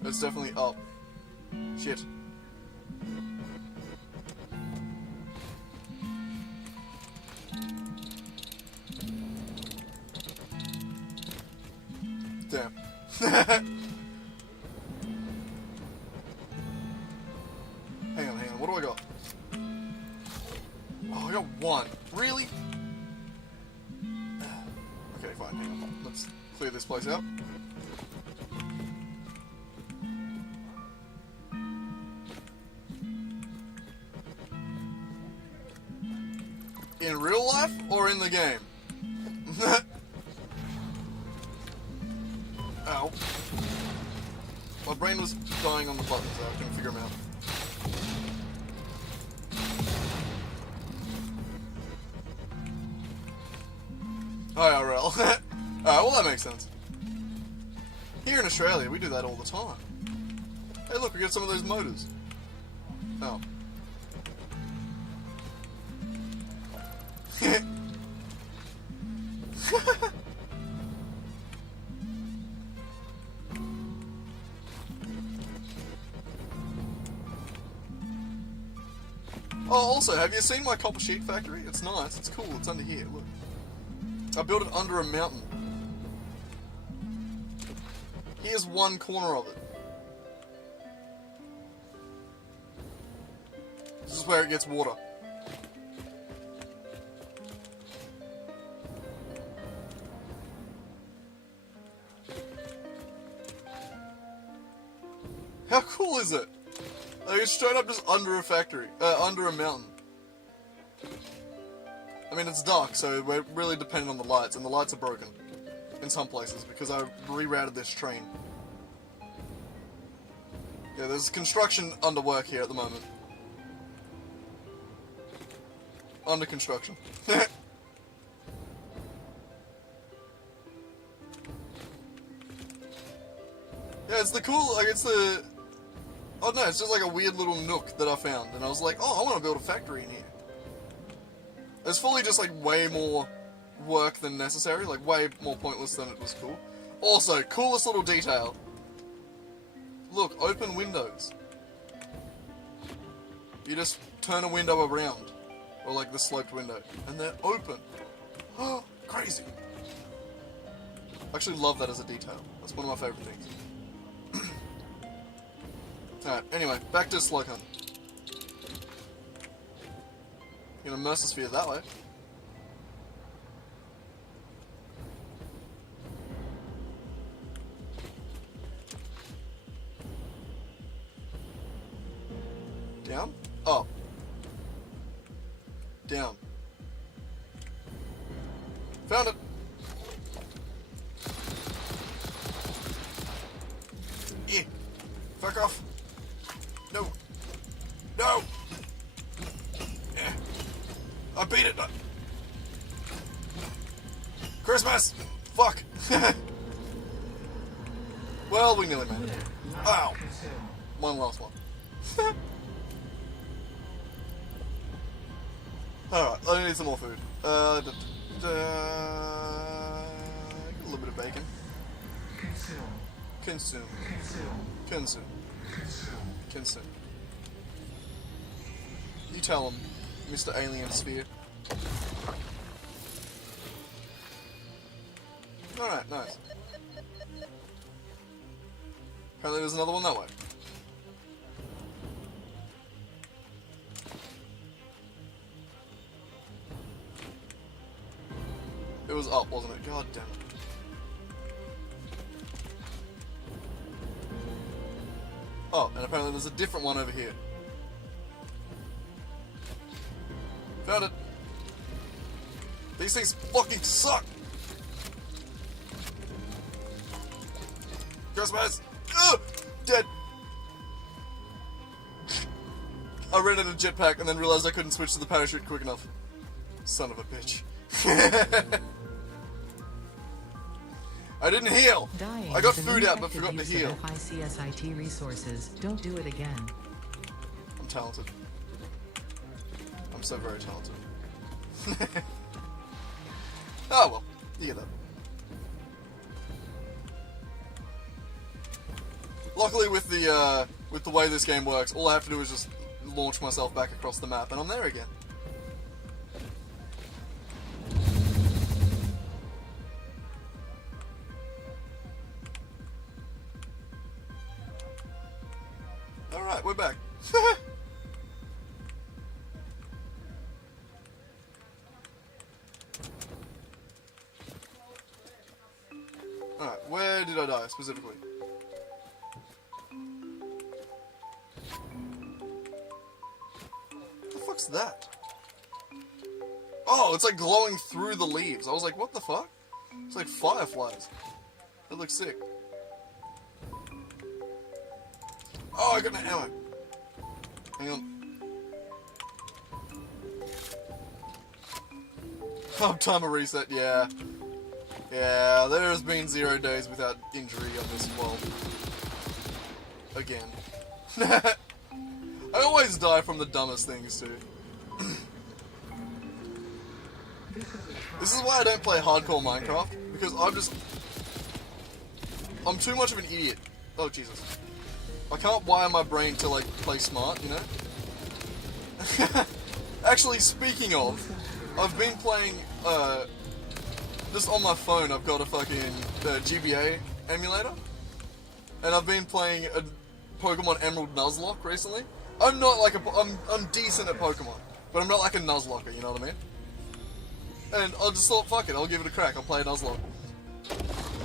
It's definitely up. Shit. Damn. Hang on, what do I got? Oh, I got one. Really? Okay, fine, hang on. Let's clear this place out. In real life or in the game? Ow. My brain was dying on the buttons, so I couldn't figure them out. IRL. Alright, well that makes sense. Here in Australia, we do that all the time. Hey look, we got some of those motors. Oh. Oh, also, have you seen my copper sheet factory? It's nice, it's cool, it's under here, look. I built it under a mountain. Here's one corner of it. This is where it gets water. How cool is it? Like, it's straight up just under a factory, under a mountain. I mean, it's dark, so we're really dependent on the lights, and the lights are broken in some places because I rerouted this train. Yeah, there's construction under work here at the moment. Under construction. Yeah, it's the cool, like, it's the Oh no, it's just like a weird little nook that I found, and I was like, oh, I want to build a factory in here. It's fully just like way more work than necessary, like way more pointless than it was cool. Also, coolest little detail. Look, open windows. You just turn a window around, or like the sloped window, and they're open. Oh, crazy. I actually love that as a detail. That's one of my favourite things. Alright, anyway, back to slug hunt. Gonna immerse the sphere that way. Down? Oh. Down. Found it! Yeah. Fuck off. No. No! Yeah. I beat it! Christmas! Fuck! Well, we nearly made it. Ow! One last one. Alright, I need some more food. A little bit of bacon. Consume. You tell him, Mr. Alien Sphere. Alright, nice. Apparently there's another one that way. It was up, wasn't it? God damn it. Oh, and apparently there's a different one over here. Found it. These things fucking suck! Christmas! Ugh! Dead! I ran out of jetpack and then realized I couldn't switch to the parachute quick enough. Son of a bitch. I didn't heal! I got food out but forgot to heal. High CSIT resources. Don't do it again. I'm talented. I'm so very talented. Oh well, you get that. Luckily with the way this game works, all I have to do is just launch myself back across the map and I'm there again. Alright, we're back. Alright, where did I die specifically? What the fuck's that? Oh, it's like glowing through the leaves. I was like, what the fuck? It's like fireflies. That looks sick. Oh, I got an ammo. Hang on. Oh, timer reset, yeah. Yeah, there's been 0 days without injury on this world. Again. I always die from the dumbest things, too. This is why I don't play hardcore Minecraft, because I'm too much of an idiot. Oh, Jesus. I can't wire my brain to, like, play smart, you know? Actually, speaking of, I've been playing, just on my phone, I've got a fucking GBA emulator. And I've been playing a Pokemon Emerald Nuzlocke recently. I'm not like I'm decent at Pokemon, but I'm not like a Nuzlocker, you know what I mean? And I just thought, fuck it, I'll give it a crack, I'll play a Nuzlocke.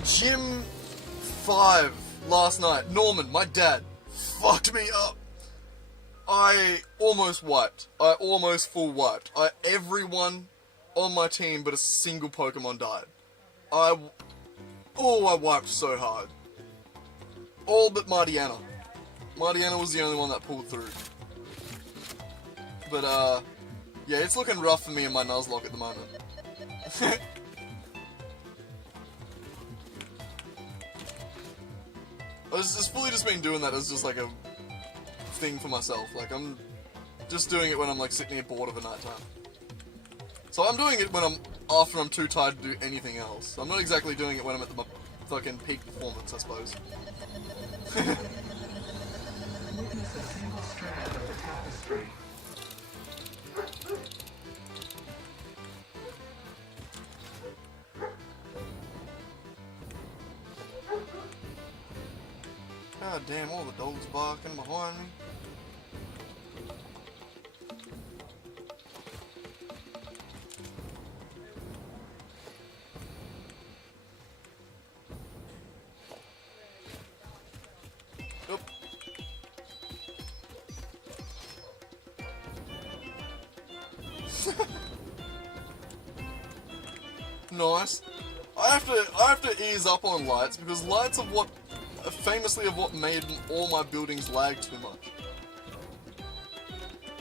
Gym 5 last night, Norman, my dad, fucked me up. I almost wiped. I almost full wiped. Everyone on my team but a single Pokemon died. I wiped so hard. All but Martiana. Martiana was the only one that pulled through. But, yeah, it's looking rough for me and my Nuzlocke at the moment. I was just fully been doing that as just like a thing for myself. Like, I'm just doing it when I'm, like, sitting here bored of a night time. So I'm doing it when after I'm too tired to do anything else. I'm not exactly doing it when I'm at my fucking peak performance, I suppose. Witness a single strand of the tapestry. God damn, all the dogs barking behind me. Oop. Nice. I have to ease up on lights because lights are famously what made all my buildings lag too much.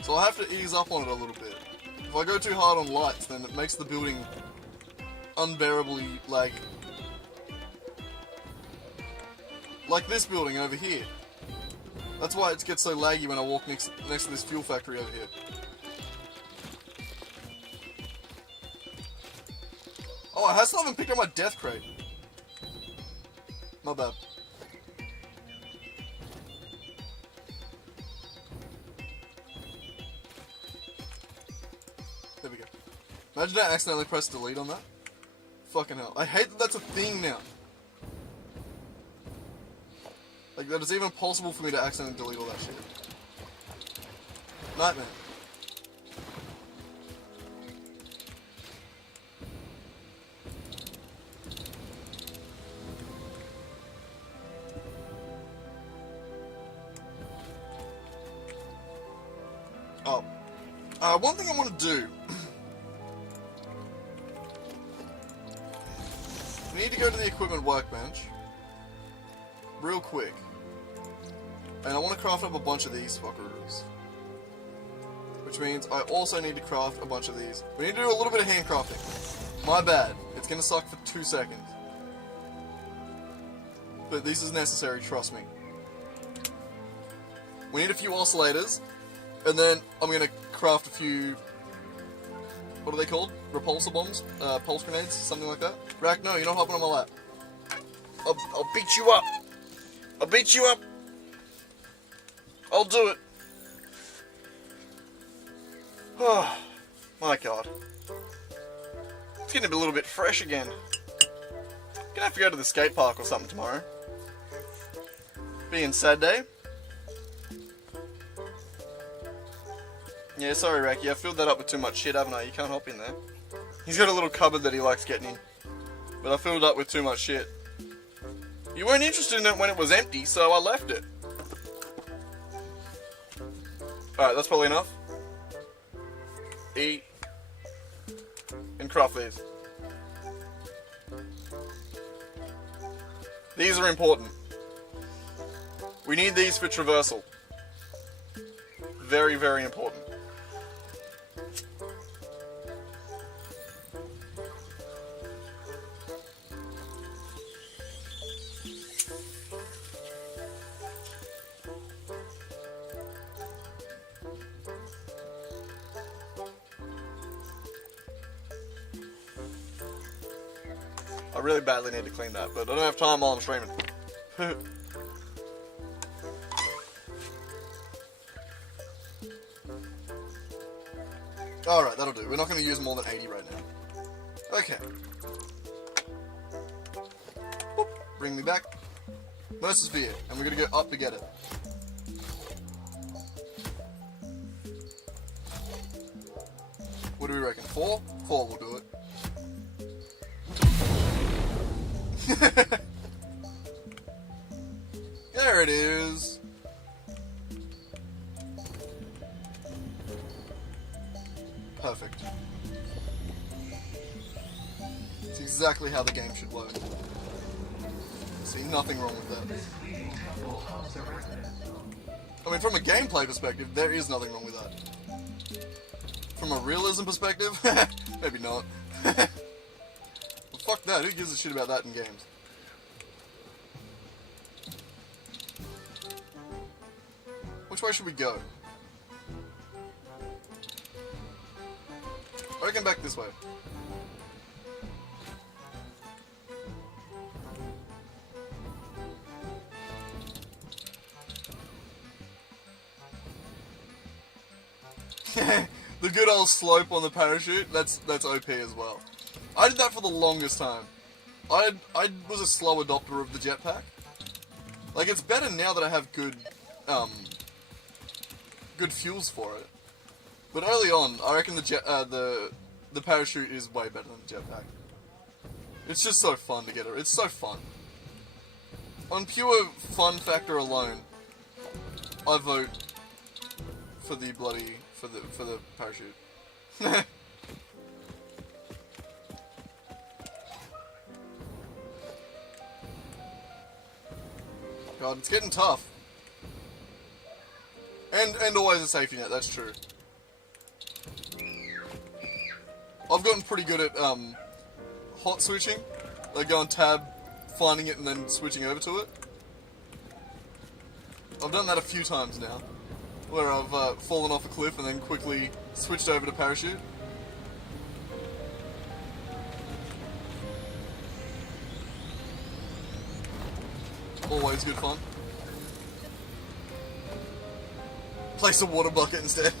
So I have to ease up on it a little bit. If I go too hard on lights, then it makes the building unbearably laggy. Like this building over here. That's why it gets so laggy when I walk next to this fuel factory over here. Oh, I still haven't picked up my death crate. My bad. There we go. Imagine I accidentally pressed delete on that. Fucking hell. I hate that that's a thing now. Like, that it's even possible for me to accidentally delete all that shit. Nightmare. Oh. One thing I want to do. We need to go to the equipment workbench. Real quick. And I want to craft up a bunch of these fuckeroos. Which means I also need to craft a bunch of these. We need to do a little bit of handcrafting. My bad. It's going to suck for 2 seconds. But this is necessary, trust me. We need a few oscillators. And then I'm going to craft a few... What are they called? Repulsor bombs? Pulse grenades? Something like that? Rack, no, you're not hopping on my lap. I'll beat you up. I'll beat you up. I'll do it. Oh, my God. It's getting a little bit fresh again. Gonna have to go to the skate park or something tomorrow. Being sad day. Yeah, sorry, Racky. I filled that up with too much shit, haven't I? You can't hop in there. He's got a little cupboard that he likes getting in. But I filled it up with too much shit. You weren't interested in it when it was empty, so I left it. Alright, that's probably enough. Eat. And craft these. These are important. We need these for traversal. Very, very important. I really badly need to clean that, but I don't have time while I'm streaming. Alright, that'll do. We're not going to use more than 80 right now. Okay. Whoop, bring me back. Mercer's Sphere, and we're going to go up to get it. What do we reckon? 4? 4 will do it. There it is. Perfect. It's exactly how the game should work. See, nothing wrong with that. I mean, from a gameplay perspective, there is nothing wrong with that. From a realism perspective, maybe not. Well, fuck that, who gives a shit about that in games? Oh which way should we go? I reckon back this way. The good old slope on the parachute, that's OP as well. I did that for the longest time. I was a slow adopter of the jetpack. Like, it's better now that I have good fuels for it. But early on, I reckon the parachute is way better than the jetpack. It's just so fun to get it. It's so fun. On pure fun factor alone, I vote for the parachute. God, it's getting tough. And always a safety net, that's true. I've gotten pretty good at hot switching. Like going tab, finding it and then switching over to it. I've done that a few times now. Where I've fallen off a cliff and then quickly switched over to parachute. Always good fun. Place a water bucket instead.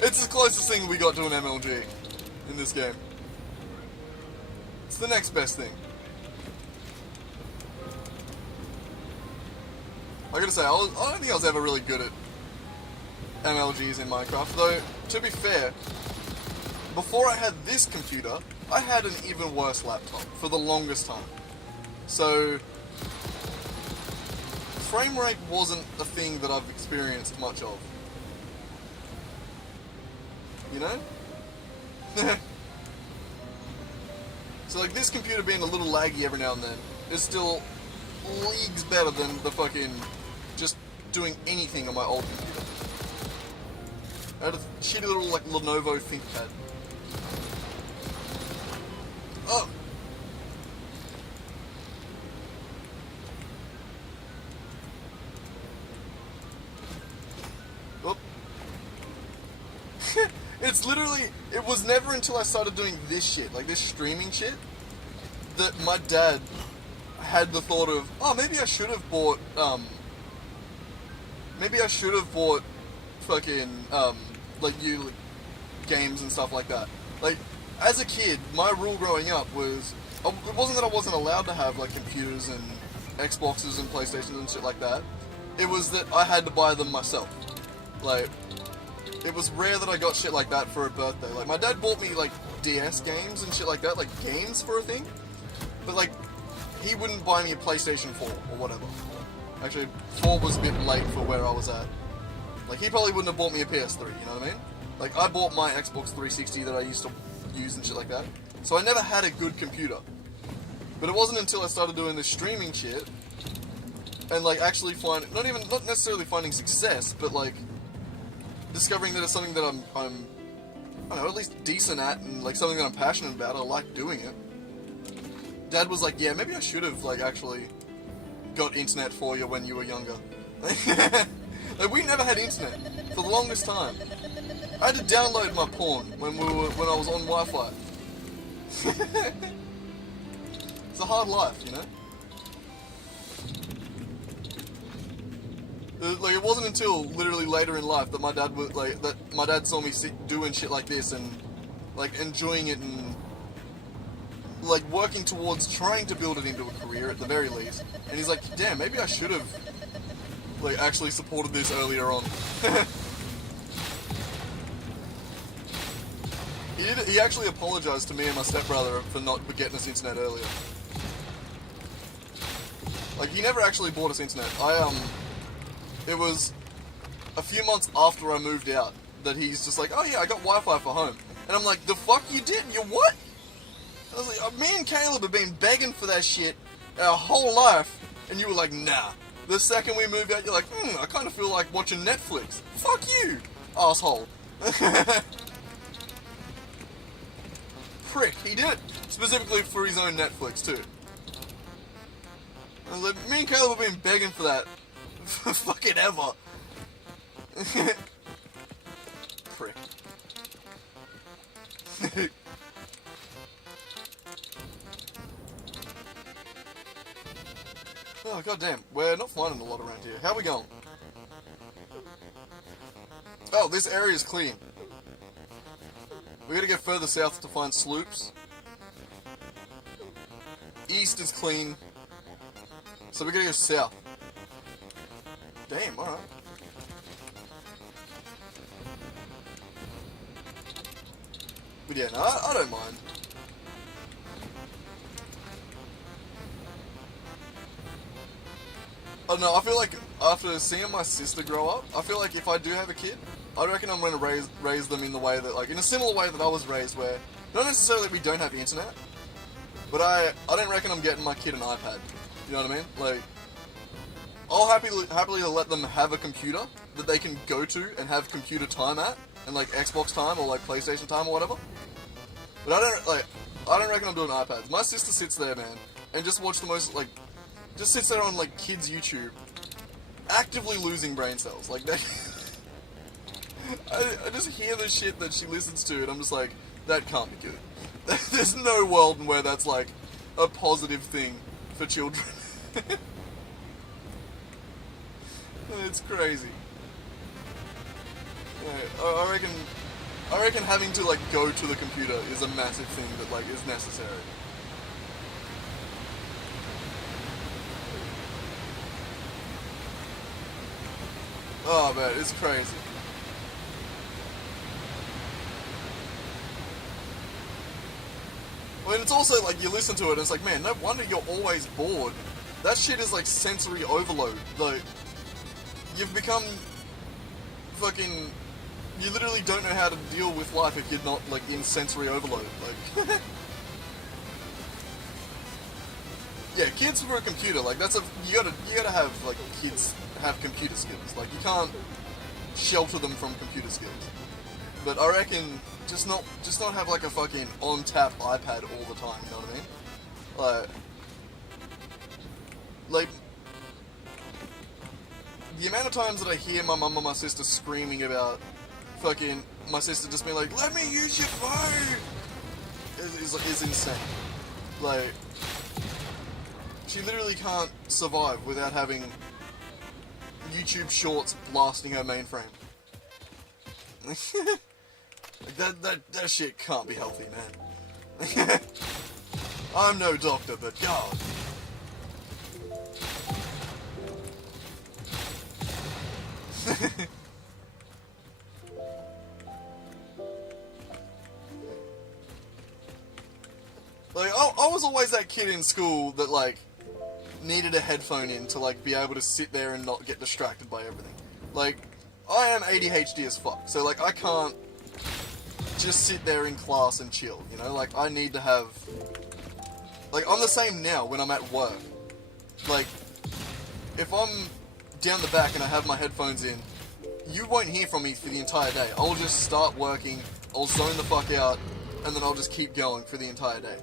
It's the closest thing we got to an MLG in this game. It's the next best thing. I gotta say, I don't think I was ever really good at MLGs in Minecraft, though, to be fair, before I had this computer, I had an even worse laptop for the longest time. So, frame rate wasn't a thing that I've experienced much of. You know? So, like, this computer being a little laggy every now and then is still leagues better than the fucking just doing anything on my old computer. I had a shitty little, like, Lenovo ThinkPad. Oh! Whoop. It's literally, it was never until I started doing this shit, like this streaming shit, that my dad had the thought of, oh, maybe I should have bought fucking, like, games and stuff like that. Like, as a kid, my rule growing up was, it wasn't that I wasn't allowed to have, like, computers and Xboxes and PlayStations and shit like that. It was that I had to buy them myself. Like, it was rare that I got shit like that for a birthday. Like, my dad bought me, like, DS games and shit like that, like, games for a thing. But, like, he wouldn't buy me a PlayStation 4 or whatever. Actually, 4 was a bit late for where I was at. Like, he probably wouldn't have bought me a PS3, you know what I mean? Like, I bought my Xbox 360 that I used to use and shit like that. So I never had a good computer. But it wasn't until I started doing this streaming shit, and, like, actually not necessarily finding success, but, like, discovering that it's something that I'm I don't know, at least decent at, and, like, something that I'm passionate about. I like doing it. Dad was like, yeah, maybe I should have, like, actually got internet for you when you were younger. Like, we never had internet for the longest time. I had to download my porn when I was on Wi-Fi. It's a hard life, you know? Like, it wasn't until literally later in life that my dad saw me doing shit like this and, like, enjoying it and, like, working towards trying to build it into a career at the very least. And he's like, damn, maybe I should have, like, actually supported this earlier on. He actually apologized to me and my stepbrother for not getting us internet earlier. Like, he never actually bought us internet. It was a few months after I moved out that he's just like, oh yeah, I got Wi-Fi for home. And I'm like, the fuck you did? You what? I was like, me and Caleb have been begging for that shit our whole life, and you were like, nah. The second we moved out, you're like, I kind of feel like watching Netflix. Fuck you, asshole. Prick, he did it specifically for his own Netflix too. I was like, me and Caleb have been begging for that for fucking ever. Prick. Oh, goddamn. We're not finding a lot around here. How are we going? Oh, this area is clean. We gotta get further south to find sloops. East is clean. So we gotta go south. Damn, alright. But yeah, no, I don't mind. I don't know, I feel like after seeing my sister grow up, I feel like if I do have a kid, I reckon I'm going to raise them in the way that, like, in a similar way that I was raised, where, not necessarily we don't have the internet, but I don't reckon I'm getting my kid an iPad. You know what I mean? Like, I'll happily let them have a computer that they can go to and have computer time at, and like Xbox time or like PlayStation time or whatever. But I don't reckon I'm doing iPads. My sister sits there, man, and just watch the most, like, just sits there on like kids' YouTube, actively losing brain cells. Like that. I just hear the shit that she listens to, and I'm just like, that can't be good. There's no world where that's like a positive thing for children. It's crazy. Yeah, I reckon having to like go to the computer is a massive thing that like is necessary. Oh man, it's crazy. Well, and it's also like you listen to it and it's like, man, no wonder you're always bored. That shit is like sensory overload. Like, you've become fucking... You literally don't know how to deal with life if you're not like in sensory overload. Like, yeah, kids for a computer, like that's you gotta have like kids have computer skills. Like you can't shelter them from computer skills. But I reckon just not have like a fucking on tap iPad all the time. You know what I mean? Like the amount of times that I hear my mum or my sister screaming about fucking my sister just being like, "Let me use your phone," is insane. Like, she literally can't survive without having YouTube Shorts blasting her mainframe. that shit can't be healthy, man. I'm no doctor, but God. Like, I was always that kid in school that, like, needed a headphone in to, like, be able to sit there and not get distracted by everything. Like, I am ADHD as fuck, so, like, I can't just sit there in class and chill, you know? Like, I need to have... Like, I'm the same now when I'm at work. Like, if I'm down the back and I have my headphones in, you won't hear from me for the entire day. I'll just start working, I'll zone the fuck out, and then I'll just keep going for the entire day.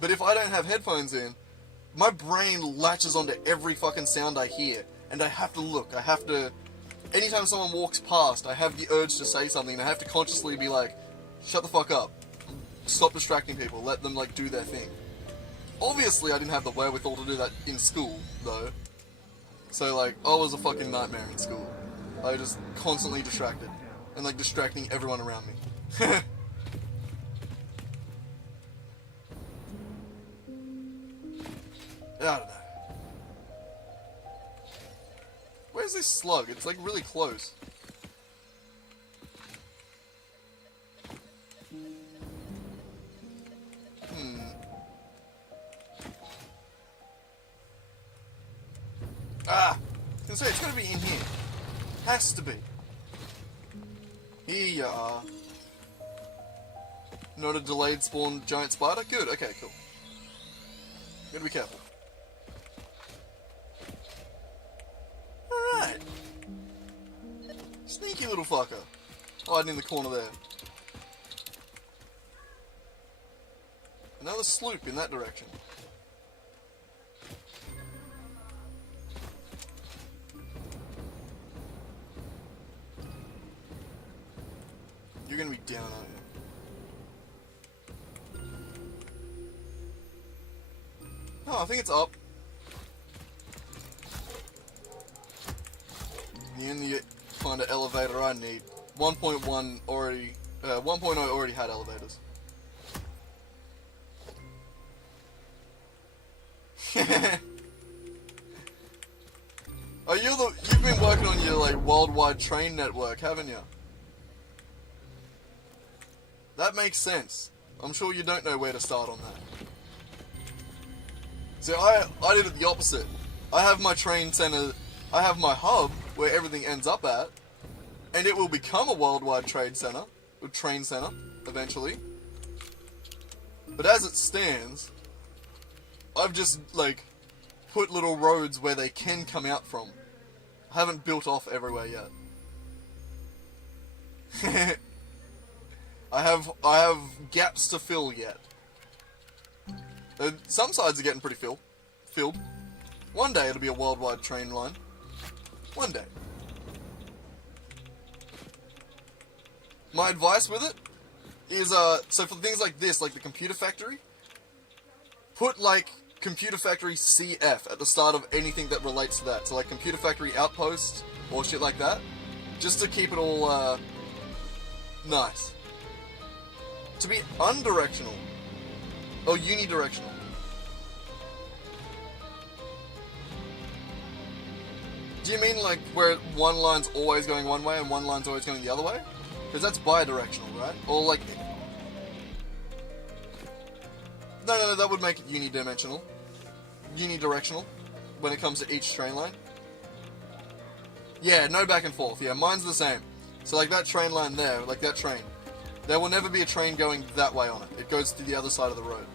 But if I don't have headphones in, my brain latches onto every fucking sound I hear, and I have to look, I have to... Anytime someone walks past, I have the urge to say something, and I have to consciously be like, shut the fuck up. Stop distracting people, let them, like, do their thing. Obviously, I didn't have the wherewithal to do that in school, though. So, like, I was a fucking nightmare in school. I was just constantly distracted, and, like, distracting everyone around me. I don't know. Where's this slug? It's like really close. Ah! I was gonna say, it's gotta be in here. Has to be. Here you are. Not a delayed spawn giant spider? Good, okay, cool. Gotta be careful. Alright. Sneaky little fucker. Hiding in the corner there. Another sloop in that direction. You're gonna be down, aren't you? Oh, I think it's up. In the kind of elevator I need. 1.1 already, 1.0 already had elevators. Oh, you've been working on your like worldwide train network, haven't you? That makes sense. I'm sure you don't know where to start on that. See, I did it the opposite. I have my train center, I have my hub where everything ends up at, and it will become a worldwide train center eventually. But as it stands, I've just like put little roads where they can come out from. I haven't built off everywhere yet. I have gaps to fill yet. Some sides are getting pretty filled. One day it'll be a worldwide train line. One day. My advice with it is, so for things like this, like the Computer Factory, put like Computer Factory CF at the start of anything that relates to that. So like Computer Factory Outpost or shit like that, just to keep it all nice. To be undirectional or unidirectional. Do you mean like where one line's always going one way and one line's always going the other way? Because that's bidirectional, right? Or like... No, that would make it unidimensional. Unidirectional, when it comes to each train line. Yeah, no back and forth. Yeah, mine's the same. So like that train line there, like that train, there will never be a train going that way on it. It goes to the other side of the road.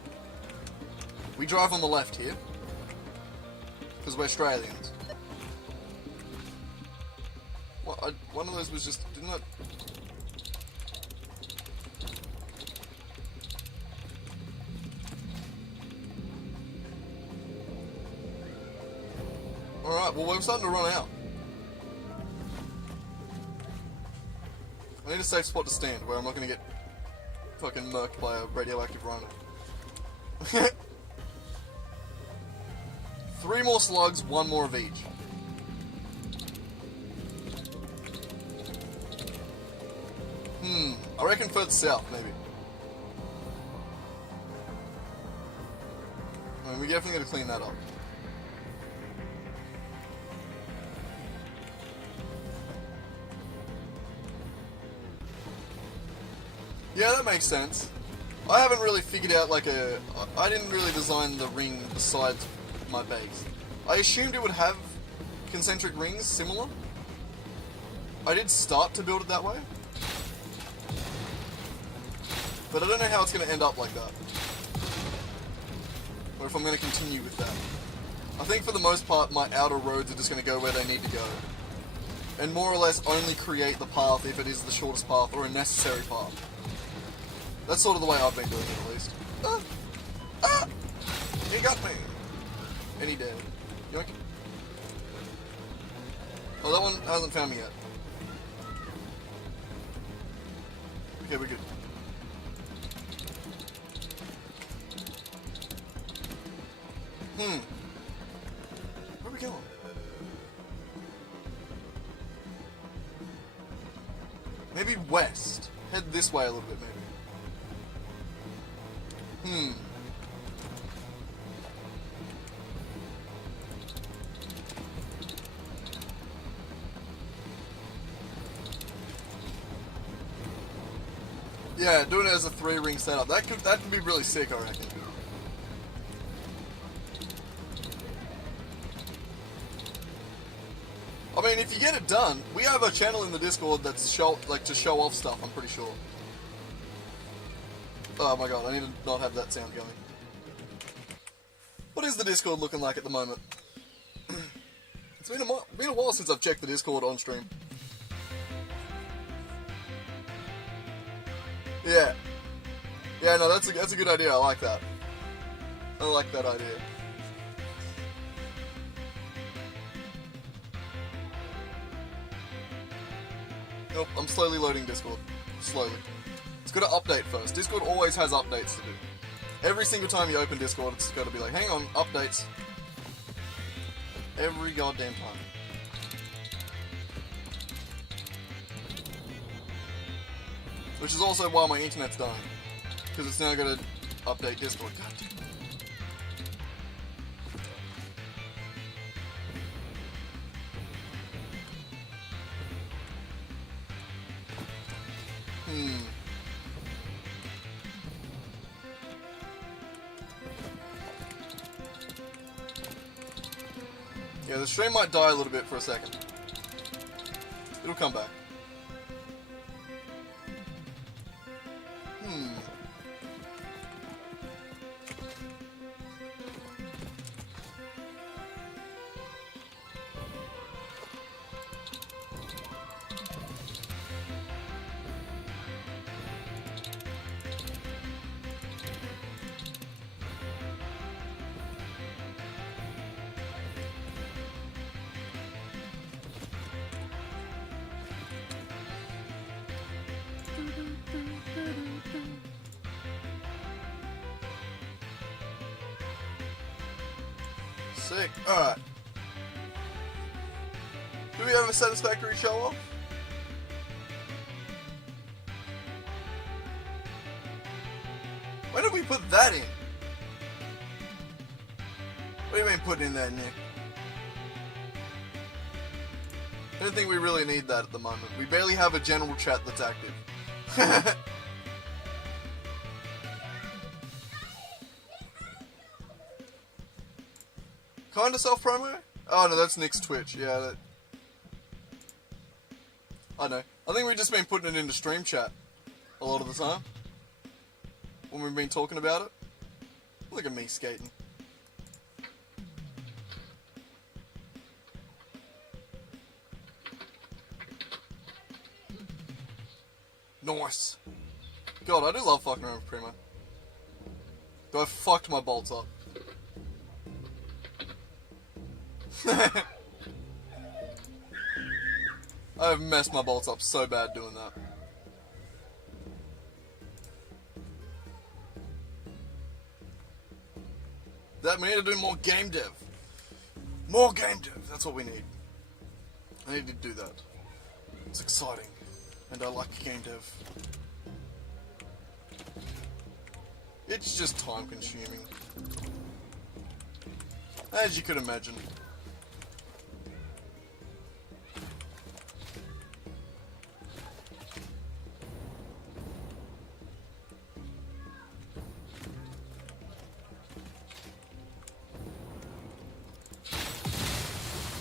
We drive on the left here, because we're Australians. What, one of those was just, didn't it? Alright, well we're starting to run out. I need a safe spot to stand where I'm not going to get fucking murked by a radioactive rhino. 3 more slugs, 1 more of each. I reckon further south, maybe. I mean, we definitely gotta clean that up. Yeah, that makes sense. I haven't really figured out like I didn't really design the ring besides my base. I assumed it would have concentric rings similar. I did start to build it that way. But I don't know how it's going to end up like that. Or if I'm going to continue with that. I think for the most part my outer roads are just going to go where they need to go. And more or less only create the path if it is the shortest path or a necessary path. That's sort of the way I've been doing it at least. Ah! He got me! And he did. Yoink. Oh, that one hasn't found me yet. Okay, we're good. Where are we going? Maybe west. Head this way a little bit, maybe. Yeah, doing it as a 3-ring setup. That could be really sick, I reckon. I mean, if you get it done, we have a channel in the Discord that's to show off stuff, I'm pretty sure. Oh my god, I need to not have that sound going. What is the Discord looking like at the moment? It's been a while since I've checked the Discord on stream. Yeah. Yeah, no, that's a good idea, I like that. I like that idea. Nope, I'm slowly loading Discord. slowly. It's got to update first. Discord always has updates to do. Every single time you open Discord, it's got to be like, hang on, updates. Every goddamn time. Which is also why my internet's dying. Because it's now got to update Discord. God damn. Yeah, the stream might die a little bit for a second. It'll come back. Sick. Alright. Do we have a Satisfactory show off? When did we put that in? What do you mean putting in there, Nick? I don't think we really need that at the moment. We barely have a general chat that's active. Kinda self-promo? Oh no, that's Nick's Twitch, yeah. That... I know. I think we've just been putting it into stream chat a lot of the time. When we've been talking about it. Look at me skating. Nice. God, I do love fucking around with Primo. Though I fucked my bolts up. I've messed my bolts up so bad doing that. That we need to do more game dev. More game dev, that's what we need. I need to do that. It's exciting. And I like game dev. It's just time consuming. As you could imagine.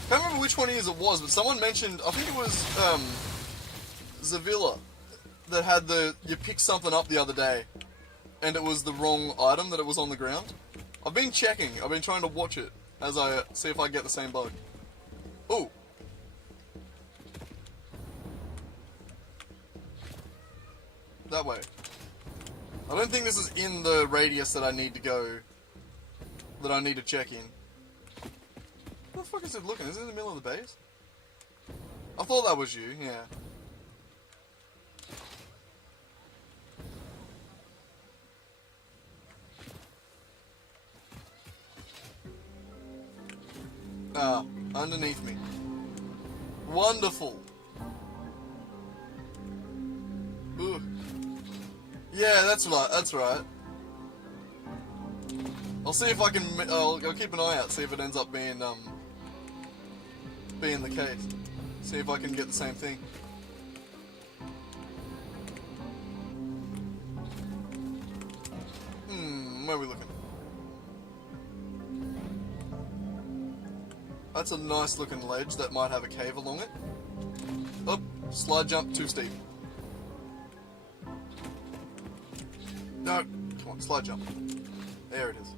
I can't remember which one it was, but someone mentioned, I think it was Zavilla, that had you picked something up the other day, and it was the wrong item that it was on the ground. I've been checking, I've been trying to watch it, as I see if I get the same bug. Ooh. That way. I don't think this is in the radius that I need to go, that I need to check in. Where the fuck is it looking? Is it in the middle of the base? I thought that was you, yeah. Ah, underneath me. Wonderful. Ooh. Yeah, that's right, that's right. I'll see if I can, I'll keep an eye out, see if it ends up being the case. See if I can get the same thing. Where are we looking? That's a nice looking ledge that might have a cave along it. Oh, slide jump too steep. No, come on, slide jump. There it is.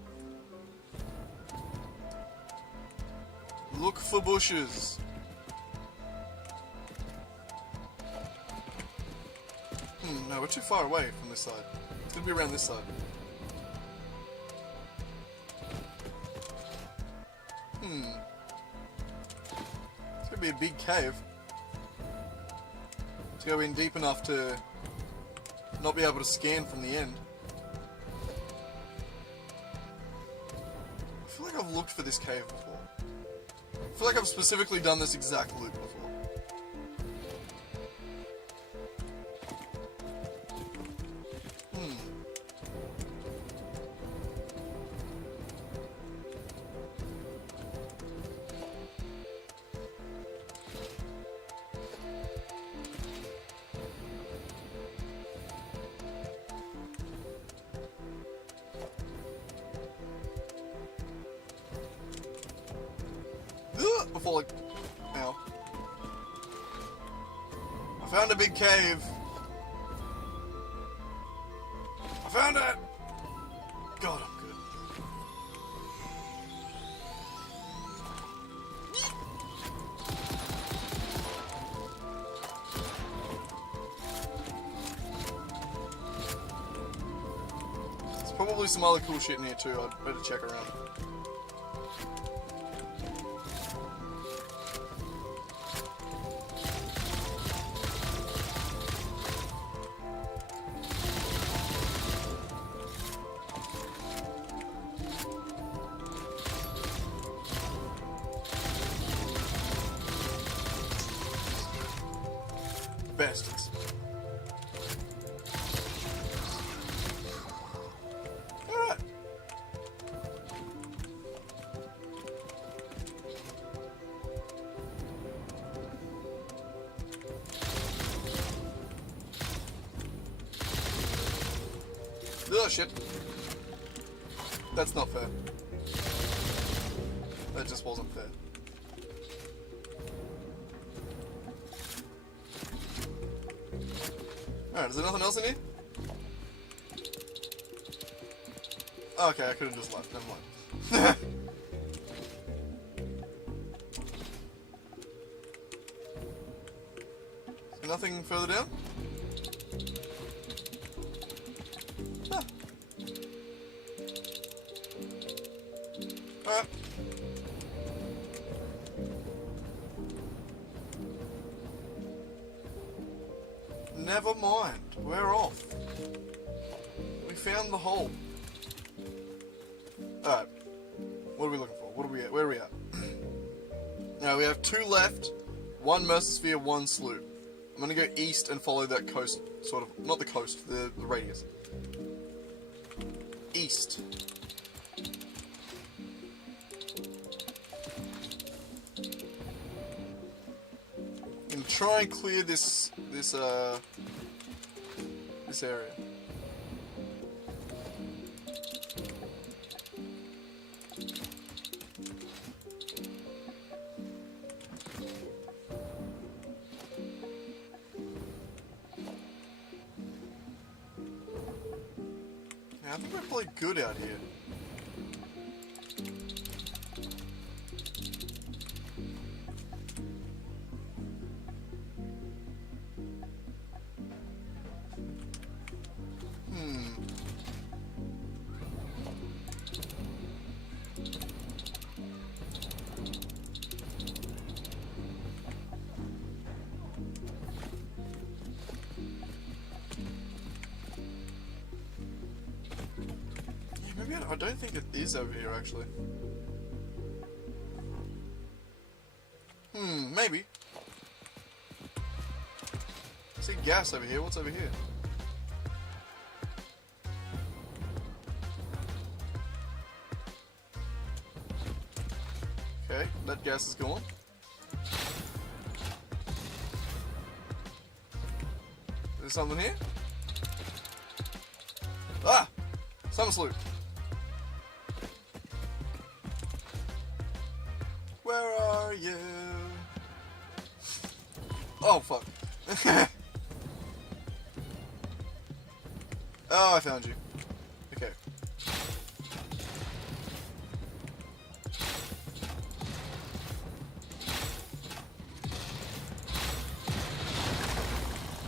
Look for bushes. No, we're too far away from this side. It's gonna be around this side. It's gonna be a big cave. To go in deep enough to not be able to scan from the end. I feel like I've looked for this cave before. I feel like I've specifically done this exact loop before. Before like, ow. I found a big cave. I found it. God, I'm good. There's probably some other cool shit in here too. I'd better check around. Bastards. Alright. Oh shit. That's not fair. That just wasn't fair. Alright, is there nothing else in here? Oh, okay, I could have just left. Never mind. Nothing further down? Huh. Alright. Never mind. We're off. We found the hole. Alright. What are we looking for? What are we at? Where are we at? Now we have 2 left. 1 mesosphere, 1 sloop. I'm gonna go east and follow that coast, sort of. Not the coast, the radius. East. And try and clear this area. Yeah, I think we're probably good out here. Maybe I don't think it is over here, actually. Maybe. I see gas over here. What's over here? Okay, that gas is gone. There's something here? Ah! Summer sloop. Where are you? Oh, fuck. Oh, I found you. Okay.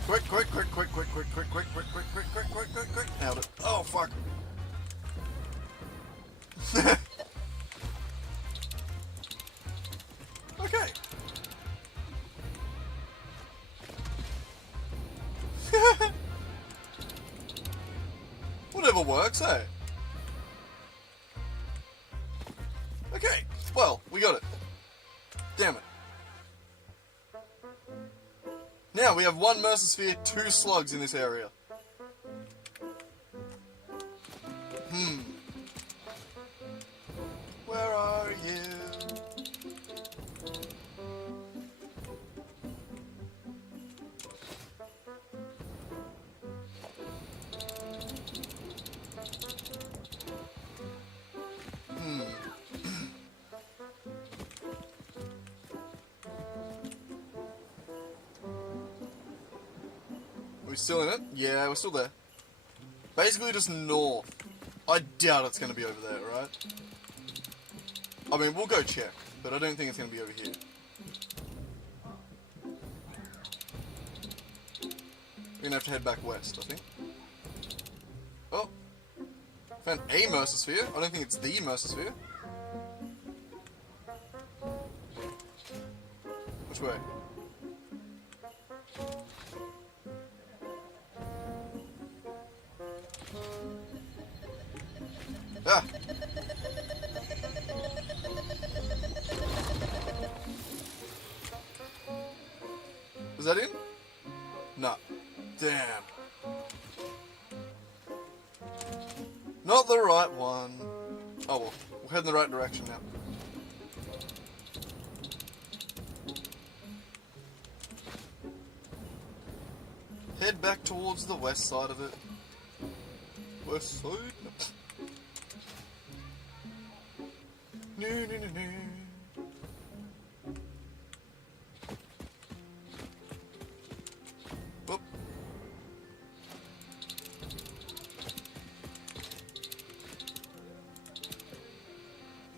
Quick. Nailed it. Oh, fuck. Okay. works, eh? Okay, well, we got it. Damn it. Now, we have 1 Mercer Sphere, 2 slugs in this area. Where are you? Are we still in it? Yeah, we're still there. Basically just north. I doubt it's going to be over there, right? I mean, we'll go check, but I don't think it's going to be over here. We're going to have to head back west, I think. Oh. Found a Mercer Sphere. I don't think it's the Mercer Sphere. Which way? Ah! Was that in? No. Damn. Not the right one. Oh well, we'll head in the right direction now. Head back towards the west side of it. West side? No, no, no, no. Whoop.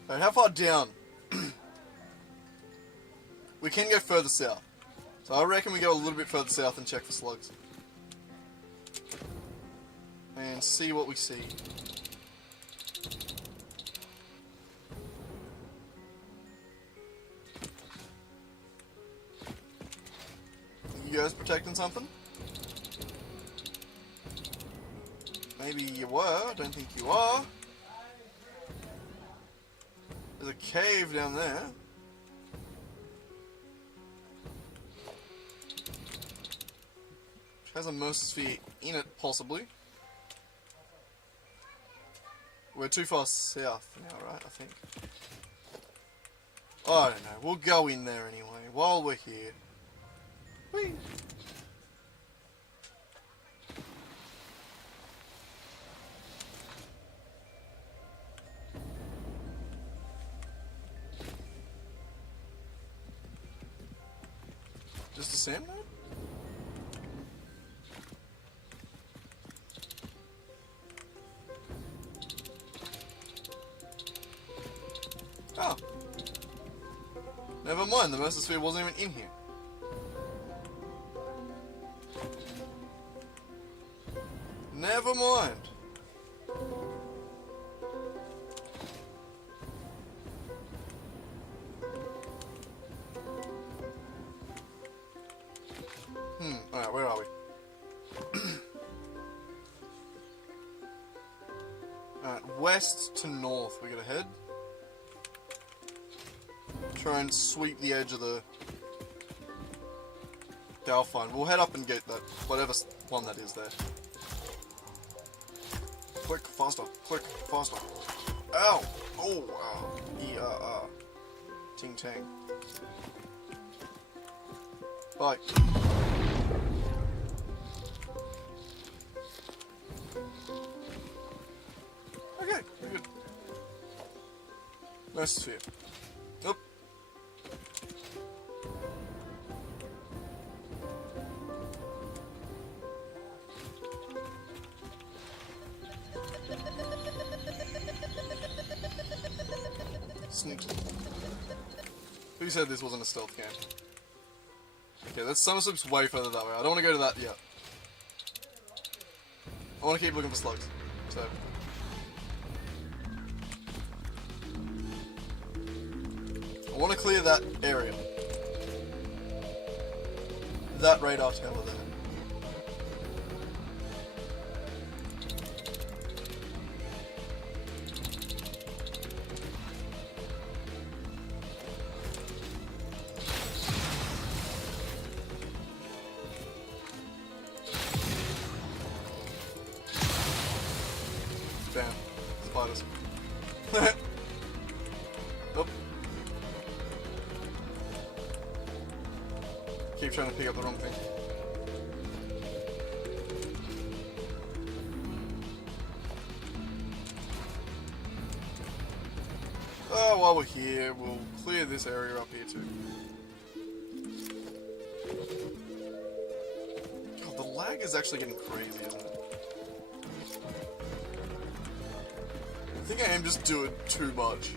Alright, how far down? We can go further south. So I reckon we go a little bit further south and check for slugs. And see what we see. You guys protecting something? Maybe you were, I don't think you are. There's a cave down there. Which has a Mercer Sphere in it, possibly. We're too far south now, right, I think. I don't know, we'll go in there anyway, while we're here. Whee! Just a sand node? Oh. Never mind, the Mercer Sphere wasn't even in here. Never mind. Alright, where are we? Alright, west to north we gotta head. Try and sweep the edge of the... Okay, I'll find. We'll head up and get that, whatever one that is there. Click, faster, click, faster. Ow! Oh, wow. Ting tang. Bye. Okay, we're good. Nice sphere. Nope. Sneaky. Who said this wasn't a stealth game? Okay, that summer sweep's way further that way. I don't want to go to that yet. I want to keep looking for slugs. So. I want to clear that area. That radar tower there. spiders. Oh. Keep trying to pick up the wrong thing. Oh, while we're here, we'll clear this area up here too. God, the lag is actually getting crazy, isn't it? I think I am just doing too much.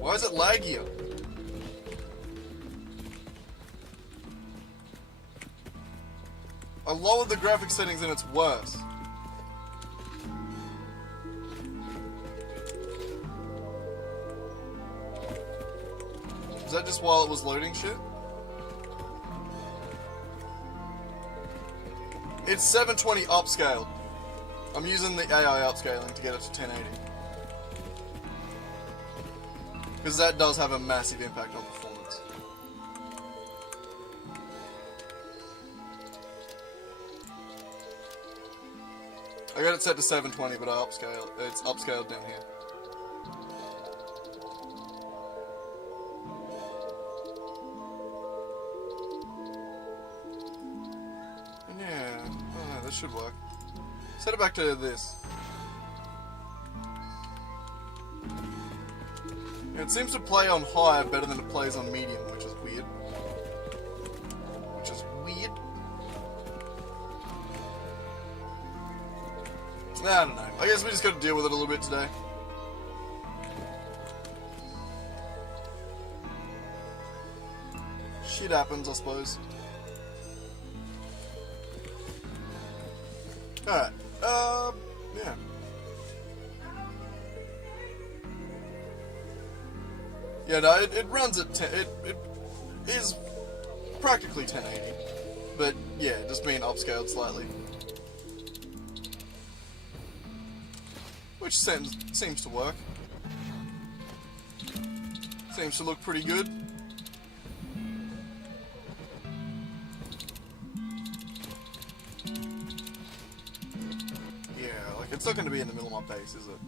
Why is it laggier? I lowered the graphic settings and it's worse. Is that just while it was loading shit? It's 720 upscaled. I'm using the AI upscaling to get it to 1080. Because that does have a massive impact on performance. I got it set to 720, but it's upscaled down here. And yeah, I don't know, this should work. Set it back to this. It seems to play on high better than it plays on medium, which is weird. I don't know. I guess we just got to deal with it a little bit today. Shit happens, I suppose. Alright. Yeah. Yeah, no, it runs at 10. It is practically 1080. But, yeah, just being upscaled slightly. Which seems to work. Seems to look pretty good. Yeah, like, it's not going to be in the middle of my base, is it?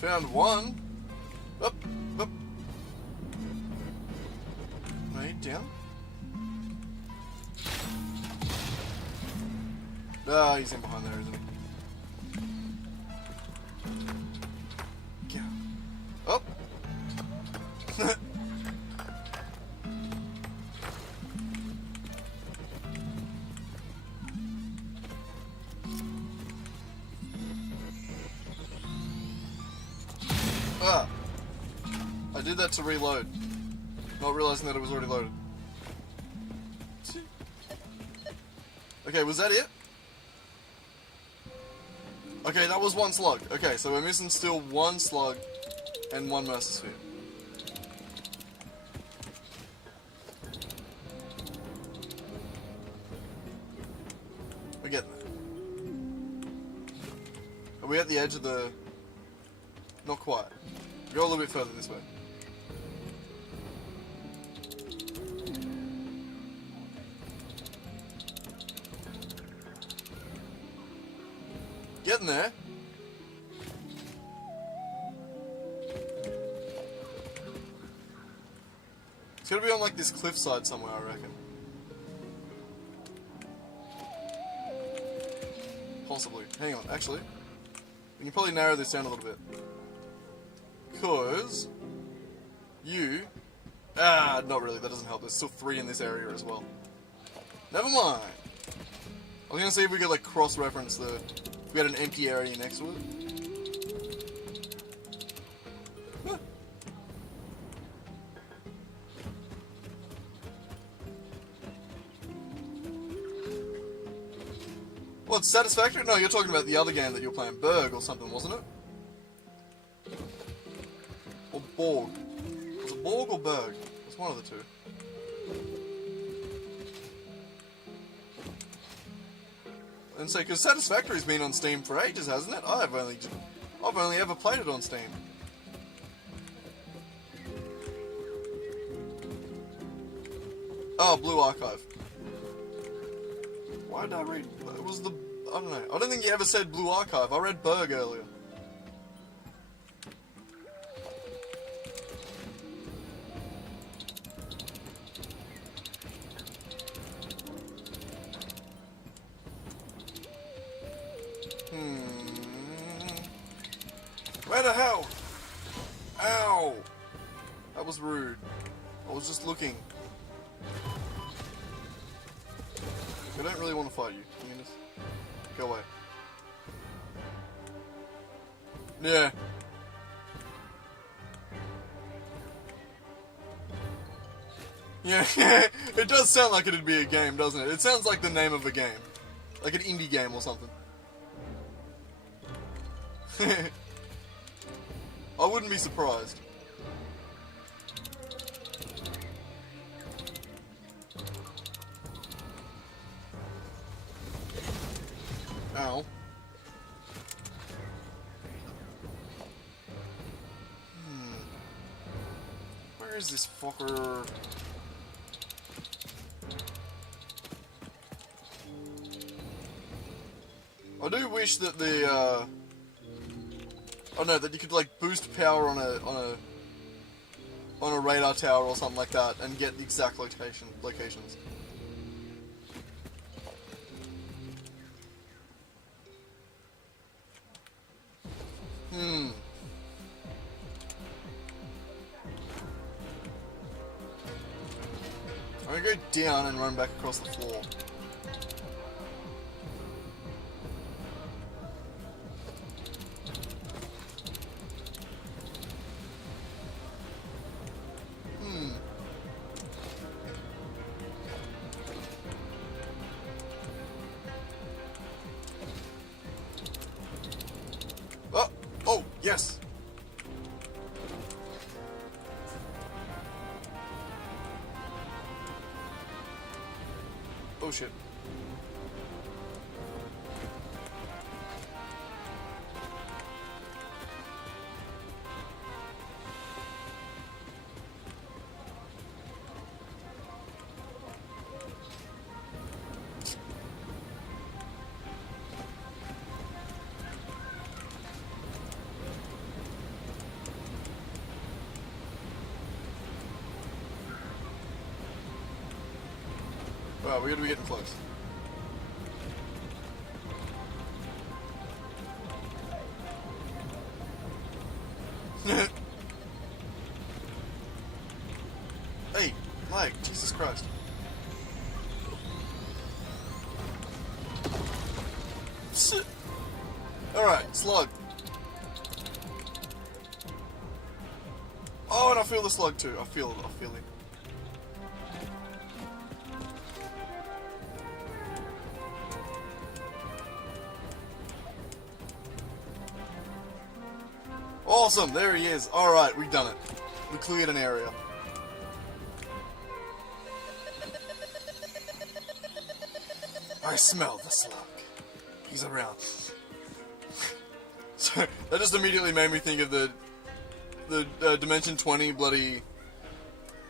Found one. Up, up. Right, down. Ah, he's in behind there, isn't he? Get up. Ah! I did that to reload, not realizing that it was already loaded. Okay, was that it? Okay, that was one slug. Okay, so we're missing still one slug and one Mercer Sphere. We're getting there. Are we at the edge of the... Not quite. Go a little bit further this way. Getting there. It's gotta be on like this cliffside somewhere, I reckon. Possibly. Hang on, actually. We can probably narrow this down a little bit. Because... you... not really, that doesn't help. There's still 3 in this area as well. Never mind. I was gonna see if we could, like, cross-reference the... if we had an empty area next to it. Huh. What, Satisfactory? No, you're talking about the other game that you were playing, Berg or something, wasn't it? Or Borg. Was it Borg or Berg? It's one of the two. And say, because Satisfactory's been on Steam for ages, hasn't it? I've only ever played it on Steam. Oh, Blue Archive. Why did I read? It was the... I don't know. I don't think you ever said Blue Archive. I read Berg earlier. Where the hell? Ow! That was rude. I was just looking. I don't really want to fight you. Can you just go away? Yeah. Yeah, it does sound like it'd be a game, doesn't it? It sounds like the name of a game. Like an indie game or something. I wouldn't be surprised. Ow. Where is this fucker? I do wish that the, oh no, that you could like boost power on a radar tower or something like that and get the exact locations. I'm gonna go down and run back across the floor. Oh, yes. Oh shit. Wow, we're gonna be getting close. Hey, lag, Jesus Christ. Alright, slug. Oh, and I feel the slug too. I feel it. Awesome, there he is. Alright, we've done it. We cleared an area. I smell the slug. He's around. So, that just immediately made me think of the Dimension 20 bloody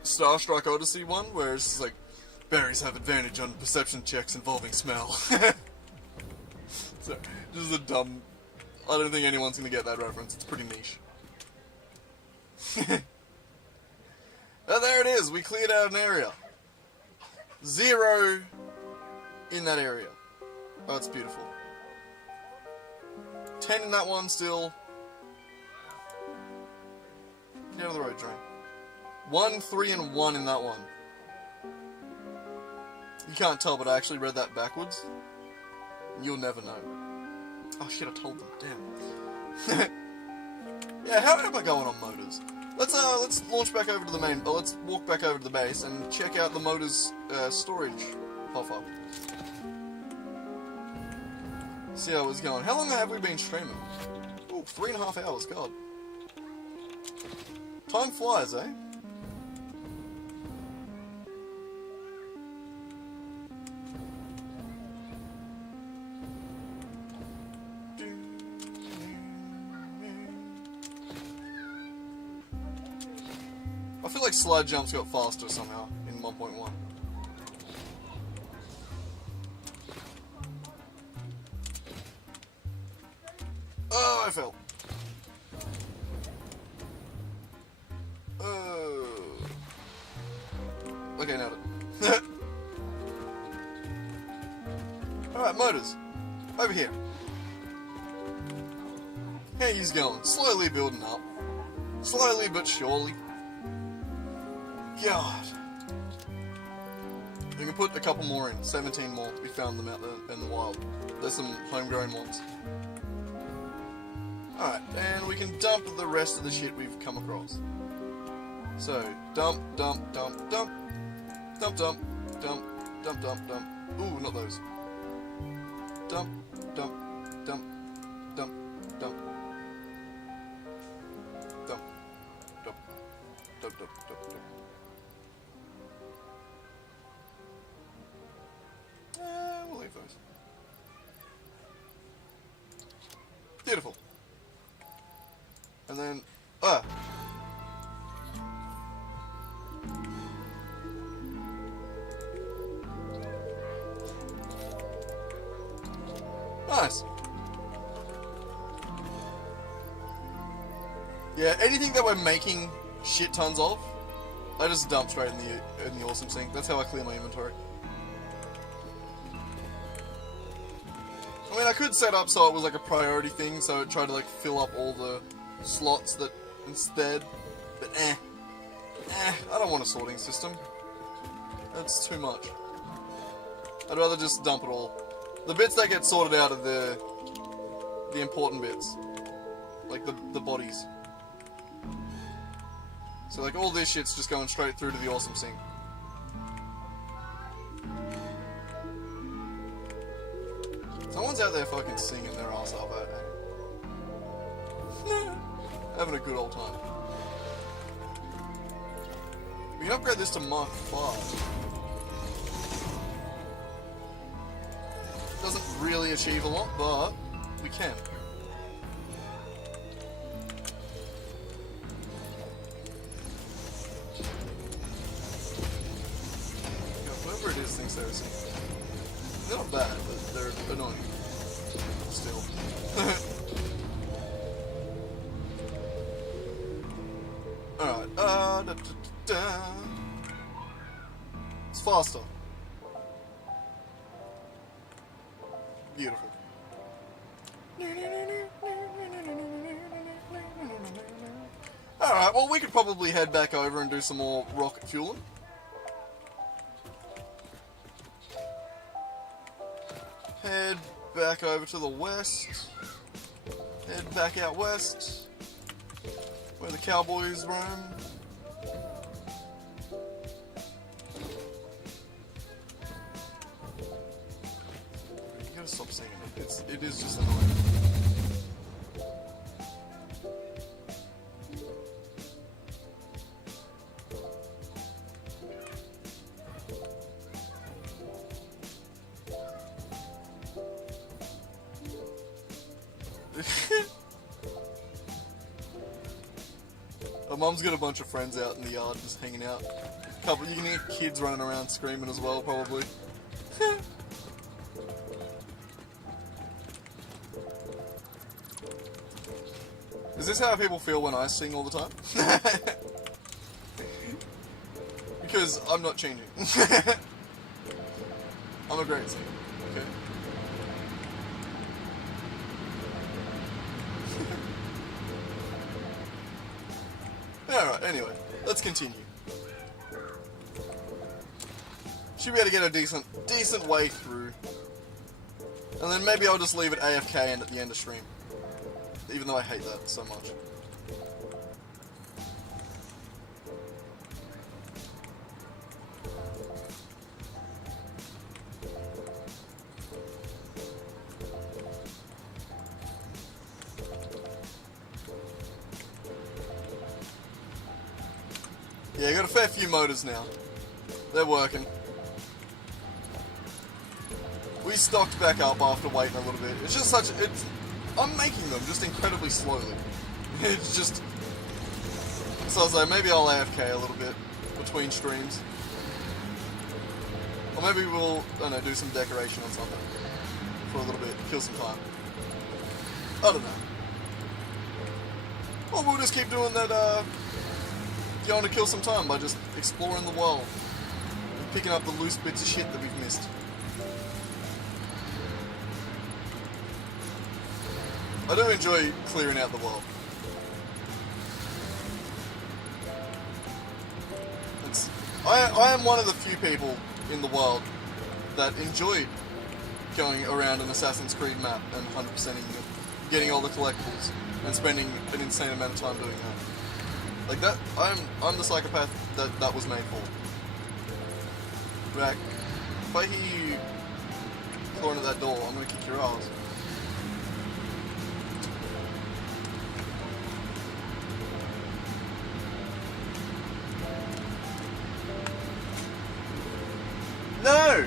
Starstruck Odyssey one, where it's just like, berries have advantage on perception checks involving smell. So, just a dumb... I don't think anyone's gonna get that reference. It's pretty niche. Oh, there it is. We cleared out an area. 0 in that area. Oh, it's beautiful. 10 in that one still. Get out of the road, train. 1, 3, and 1 in that one. You can't tell, but I actually read that backwards. You'll never know. Oh shit, I told them. Damn. Yeah, how am I going on motors? Let's launch back over to the main. Let's walk back over to the base and check out the motors storage pop-up. See how it's going. How long have we been streaming? Ooh, 3.5 hours. God. Time flies, eh? I feel like slide jumps got faster somehow in 1.1. Oh, I fell. Okay, nailed it. Alright, motors. Over here. How he's going? Slowly building up. Slowly but surely. God. We can put a couple more in. 17 more. We found them out there in the wild. There's some homegrown ones. Alright, and we can dump the rest of the shit we've come across. So, dump, dump, dump, dump. Dump, dump, dump, dump, dump, dump. Ooh, not those. Dump, dump, dump, dump, dump. Dump, dump, dump, dump, dump, dump. We'll leave those. Beautiful. And then, nice. Yeah, anything that we're making shit tons of, I just dump straight in the awesome sink. That's how I clear my inventory. I mean, I could set up so it was like a priority thing, so it tried to like fill up all the slots that instead, but I don't want a sorting system. That's too much. I'd rather just dump it all. The bits that get sorted out are the important bits, like the bodies. So like all this shit's just going straight through to the awesome sink. Someone's out there fucking singing their ass off, eh? Having a good old time. We can upgrade this to Mark 5. Doesn't really achieve a lot, but we can. Whoever it is thinks they're singing. They're not bad, but they're annoying. Still. Alright, It's faster. Beautiful. Alright, well we could probably head back over and do some more rocket fueling. Head back over to the west. Head back out west. Where the cowboys roam. You gotta stop singing it. It is just annoying. My mum's got a bunch of friends out in the yard just hanging out. You can hear kids running around screaming as well, probably. Is this how people feel when I sing all the time? Because I'm not changing. I'm a great singer, okay? Alright, anyway, let's continue. Should be able to get a decent way through. And then maybe I'll just leave it AFK and at the end of stream. Even though I hate that so much. Yeah, got a fair few motors now. They're working. We stocked back up after waiting a little bit. It's just I'm making them just incredibly slowly. It's just... So I was like, maybe I'll AFK a little bit between streams. Or maybe we'll, I don't know, do some decoration or something. For a little bit, kill some time. I don't know. Or we'll just keep doing that, going to kill some time by just exploring the world. And picking up the loose bits of shit that we've missed. I do enjoy clearing out the world. I am one of the few people in the world that enjoyed going around an Assassin's Creed map and 100%ing it, getting all the collectibles, and spending an insane amount of time doing that. Like that, I'm the psychopath that was made for. Rack, if I hear you clawing at that door, I'm gonna kick your ass. No!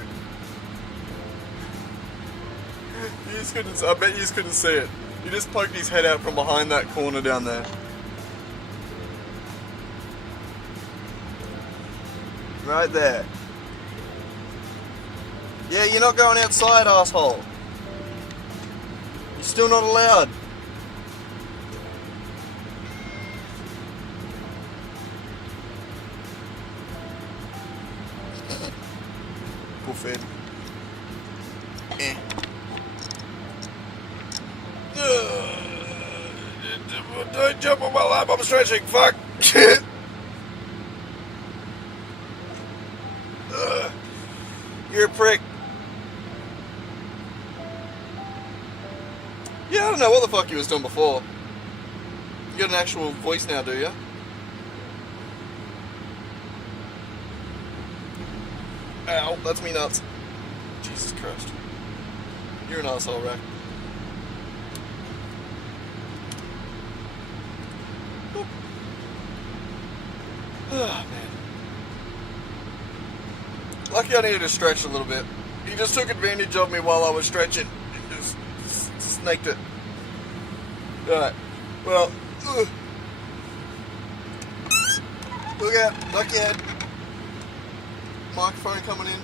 You just couldn't, I bet you just couldn't see it. He just poked his head out from behind that corner down there. Right there. Yeah, you're not going outside, asshole. You're still not allowed. Bullfed. Eh. Don't jump on my lap, I'm stretching, fuck! You're a prick. Yeah, I don't know what the fuck you was doing before. You got an actual voice now, do you? Ow, that's me nuts. Jesus Christ. You're an asshole, Rack. Oh, man. Lucky I needed to stretch a little bit. He just took advantage of me while I was stretching and just snaked it. Alright. Well, look out, duck your head. Microphone coming in.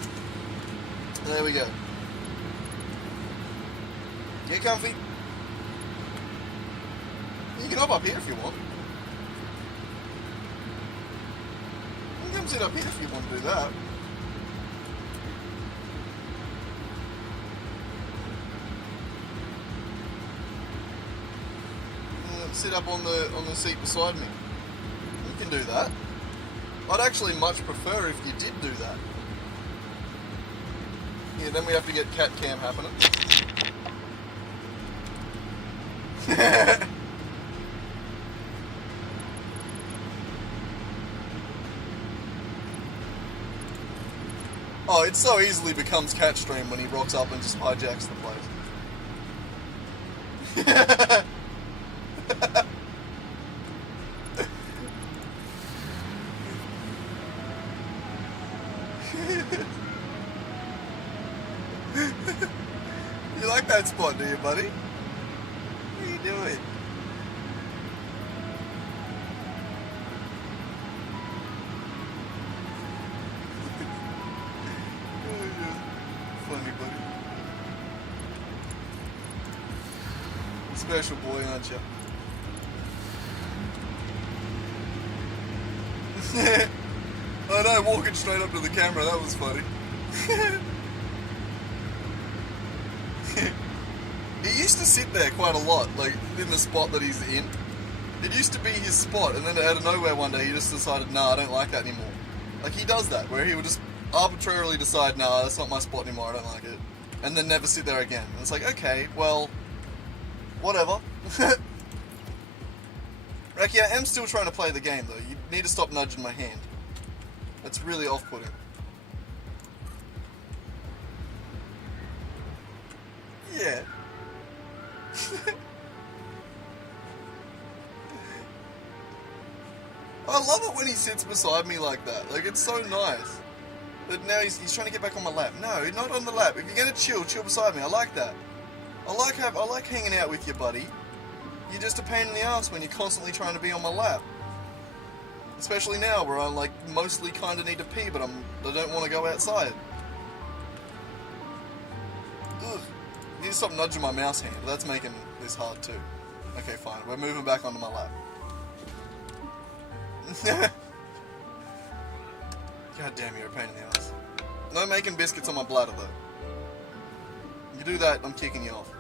There we go. Get comfy. You can hop up here if you want. You can come sit up here if you want to do that. Sit up on the seat beside me. You can do that. I'd actually much prefer if you did do that. Yeah, then we have to get cat cam happening. Oh, it so easily becomes cat stream when he rocks up and just hijacks the place. You like that spot, do you, buddy? What are you doing? Funny, buddy. Special boy, aren't you? I know, walking straight up to the camera, that was funny. He used to sit there quite a lot, like in the spot that he's in. It used to be his spot, and then out of nowhere one day he just decided, nah, I don't like that anymore. Like, he does that, where he would just arbitrarily decide, nah, that's not my spot anymore, I don't like it. And then never sit there again. And it's like, okay, well, whatever. Like, yeah, I'm still trying to play the game, though. You need to stop nudging my hand. That's really off-putting. Yeah. I love it when he sits beside me like that. Like, it's so nice. But now he's trying to get back on my lap. No, not on the lap. If you're gonna chill beside me. I like that. I like hanging out with you, buddy. You're just a pain in the ass when you're constantly trying to be on my lap. Especially now, where I like mostly kind of need to pee, but I don't want to go outside. Ugh. You need to stop nudging my mouse hand. That's making this hard too. Okay, fine. We're moving back onto my lap. God damn, you're a pain in the ass. No making biscuits on my bladder, though. You do that, I'm kicking you off.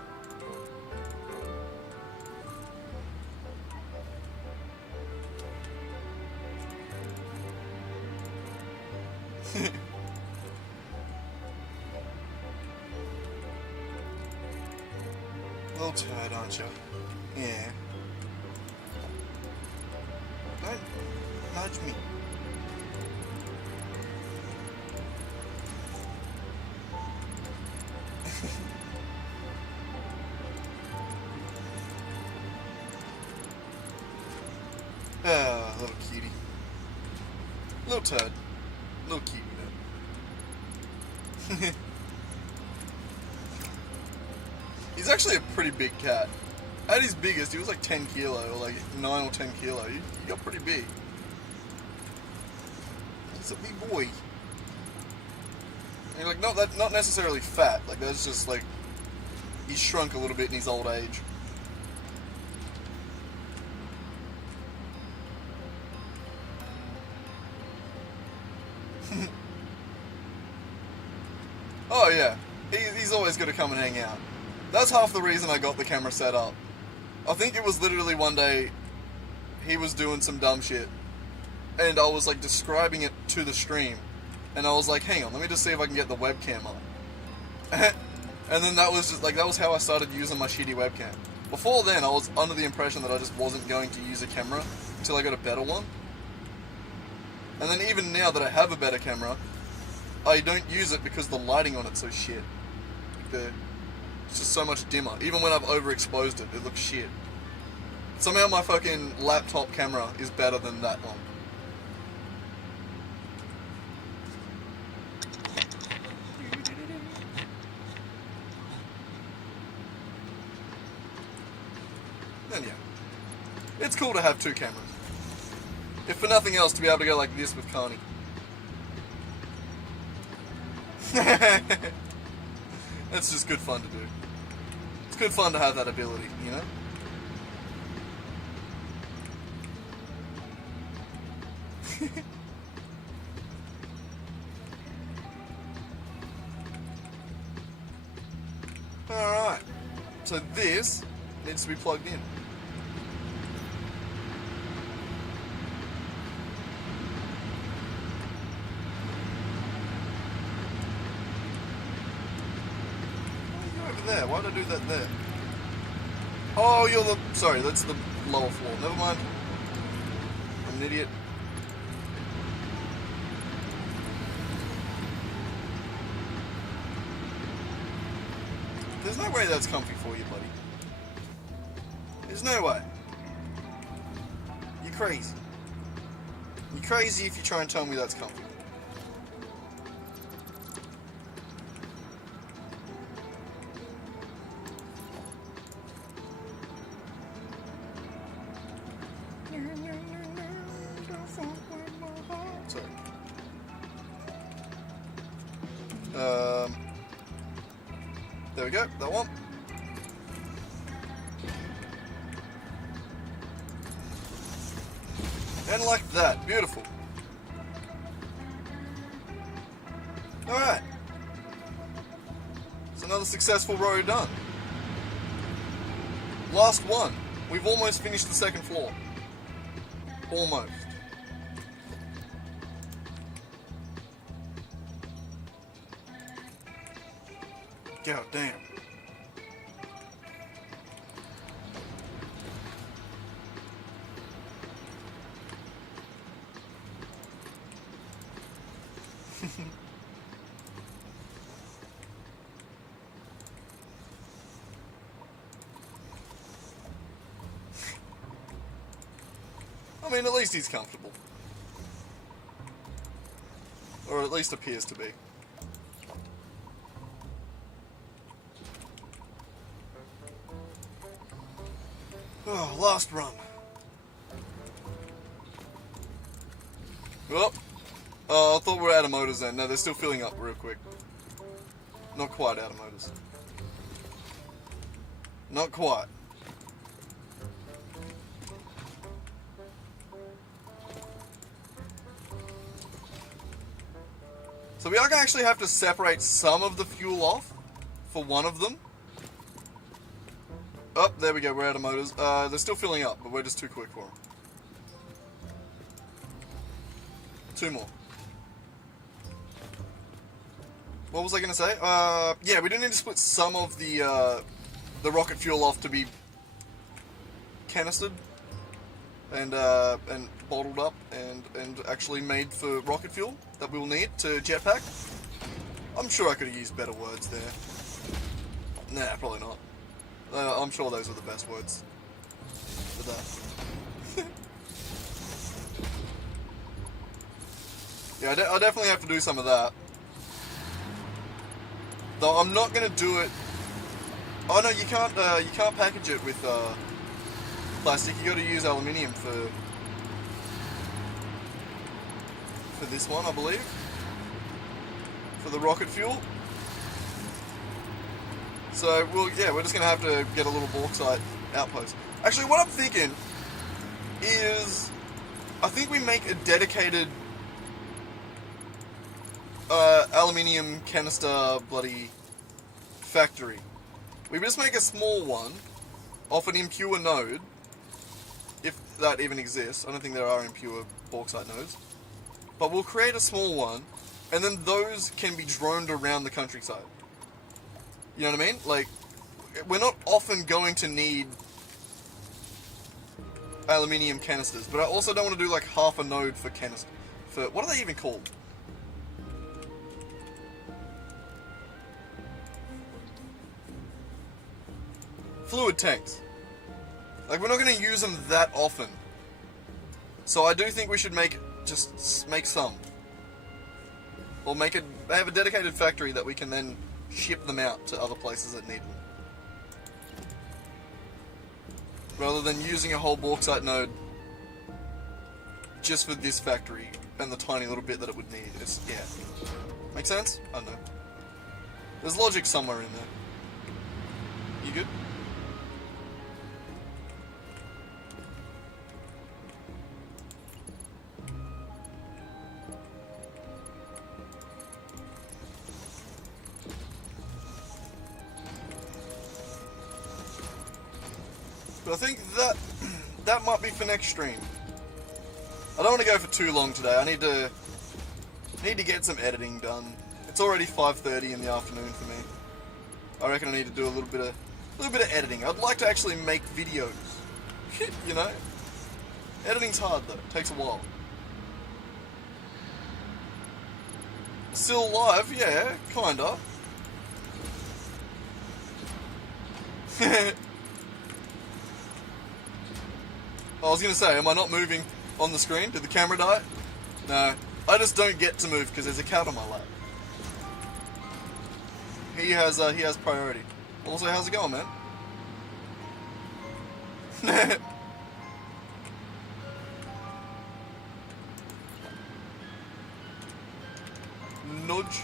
Little turd, aren't you? Yeah. Don't nudge me. Ah, little cutie. Little turd. Little cutie, though. He's actually a pretty big cat. At his biggest, he was like 10 kilo, or like 9 or 10 kilo. He got pretty big. He's a big boy. And like, not necessarily fat. Like, that's just like, he's shrunk a little bit in his old age. Oh yeah, he's always going to come and hang out. That's half the reason I got the camera set up. I think it was literally one day, he was doing some dumb shit, and I was like describing it to the stream, and I was like, hang on, let me just see if I can get the webcam up. And then that was just like, that was how I started using my shitty webcam. Before then, I was under the impression that I just wasn't going to use a camera until I got a better one. And then even now that I have a better camera, I don't use it because the lighting on it's so shit. It's just so much dimmer. Even when I've overexposed it, it looks shit. Somehow my fucking laptop camera is better than that one. And yeah, it's cool to have two cameras. If for nothing else, to be able to go like this with Carney. That's just good fun to do. It's good fun to have that ability, you know? Alright. So this needs to be plugged in. There. Why did I do that there? Oh, you're the... Sorry, that's the lower floor. Never mind. I'm an idiot. There's no way that's comfy for you, buddy. There's no way. You're crazy. You're crazy if you try and tell me that's comfy. There we go, that one. And like that, beautiful. Alright. It's another successful row done. Last one. We've almost finished the second floor. Almost. God damn. I mean, at least he's comfortable. Or at least appears to be. Oh, last run. Well, I thought we were out of motors then. No, they're still filling up real quick. Not quite out of motors. Not quite. So we are going to actually have to separate some of the fuel off for one of them. Oh, there we go, we're out of motors. They're still filling up, but we're just too quick for them. 2 more. What was I going to say? Yeah, we do need to split some of the rocket fuel off to be canistered and bottled up and actually made for rocket fuel that we will need to jetpack. I'm sure I could have used better words there. Nah, probably not. I'm sure those are the best words for that. Yeah, I definitely have to do some of that. Though I'm not gonna do it. Oh no, you can't package it with plastic. You got to use aluminium for this one, I believe. For the rocket fuel. So, we're just going to have to get a little bauxite outpost. Actually, what I'm thinking is, I think we make a dedicated aluminium canister bloody factory. We just make a small one off an impure node, if that even exists. I don't think there are impure bauxite nodes. But we'll create a small one, and then those can be droned around the countryside. You know what I mean? Like, we're not often going to need aluminium canisters, but I also don't want to do like half a node for canister. For what are they even called? Fluid tanks. Like, we're not going to use them that often. So I do think we should make some. Or have a dedicated factory that we can then ship them out to other places that need them. Rather than using a whole bauxite node just for this factory and the tiny little bit that it would need. Yeah. Make sense? I don't know. There's logic somewhere in there. You good? But I think that might be for next stream. I don't want to go for too long today. I need to get some editing done. It's already 5:30 in the afternoon for me. I reckon I need to do a little bit of editing. I'd like to actually make videos. You know? Editing's hard though. It takes a while. Still live? Yeah, kinda. I was going to say, am I not moving on the screen? Did the camera die? No. I just don't get to move because there's a cat on my lap. He has priority. Also, how's it going, man? Nudge.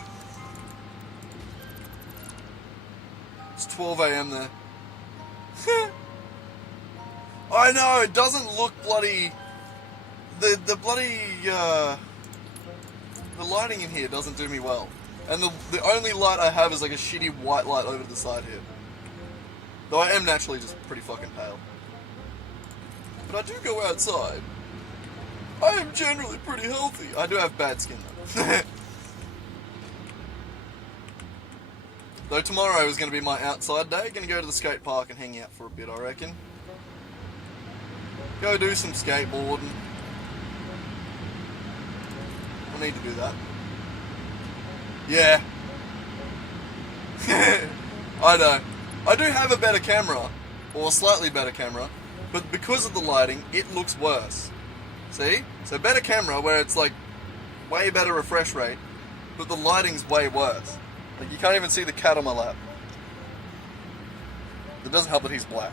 It's 12 AM there. I know, it doesn't look bloody... The bloody, the lighting in here doesn't do me well. And the only light I have is like a shitty white light over to the side here. Though I am naturally just pretty fucking pale. But I do go outside. I am generally pretty healthy. I do have bad skin though. Though tomorrow is going to be my outside day. Going to go to the skate park and hang out for a bit, I reckon. Go do some skateboarding. I need to do that. Yeah. I know. I do have a better camera, or a slightly better camera, but because of the lighting, it looks worse. See? So better camera where it's like way better refresh rate, but the lighting's way worse. Like you can't even see the cat on my lap. It doesn't help that he's black.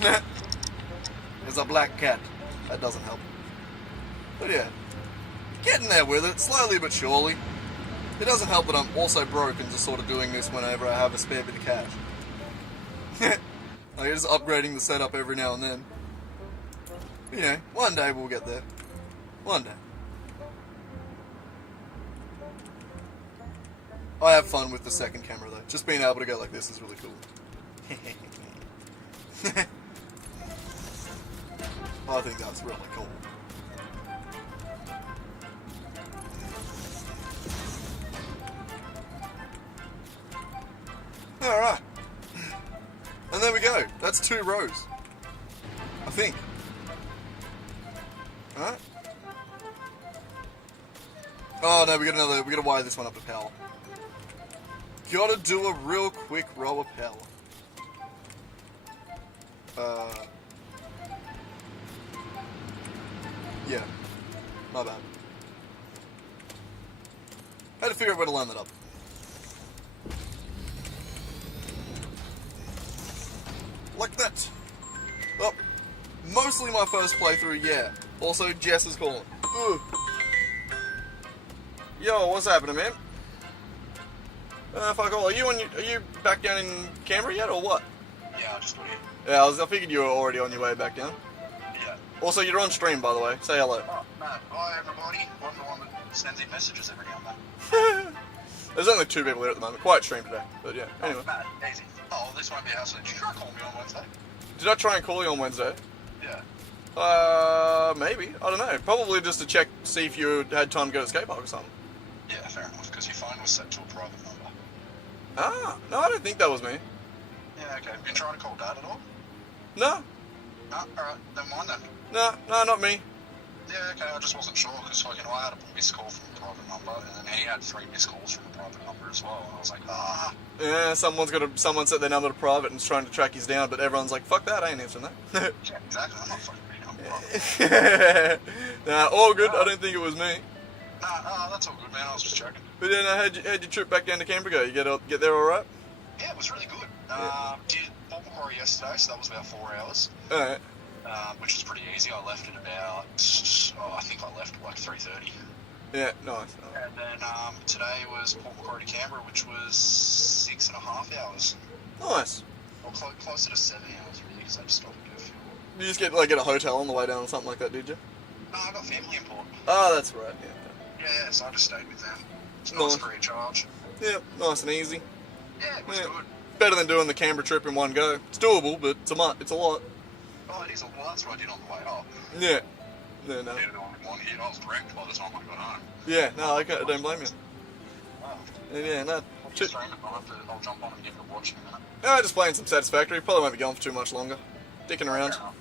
There's a black cat. That doesn't help. But yeah, getting there with it, slowly but surely. It doesn't help that I'm also broke and just sort of doing this whenever I have a spare bit of cash. Like just upgrading the setup every now and then. But, you know, one day we'll get there. One day. I have fun with the second camera though. Just being able to go like this is really cool. I think that's really cool. Alright. And there we go. That's 2 rows. I think. Alright. Oh no, we gotta wire this one up to power. Gotta do a real quick row of power. Yeah. My bad. Had to figure out where to line that up. Like that. Oh, mostly my first playthrough, yeah. Also, Jess is calling. Ugh. Yo, what's happening, man? Fuck all. Are you back down in Canberra yet, or what? Yeah, I just got here. Yeah, I figured you were already on your way back down. Yeah. Also, you're on stream, by the way. Say hello. Oh, no. Hi, everybody. I'm the one that sends in messages every now and then. There's only 2 people here at the moment. Quiet stream today, but yeah. Anyway. Oh, Matt, easy. Oh, this won't be a house. Did you try to call me on Wednesday? Did I try and call you on Wednesday? Yeah. Maybe. I don't know. Probably just to check, see if you had time to go to skate park or something. Yeah, fair enough, because your phone was set to a private number. Ah, no, I don't think that was me. Yeah, okay. Been trying to call Dad at all? No, No? Alright, never mind then. no, not me. Yeah, okay, I just wasn't sure, because I had a missed call from the private number, and then he had 3 missed calls from the private number as well, and I was like, Yeah, someone set their number to private and is trying to track us down, but everyone's like, fuck that, I ain't answering that. Yeah, exactly, I'm not fucking reading, I'm private. Nah, all good, I don't think it was me. Nah, that's all good, man, I was just checking. But yeah, no, how'd your trip back down to Canberra go? You get there alright? Yeah, it was really good. Yeah. Did Port Macquarie yesterday, so that was about 4 hours. Alright. Which was pretty easy. I left at about, I think I left at like 3:30. Yeah, nice. And then today was Port Macquarie to Canberra, which was 6.5 hours. Nice. Or closer to 7 hours, really, because I just stopped and do a few. You just get a hotel on the way down or something like that, did you? No, I got family in Port. Oh, that's right, yeah. Yeah, so I just stayed with them. It's Nice. nice, free of charge. Yeah, nice and easy. Yeah, it was Yeah. good. Better than doing the Canberra trip in one go. It's doable, but it's a lot. Oh, it is. Well, that's what I did on the way up. Yeah. Yeah, no. I did it on one hit. I was wrecked by the time I got home. Yeah, no, I don't blame you. Wow. Yeah, no. I'll just stream it. I'll jump on and give it a watch in a minute. Yeah, just playing some Satisfactory. Probably won't be going for too much longer. Dicking around. Fair enough.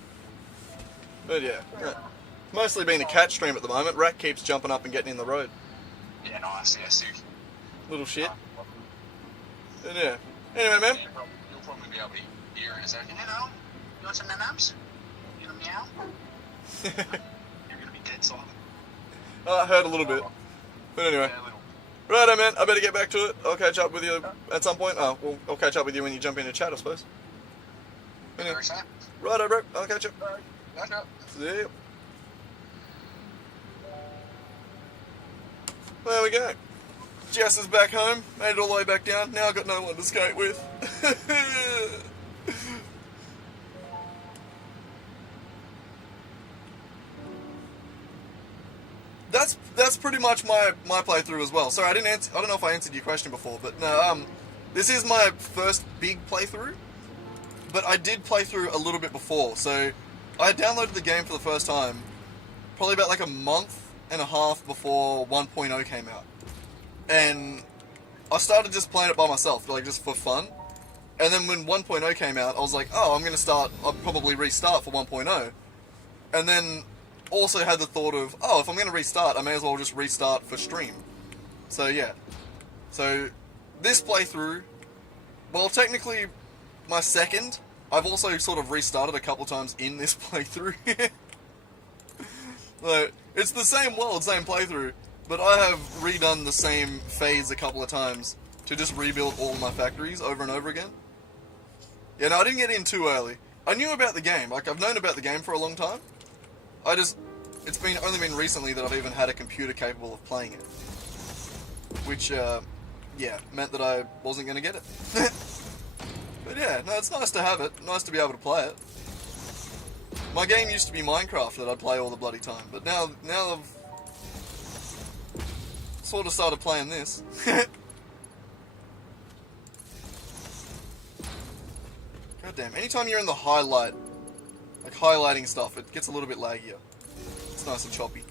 But yeah. Mostly being a cat stream at the moment. Rat keeps jumping up and getting in the road. Yeah, nice. Yeah, sick. Little shit. And yeah. Anyway, man. You'll probably be able to hear it in a second. Hello? You want some M&Ms? You want a meow? You're going to be dead silent. I heard a little bit. But anyway. Yeah, a little. Righto, man. I better get back to it. I'll catch up with you at some point. Oh, well, I'll catch up with you when you jump into chat, I suppose. Anyway. Very sad. Righto, bro. I'll catch up. Alright. Back up. See ya. There we go. Jess is back home. Made it all the way back down. Now I've got no one to skate with. That's pretty much my playthrough as well. Sorry, I don't know if I answered your question before, but no, this is my first big playthrough. But I did play through a little bit before, so I downloaded the game for the first time probably about like a month and a half before 1.0 came out. And I started just playing it by myself, like just for fun. And then when 1.0 came out, I was like, oh, I'll probably restart for 1.0. And then also had the thought of, oh, if I'm going to restart, I may as well just restart for stream. So yeah. So this playthrough, well, technically my second, I've also sort of restarted a couple times in this playthrough. Like, it's the same world, same playthrough, but I have redone the same phase a couple of times to just rebuild all my factories over and over again. Yeah, no, I didn't get in too early. I knew about the game, like I've known about the game for a long time. It's only been recently that I've even had a computer capable of playing it. Which, yeah, meant that I wasn't going to get it. But yeah, no, it's nice to have it. Nice to be able to play it. My game used to be Minecraft that I'd play all the bloody time, but now I've sort of started playing this. God damn, anytime you're in the highlight, like highlighting stuff, it gets a little bit laggier. It's nice and choppy.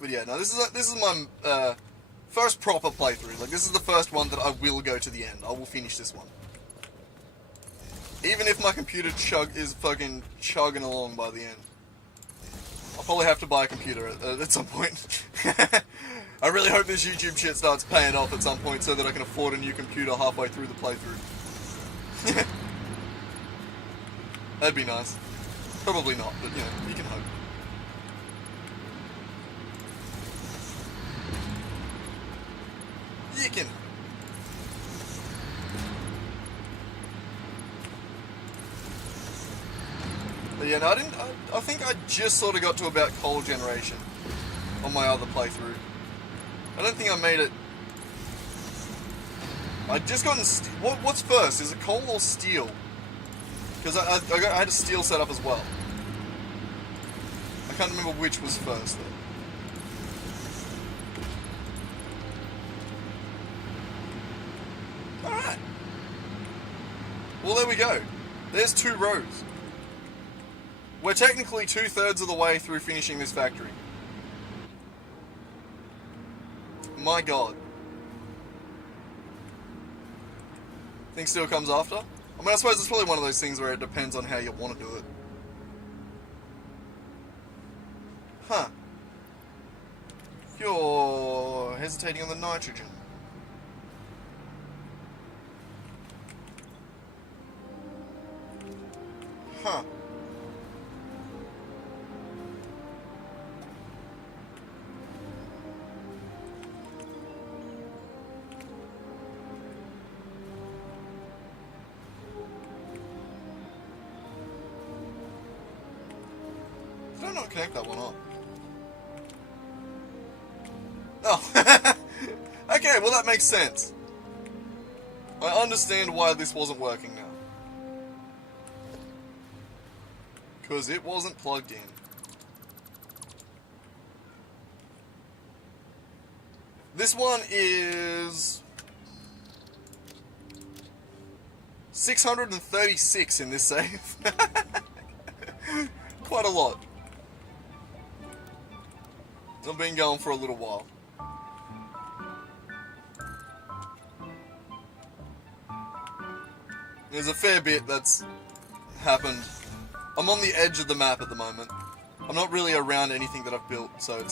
But yeah, no, this is my first proper playthrough. Like, this is the first one that I will go to the end. I will finish this one. Even if my computer is fucking chugging along by the end. I'll probably have to buy a computer at some point. I really hope this YouTube shit starts paying off at some point so that I can afford a new computer halfway through the playthrough. That'd be nice. Probably not, but you know, you can hope. You can. But yeah, no, I think I just sort of got to about coal generation on my other playthrough. I don't think I made it. I just gotten. What's first? Is it coal or steel? Because I had a steel set up as well. I can't remember which was first though. Alright. Well, there we go. There's 2 rows. We're technically 2/3 of the way through finishing this factory. My god. Think steel comes after? I mean, I suppose it's probably one of those things where it depends on how you want to do it. Huh. You're hesitating on the nitrogen. Huh. Did I not connect that one up? Oh. Okay, well that makes sense. I understand why this wasn't working now. Because it wasn't plugged in. This one is 636 in this save. Quite a lot. I've been going for a little while. There's a fair bit that's happened. I'm on the edge of the map at the moment. I'm not really around anything that I've built, so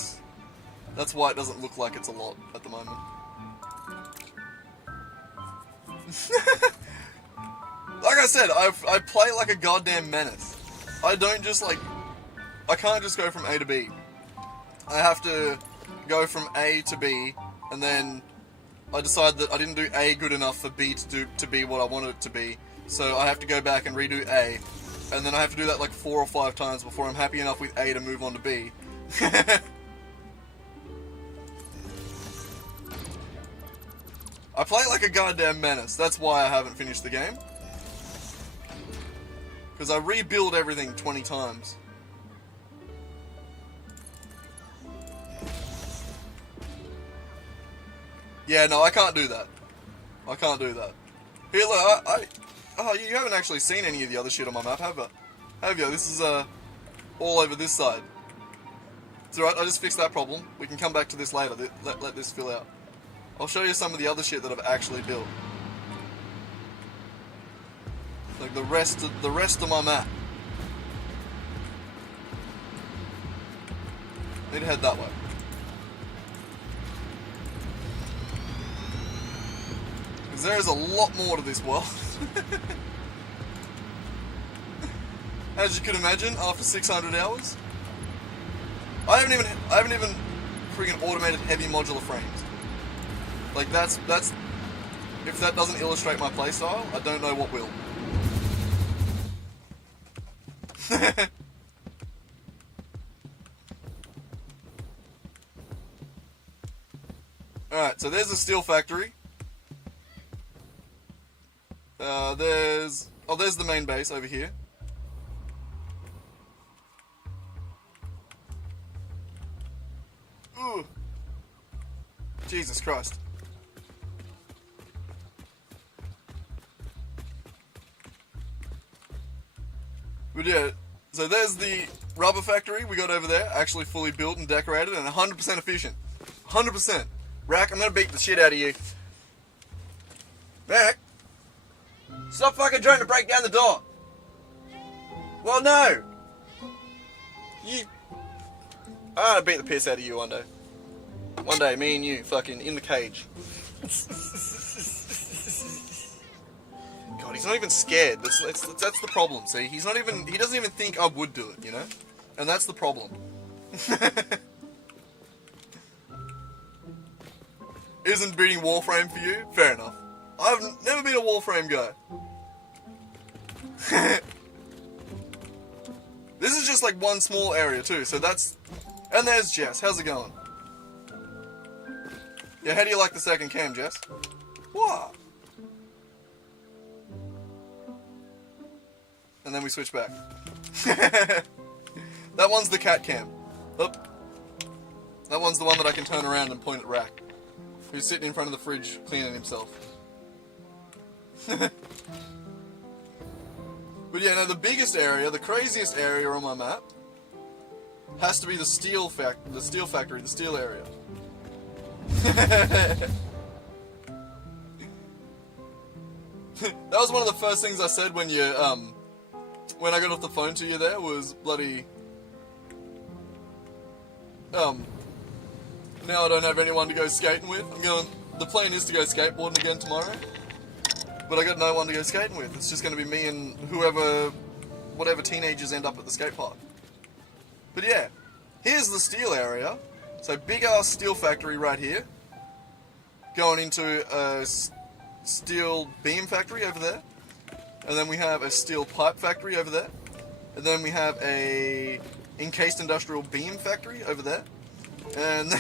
that's why it doesn't look like it's a lot at the moment. Like I said, I play like a goddamn menace. I don't just I can't just go from A to B. I have to go from A to B, and then I decide that I didn't do A good enough for B to be what I wanted it to be, so I have to go back and redo A. And then I have to do that like 4 or 5 times before I'm happy enough with A to move on to B. I play like a goddamn menace. That's why I haven't finished the game. Because I rebuild everything 20 times. Yeah, no, I can't do that. I can't do that. Here, look, oh, you haven't actually seen any of the other shit on my map, have you? This is, all over this side. It's alright, I just fixed that problem. We can come back to this later. Let this fill out. I'll show you some of the other shit that I've actually built. Like the rest of my map. Need to head that way. Because there is a lot more to this world. As you could imagine, after 600 hours. I haven't even friggin' automated heavy modular frames. Like that's if that doesn't illustrate my playstyle, I don't know what will. Alright, so there's the steel factory. There's the main base over here. Ooh. Jesus Christ. But yeah, so there's the rubber factory we got over there, actually fully built and decorated and 100% efficient. 100%. Rack, I'm gonna beat the shit out of you. Rack, stop fucking trying to break down the door. Well, no. I'm gonna beat the piss out of you one day. One day, me and you, fucking in the cage. God, he's not even scared. That's the problem. See, he doesn't even think I would do it, you know, and that's the problem. Isn't beating Warframe for you? Fair enough. I've never been a Warframe guy. This is just like one small area too, so that's... And there's Jess. How's it going? Yeah, how do you like the second cam, Jess? What? And then we switch back. That one's the cat cam. Oh. That one's the one that I can turn around and point at Rack, who's sitting in front of the fridge cleaning himself. But yeah, no, the biggest area, the craziest area on my map has to be the steel factory, the steel area. That was one of the first things I said when you when I got off the phone to you there was bloody now I don't have anyone to go skating with. The plan is to go skateboarding again tomorrow, but I got no one to go skating with. It's just going to be me and whatever teenagers end up at the skate park. But yeah, here's the steel area. So big ass steel factory right here, going into a steel beam factory over there, and then we have a steel pipe factory over there, and then we have a encased industrial beam factory over there, and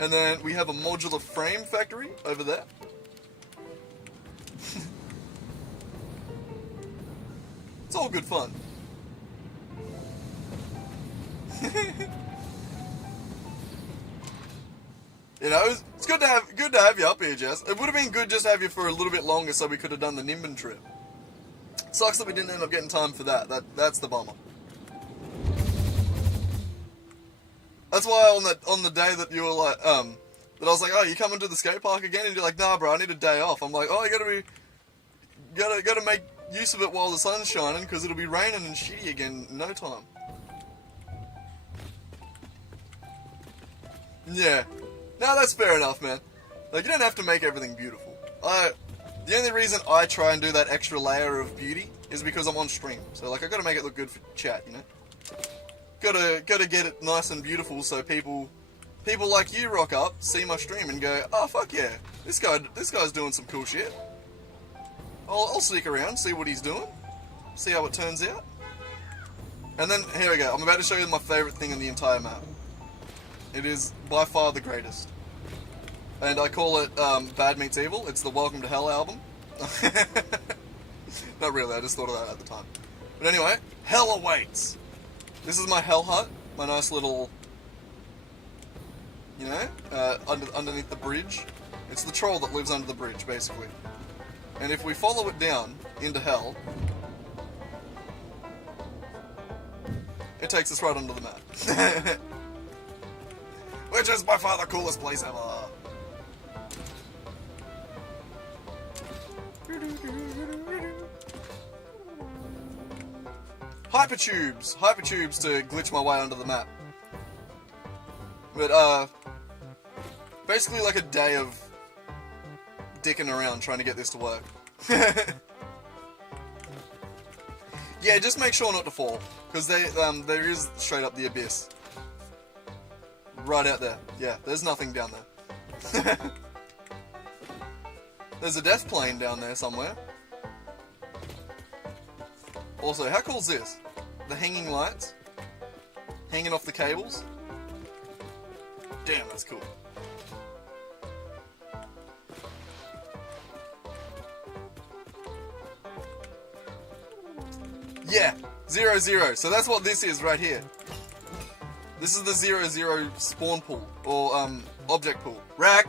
and then we have a modular frame factory over there. It's all good fun. You know, it's good to have you up here, Jess. It would have been good just to have you for a little bit longer so we could have done the Nimbin trip. Sucks that we didn't end up getting time for that. That's the bummer. That's why on the day that you were like, that I was like, oh, you coming to the skate park again? And you're like, nah, bro, I need a day off. I'm like, oh, you gotta make use of it while the sun's shining, because it'll be raining and shitty again in no time. Yeah. No, that's fair enough, man. Like, you don't have to make everything beautiful. The only reason I try and do that extra layer of beauty is because I'm on stream. So, like, I gotta make it look good for chat, you know? Gotta get it nice and beautiful so people like you rock up, see my stream and go, oh, fuck yeah, this guy's doing some cool shit. I'll stick around, see what he's doing, see how it turns out. And then, here we go, I'm about to show you my favourite thing in the entire map. It is by far the greatest. And I call it Bad Meets Evil. It's the Welcome to Hell album. Not really, I just thought of that at the time. But anyway, Hell awaits. This is my hell hut, my nice little, you know, underneath the bridge. It's the troll that lives under the bridge, basically. And if we follow it down into hell, it takes us right onto the map. Which is by far the coolest place ever. Hypertubes! Hypertubes to glitch my way onto the map. But, basically like a day of dicking around trying to get this to work. Yeah, just make sure not to fall, because there is straight up the abyss. Right out there. Yeah, there's nothing down there. There's a death plane down there somewhere. Also, how cool is this? The hanging lights? Hanging off the cables? Damn, that's cool. Yeah, 0-0. So that's what this is right here. This is the 0-0 spawn pool, or object pool. Rack!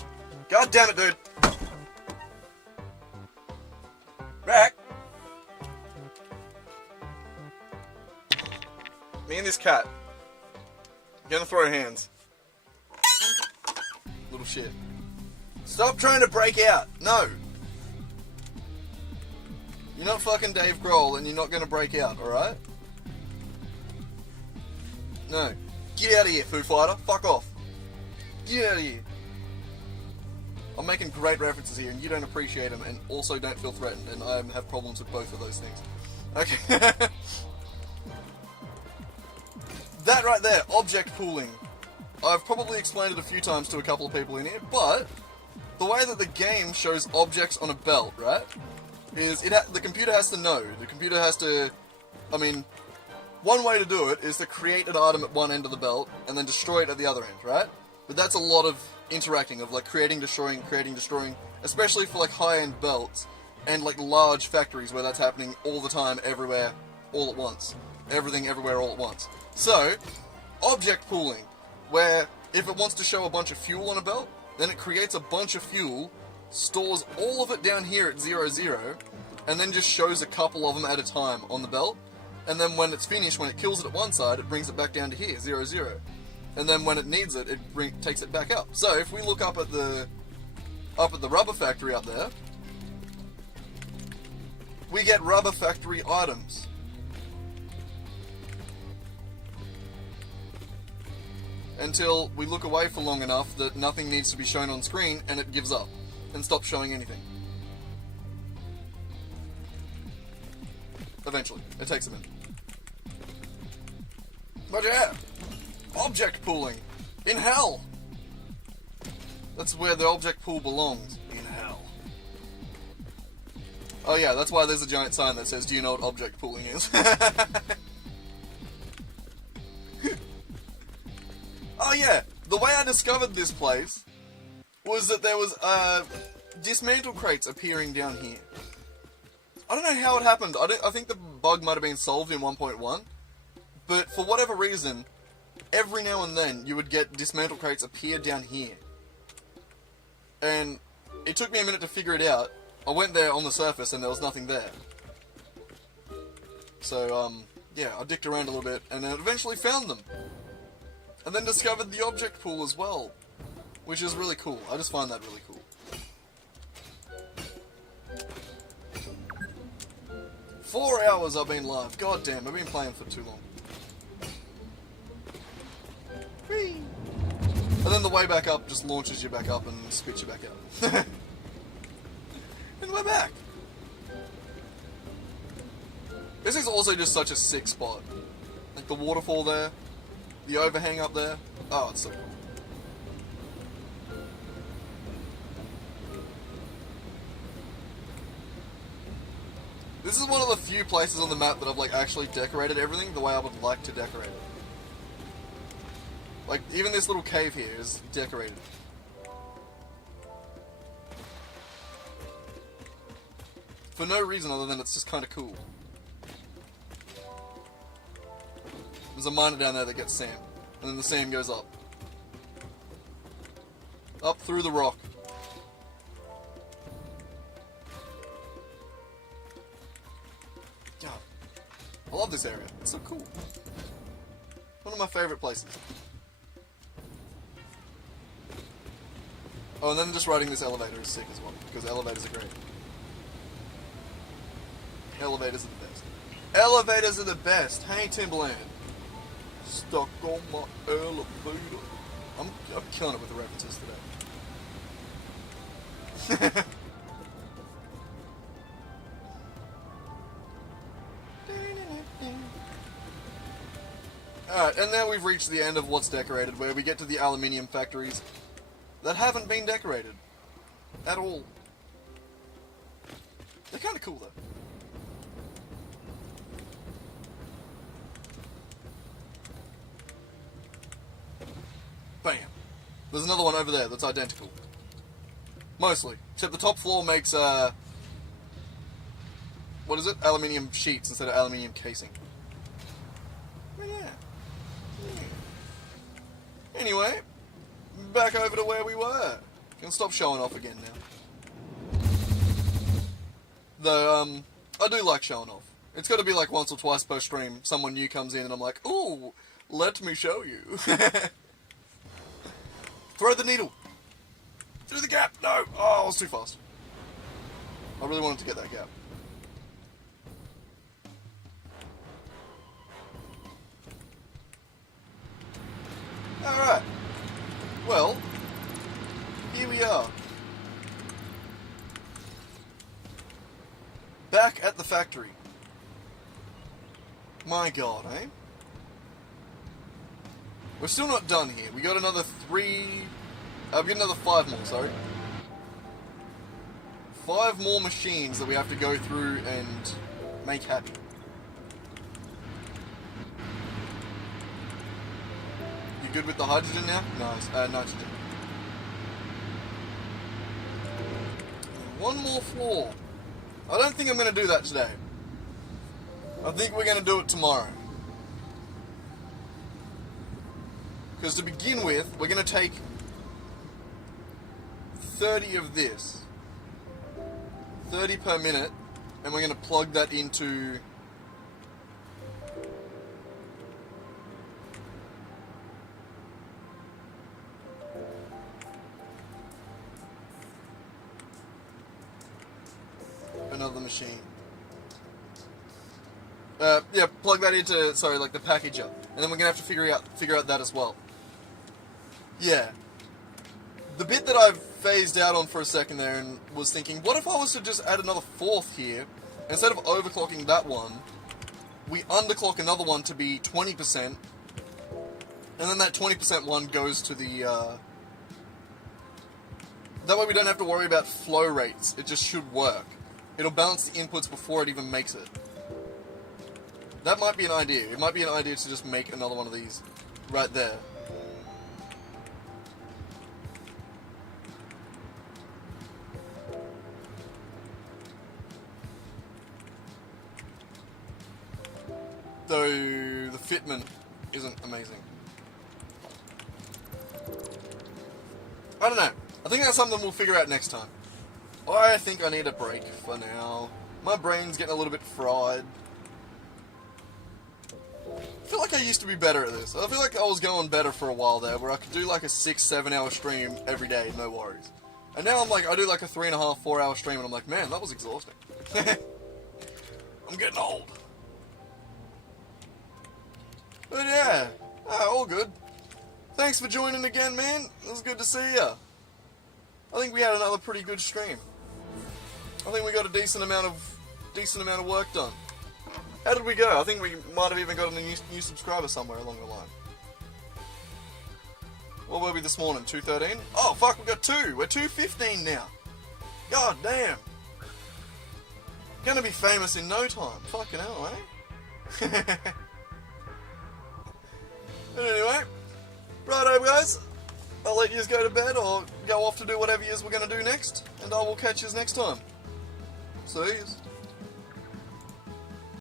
God damn it, dude! Rack! Me and this cat. Gonna throw hands. Little shit. Stop trying to break out! No! You're not fucking Dave Grohl and you're not gonna break out, alright? No. Get out of here, Foo Fighter. Fuck off. Get out of here. I'm making great references here and you don't appreciate them and also don't feel threatened and I have problems with both of those things. Okay. That right there, object pooling. I've probably explained it a few times to a couple of people in here, but the way that the game shows objects on a belt, right, is the computer has to know. The computer has to, I mean, one way to do it is to create an item at one end of the belt and then destroy it at the other end, right? But that's a lot of interacting, of like creating, destroying, especially for like high-end belts and like large factories where that's happening all the time, everywhere, all at once. Everything, everywhere, all at once. So, object pooling, where if it wants to show a bunch of fuel on a belt, then it creates a bunch of fuel, stores all of it down here at 0-0, and then just shows a couple of them at a time on the belt, and then when it's finished, when it kills it at one side, it brings it back down to here, 0-0. And then when it needs it, it takes it back up. So if we look up at the rubber factory up there, we get rubber factory items. Until we look away for long enough that nothing needs to be shown on screen and it gives up and stops showing anything. Eventually, it takes a minute. But yeah, object pooling in hell. That's where the object pool belongs, in hell. Oh yeah, that's why there's a giant sign that says, "Do you know what object pooling is?" Oh yeah, the way I discovered this place was that there was dismantle crates appearing down here. I don't know how it happened. I think the bug might have been solved in 1.1, but for whatever reason, every now and then you would get dismantle crates appear down here. And it took me a minute to figure it out. I went there on the surface and there was nothing there. So, yeah, I dicked around a little bit and then eventually found them. And then discovered the object pool as well, which is really cool. I just find that really cool. 4 hours I've been live. God damn, I've been playing for too long. Whee! And then the way back up just launches you back up and spits you back out. And we're back! This is also just such a sick spot. Like the waterfall there, the overhang up there. Oh, it's so cool. This is one of the few places on the map that I've like actually decorated everything the way I would like to decorate it. Like, even this little cave here is decorated. For no reason other than it's just kind of cool. There's a miner down there that gets sand. And then the sand goes up. Up through the rock. God. I love this area. It's so cool. One of my favourite places. Oh, and then just riding this elevator is sick as well, because elevators are great. Elevators are the best. Elevators are the best. Hey, Timberland. Stuck on my elevator. I'm killing it with the references today. Alright, and now we've reached the end of what's decorated, where we get to the aluminium factories that haven't been decorated. At all. They're kinda cool, though. Bam. There's another one over there that's identical. Mostly. Except the top floor makes, what is it? Aluminium sheets instead of aluminium casing. But yeah. Anyway, back over to where we were. Can stop showing off again now. Though, I do like showing off. It's got to be like once or twice per stream, someone new comes in and I'm like, ooh, let me show you. Throw the needle. Through the gap. No. Oh, I was too fast. I really wanted to get that gap. Alright. Well, here we are. Back at the factory. My god, eh? We're still not done here. We got another 5 more, sorry. 5 more machines that we have to go through and make happy. You good with the hydrogen now? Nice. Nitrogen. One more floor. I don't think I'm going to do that today. I think we're going to do it tomorrow. Because to begin with, we're going to take 30 of this. 30 per minute. And we're going to plug that into... another machine. Yeah, plug that into, sorry, like the packager. And then we're going to have to figure out that as well. Yeah. The bit that I've phased out on for a second there and was thinking, what if I was to just add another 4th here? Instead of overclocking that one, we underclock another one to be 20%. And then that 20% one goes to the, that way we don't have to worry about flow rates. It just should work. It'll balance the inputs before it even makes it. That might be an idea. It might be an idea to just make another one of these right there. Though the fitment isn't amazing. I don't know. I think that's something we'll figure out next time. I think I need a break for now. My brain's getting a little bit fried. I feel like I used to be better at this. I feel like I was going better for a while there, where I could do like a 6-7 hour stream every day, no worries. And now I'm like, I do like a 3.5, 4 hour stream and I'm like, man, that was exhausting. I'm getting old. But yeah, all good. Thanks for joining again, man. It was good to see ya. I think we had another pretty good stream. I think we got a decent amount of work done. How did we go? I think we might have even gotten a new subscriber somewhere along the line. What were we this morning? 213? Oh fuck, we got 2. We're 215 now. God damn. Gonna be famous in no time. Fucking hell, eh? But anyway, righto guys. I'll let yous go to bed or go off to do whatever yous we're going to do next, and I will catch yous next time. See yous.